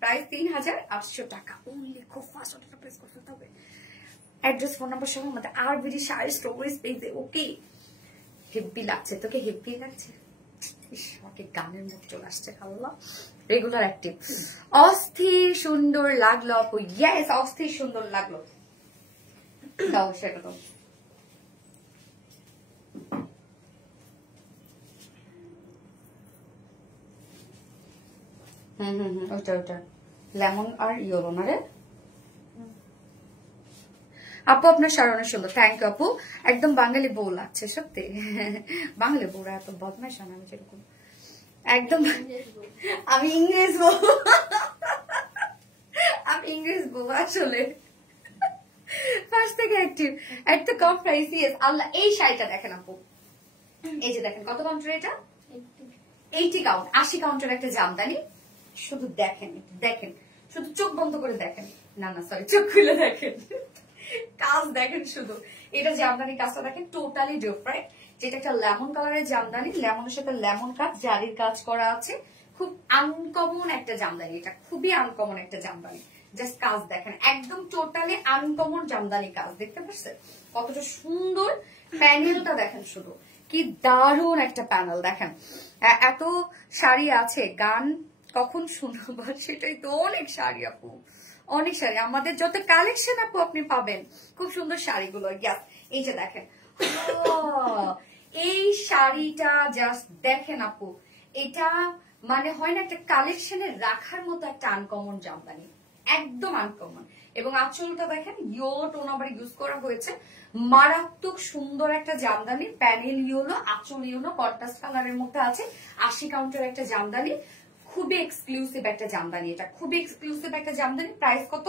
প্রাইস 3800 টাকা অনলি। খুব ফাস্ট অর্ডারটা প্লেস করতে হবে। অ্যাড্রেস, ফোন নাম্বার সহ আমাদের আরবিডি শাড়ি স্টোরেজ পেজে। ওকে, হেভি লাগছে তোকে? হেভি লাগছে? আমাকে গানের মধ্যে চলে আসছে। আল্লাহ, রেগুলার অ্যাক্টিভ। অস্থির সুন্দর লাগলো আপু। ইয়েস, অস্থির সুন্দর লাগলো। দাও সেটা দাও। ওইটা ওইটা লেমন আর ইয়েলো না রে আপু? আপনার শাড়ি অনেক সুন্দর, থ্যাংক ইউ আপু। একদম বাঙালি বউ লাগছে সত্যি। বাঙালি বউরা এত বদমাইশ না, আমি যেরকম একদম। আমি ইংরেজ বউ, আমি ইংরেজ বউ আসলে। ফার্স্ট থেকে অ্যাক্টিভ, একটা কম প্রাইস। আল্লাহ, এই শাড়িটা দেখেন আপু, এই যে দেখেন কত কাউন্টার এটা? 80 কাউন্ট, 80 কাউন্টার একটা জামদানি। শুধু দেখেন, দেখেন, শুধু চোখ বন্ধ করে দেখেন। না না সরি, চোখ খুলে দেখেন, কাজ দেখেন শুধু। এটা জামদানি কাজটা দেখেন, টোটালি ডিফারেন্ট। যেটা একটা লেমন কালারের জামদানি, লেমনের সাথে লেমন কাজ, জারির কাজ করা আছে। খুব আনকমন একটা জামদানি, এটা খুবই আনকমন একটা জামদানি। জাস্ট কাজ দেখেন, একদম টোটালি আনকমন জামদানি কাজ। দেখতে পাচ্ছেন কতটা সুন্দর? প্যানেলটা দেখেন শুধু, কি দারুণ একটা প্যানেল দেখেন। এত শাড়ি আছে, গান কখন শুনবো সেটাই তো। অনেক শাড়ি আপু, অনেক শাড়ি। আমাদের যত কালেকশন আপু আপনি পাবেন, খুব সুন্দর শাড়িগুলো। ইয়াস, এই যে দেখেন, এই শাড়িটা জাস্ট দেখেন আপু। এটা মানে হয় না একটা কালেকশনে রাখার মতো একটা আনকমন জামদানি, একদম আনকমন। এবং আঁচলটা দেখেন, ইয়েলো টোন আবার ইউজ করা হয়েছে। মারাত্মক সুন্দর একটা জামদানি, প্যানেল ইয়েলো, আঁচল ইয়েলো, কন্ট্রাস্ট কালারের মধ্যে আছে। 80 কাউন্টের একটা জামদানি, খুবই এক্সক্লুসিভ একটা জামদানি। এটা খুবই এক্সক্লুসিভ একটা জামদানি। প্রাইস কত?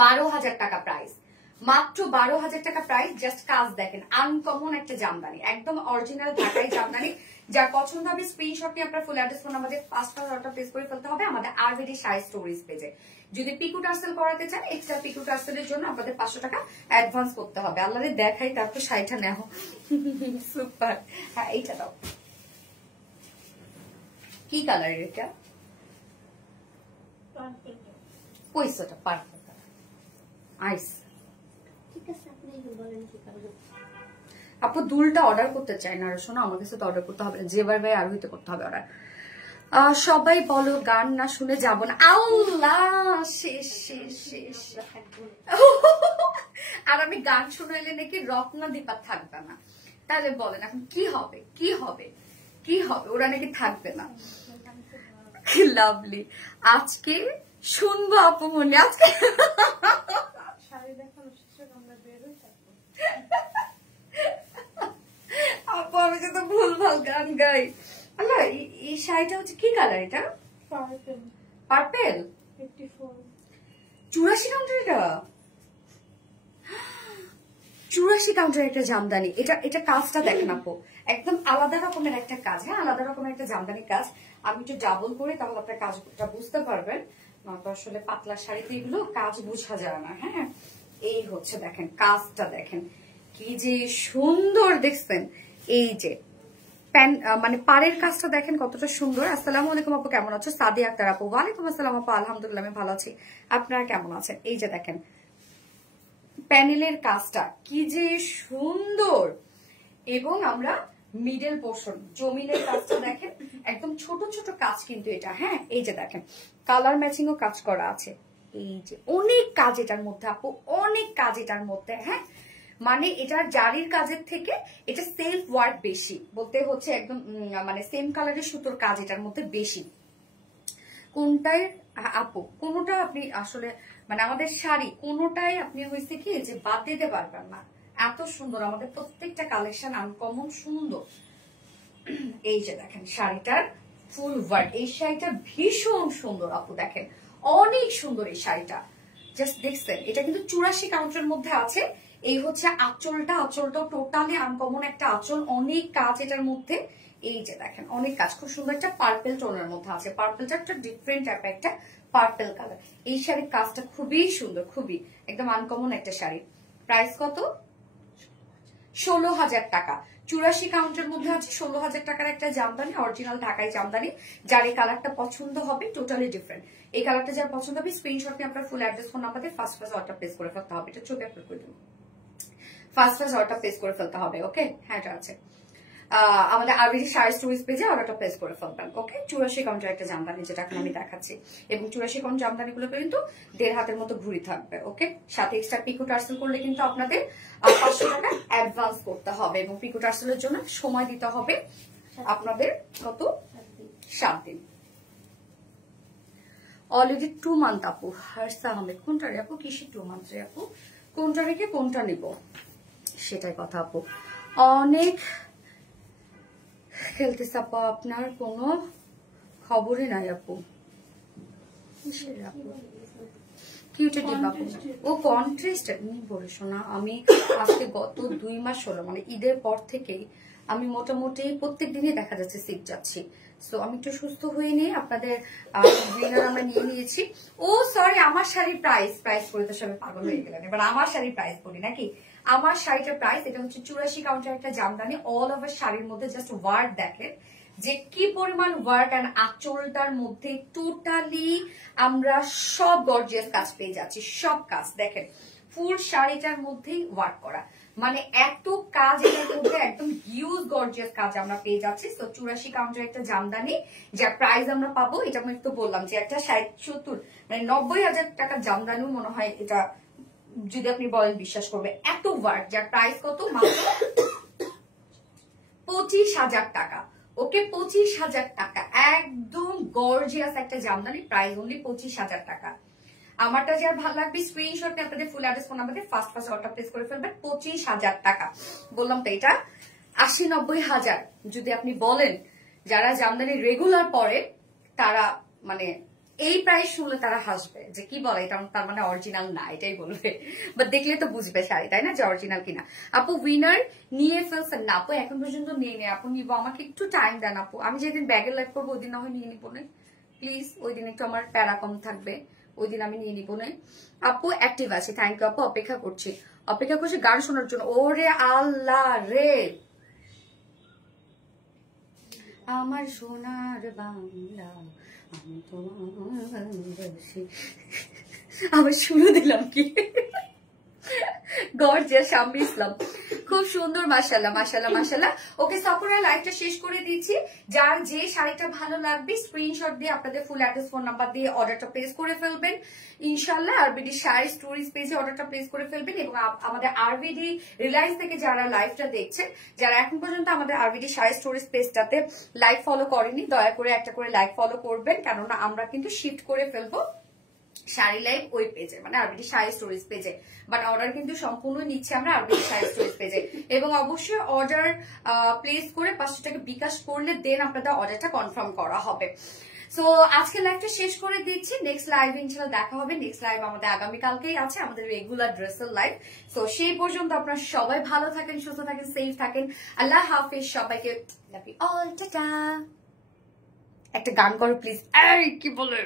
12,000 টাকা প্রাইস, মাত্র 12,000 টাকা প্রাইস। জাস্ট কাজ দেখেন, আনকমন একটা জামদানি, একদম অরিজিনাল ঢাকাই জামদানি। যার পছন্দ হবে স্ক্রিনশট নিয়ে আপনার ফুল অ্যাড্রেস, ফোন আমাদের ফার্স্ট অর্ডার প্লেস করে ফেলতে হবে আমাদের আরবিডি শাড়ি স্টোরেজ পেজে। যদি পিকু টার্সেল করাতে চান, এক্সট্রা পিকু টার্সেলের জন্য আপনাদের 500 টাকা অ্যাডভান্স করতে হবে। আল্লাহরে দেখাই, তারপর শাড়িটা নেও। সুপার। হ্যাঁ, এইটা দাও। কি কালার এটা? পয়সাটা পার্পল কালার। আইস, ঠিক আছে, আপনি বলেন কি কালার। আপু দুলটা অর্ডার করতে চাই না, শোনো আমার কাছে তো অর্ডার করতে হবে না, যেবার ভাই আর হইতে করতে হবে অর্ডার। সবাই বলো গান না শুনে যাব না। আল্লাহ, শেষ শেষ শেষ। আর আমি গান শুনাইলে নাকি রত্না দীপা থাকবে না। তাহলে বলেন এখন কি হবে? কি হবে? কি হবে? ওরা নাকি থাকবে না। কি লাভলি। আজকে শুনবো আপু মনে, আজকে আপু আমি তো ভুল ভাল গান গাই। আল্লাহ, এই শাড়িটা হচ্ছে কি কালার? এটা পার্পেল। 84 কাউন্টার, এটা 84 কাউন্টার একটা জামদানি। এটা কাজটা দেখেন আপু, একদম আলাদা রকমের একটা কাজ। হ্যাঁ, আলাদা রকমের একটা জামদানি কাজ। আমি একটু ডাবল করে তাহলে আপনার কাজটা বুঝতে পারবেন। নয়তো আসলে পাতলা শাড়িতে এগুলো কাজ বোঝা যায় না। হ্যাঁ, এই হচ্ছে দেখেন কাজটা দেখেন, কি যে সুন্দর দেখছেন। এই যে মানে পাড়ের কাজটা দেখেন কতটা সুন্দর। আসসালামু আলাইকুম আপু, কেমন আছো? সাদিয়া আক্তার আপু, ওয়ালাইকুম আসসালাম আপু, আলহামদুলিল্লাহ আমি ভালো আছি, আপনারা কেমন আছেন? এই যে দেখেন প্যানেলের কাজটা কি যে সুন্দর। এবং আমরা মিডল পোর্শন জমিনের কাজটা দেখেন, একদম ছোট ছোট কাজ কিন্তু এটা। হ্যাঁ, এই যে দেখেন কালার ম্যাচিং ও কাজ করা আছে। এই যে অনেক কাজ এটার মধ্যে আপু, অনেক কাজ এটার মধ্যে। হ্যাঁ, মানে এটার জারির কাজের থেকে এটা সেলফ ওয়ার্ক বেশি, বলতে হচ্ছে একদম মানে সেম কালারের সুতোর কাজ এটার মধ্যে বেশি। কোনটায় আপু, কোনোটা আপনি আসলে মানে আমাদের শাড়ি কোনোটাই আপনি হয়েছে কি যে বাদ দিতে পারবেন না, এত সুন্দর আমাদের প্রত্যেকটা কালেকশন, আনকমন সুন্দর। এই যে দেখেন শাড়িটার ফুল ওয়ার্ক, এই শাড়িটা ভীষণ সুন্দর আপু, দেখেন অনেক সুন্দর এই শাড়িটা, জাস্ট দেখছেন এটা কিন্তু 84 কাউন্টের মধ্যে আছে। এই হচ্ছে আঁচলটাও টোটালি আনকমন একটা আঁচল, অনেক কাজ এটার মধ্যে। এই যে দেখেন অনেক কাজ, খুব সুন্দর একটা পার্পেল টোনের মধ্যে আছে। পার্পেলটা একটা ডিফারেন্ট টাইপের একটা পার্পেল কালার। এই শাড়ির কাজটা খুবই সুন্দর, খুবই একদম আনকমন একটা শাড়ি। প্রাইস কত? 16,000 টাকা। 84 কাউন্টের মধ্যে আছে 16,000 টাকার একটা জামদানি, অরিজিনাল ঢাকাই জামদানি। যার এই কালারটা পছন্দ হবে, টোটালি ডিফারেন্ট এই কালারটা যার পছন্দ হবে, স্ক্রিনশট নিয়ে আপনার ফুল অ্যাড্রেস ফোন নাম্বার দিয়ে ফার্স্ট অর্ডার প্লেস করে ফেলতে হবে। এটা ছবি আপলোড করে দেবো, ফার্স্ট অর্ডার প্লেস করে ফেলতে হবে। ওকে, হ্যাঁ এটা আছে আমাদের আরবিডি শাড়ি স্টোরিজ পেজে অর্ডারটা প্লেস করে ফেলবেন। ওকে, 84 কাউন্টের একটা জামদানি যেটা এখন আমি দেখাচ্ছি, এবং 84 কাউন্ট জামদানি গুলো কিন্তু 1.5 হাতের মতো ঘুরি থাকবে। ওকে, সাথে এক্সট্রা পিকো টার্সেল করলে কিন্তু আপনাদের 500 টাকা অ্যাডভান্স করতে হবে, এবং পিকো টার্সেলের জন্য সময় দিতে হবে আপনাদের কত? 7 দিন। অলরেডি 2 মান্থ আপু। হারসা আহমেদ, কোনটা রে আপু? কিসে 2 মান্থ রে আপু? কোনটা রেখে কোনটা নিব সেটাই কথা আপু। অনেক খেলতেছে আপু, আপনার কোনো খবরই নাই আপু। ও কন্ট্রাস্টেড বলে শোনা। আমি আজকে গত 2 মাস হলো, মানে ঈদের পর থেকেই আমি মোটামুটি প্রত্যেক দিনই দেখা যাচ্ছে সিট যাচ্ছি। সো আমি একটু সুস্থ হয়ে নিয়ে আপনাদের উইনার আমরা নিয়ে নিয়েছি। ও সরি, আমার শাড়ির প্রাইস করে তো সবাই পাগল হয়ে গেলেন। এবার আমার শাড়ির প্রাইস বলি নাকি? আমার শাড়িটার প্রাইস, এটা হচ্ছে 84 কাউন্টের একটা জামদানি। অল ওভার শাড়ির মধ্যে জাস্ট ওয়ার্ক দেখেন যে কি পরিমাণ ওয়ার্ক, এন্ড আঁচলটার মধ্যে টোটালি আমরা সব গর্জিয়াস কাজ পেয়ে যাচ্ছি। সব কাজ দেখেন, ফুল শাড়িটার মধ্যেই ওয়ার্ক করা, মানে এত কাজ এটার মধ্যে, একদম হিউজ গর্জিয়াস কাজ আমরা পেয়ে যাচ্ছি। তো 84 কাউন্টের একটা জামদানি, যার প্রাইস আমরা পাবো, এটা আমি একটু বললাম যে একটা 60-70 মানে 90,000 টাকার জামদানিও মনে হয় এটা, যদি আপনি বলেন বিশ্বাস করবে, এত ওয়ার্ক। যার প্রাইস কত? মাত্র 25,000 টাকা। ওকে, 25,000 টাকা, একদম গর্জিয়াস একটা জামদানি, প্রাইস অনলি 25,000 টাকা। আমারটা যার ভালো লাগবে স্ক্রিনশট নিয়ে আপনাদের ফুল অ্যাড্রেস ফোন নাম্বারে ফার্স্ট অর্ডার প্লেস করে ফেলবেন। 25,000 টাকা বললাম তো, এটা 80-90,000 যদি আপনি বলেন। যারা জামদানি রেগুলার পরে তারা মানে এই প্রাইস শুনলে তারা হাসবে যে কি বলে এটা, তার মানে অরিজিনাল না, এটাই বলবে। বাট দেখলে তো বুঝবে শাড়ি, তাই না, যে অরিজিনাল কিনা। আপু উইনার নিয়ে ফেলছেন না আপু? এখন পর্যন্ত নিয়ে নেই আপু, নিব। আমাকে একটু টাইম দেন আপু, আমি যেদিন ব্যাগের লাইভ করবো ওই দিন না হয় নিয়ে নিবো না প্লিজ। ওই দিন একটু আমার প্যারা কম থাকবে, ওই দিন আমি নিয়ে নিবো না। আপু অ্যাক্টিভ আছে, থ্যাংক ইউ আপু। অপেক্ষা করছি গান শোনার জন্য। ওরে আল্লাহ রে, আমার সোনার বাংলা, আমি তোমার আবার শুরু দিলাম কি গর্জিয়াস শাম্মী ইসলাম, খুব সুন্দর, মাশাআল্লাহ মাশাআল্লাহ মাশাআল্লাহ। ওকে সাপুরা, লাইভটা শেষ করে দিচ্ছি। যার যে শাড়িটা ভালো লাগবে স্ক্রিনশট দিয়ে আপনাদের ফুল অ্যাড্রেস ফোন নাম্বার দিয়ে অর্ডারটা প্লেস করে ফেলবেন ইনশাআল্লাহ। আরবিডি শাড়ি স্টোরিজ পেজে অর্ডারটা প্লেস করে ফেলবেন, এবং আমাদের আরবিডি রিলায়েন্স থেকে যারা লাইভটা দেখছেন, যারা এখন পর্যন্ত আমাদের আরবিডি শাড়ি স্টোরিজ পেজটাতে লাইভ ফলো করেনি, দয়া করে একটা করে লাইভ ফলো করবেন, কেননা আমরা কিন্তু শিফট করে ফেলবো শাড়ি লাইভ ওই পেজে, মানে আরবিডি শাড়ি স্টোরিজ পেজে। বাট অর্ডার কিন্তু সম্পূর্ণ নিচ্ছে আমরা আরবিডি শাড়ি স্টোরিজ পেজে, এবং অবশ্যই অর্ডার প্লেস করে 500 টাকা বিকাশ করলে দেন আপনাদের অর্ডারটা কনফার্ম করা হবে। সো আজকে লাইভটা শেষ করে দিচ্ছি, নেক্সট লাইভ ইনশাআল্লাহ দেখা হবে। নেক্সট লাইভ আমাদের আগামীকালকেই আছে, আমাদের রেগুলার ড্রেসের লাইভ। সো সেই পর্যন্ত আপনারা সবাই ভালো থাকেন, সুস্থ থাকেন, সেফ থাকেন। আল্লাহ হাফেজ সবাইকে, লাভ ইউ অল, টাটা। একটা গান করো প্লিজ, এই কি বলে।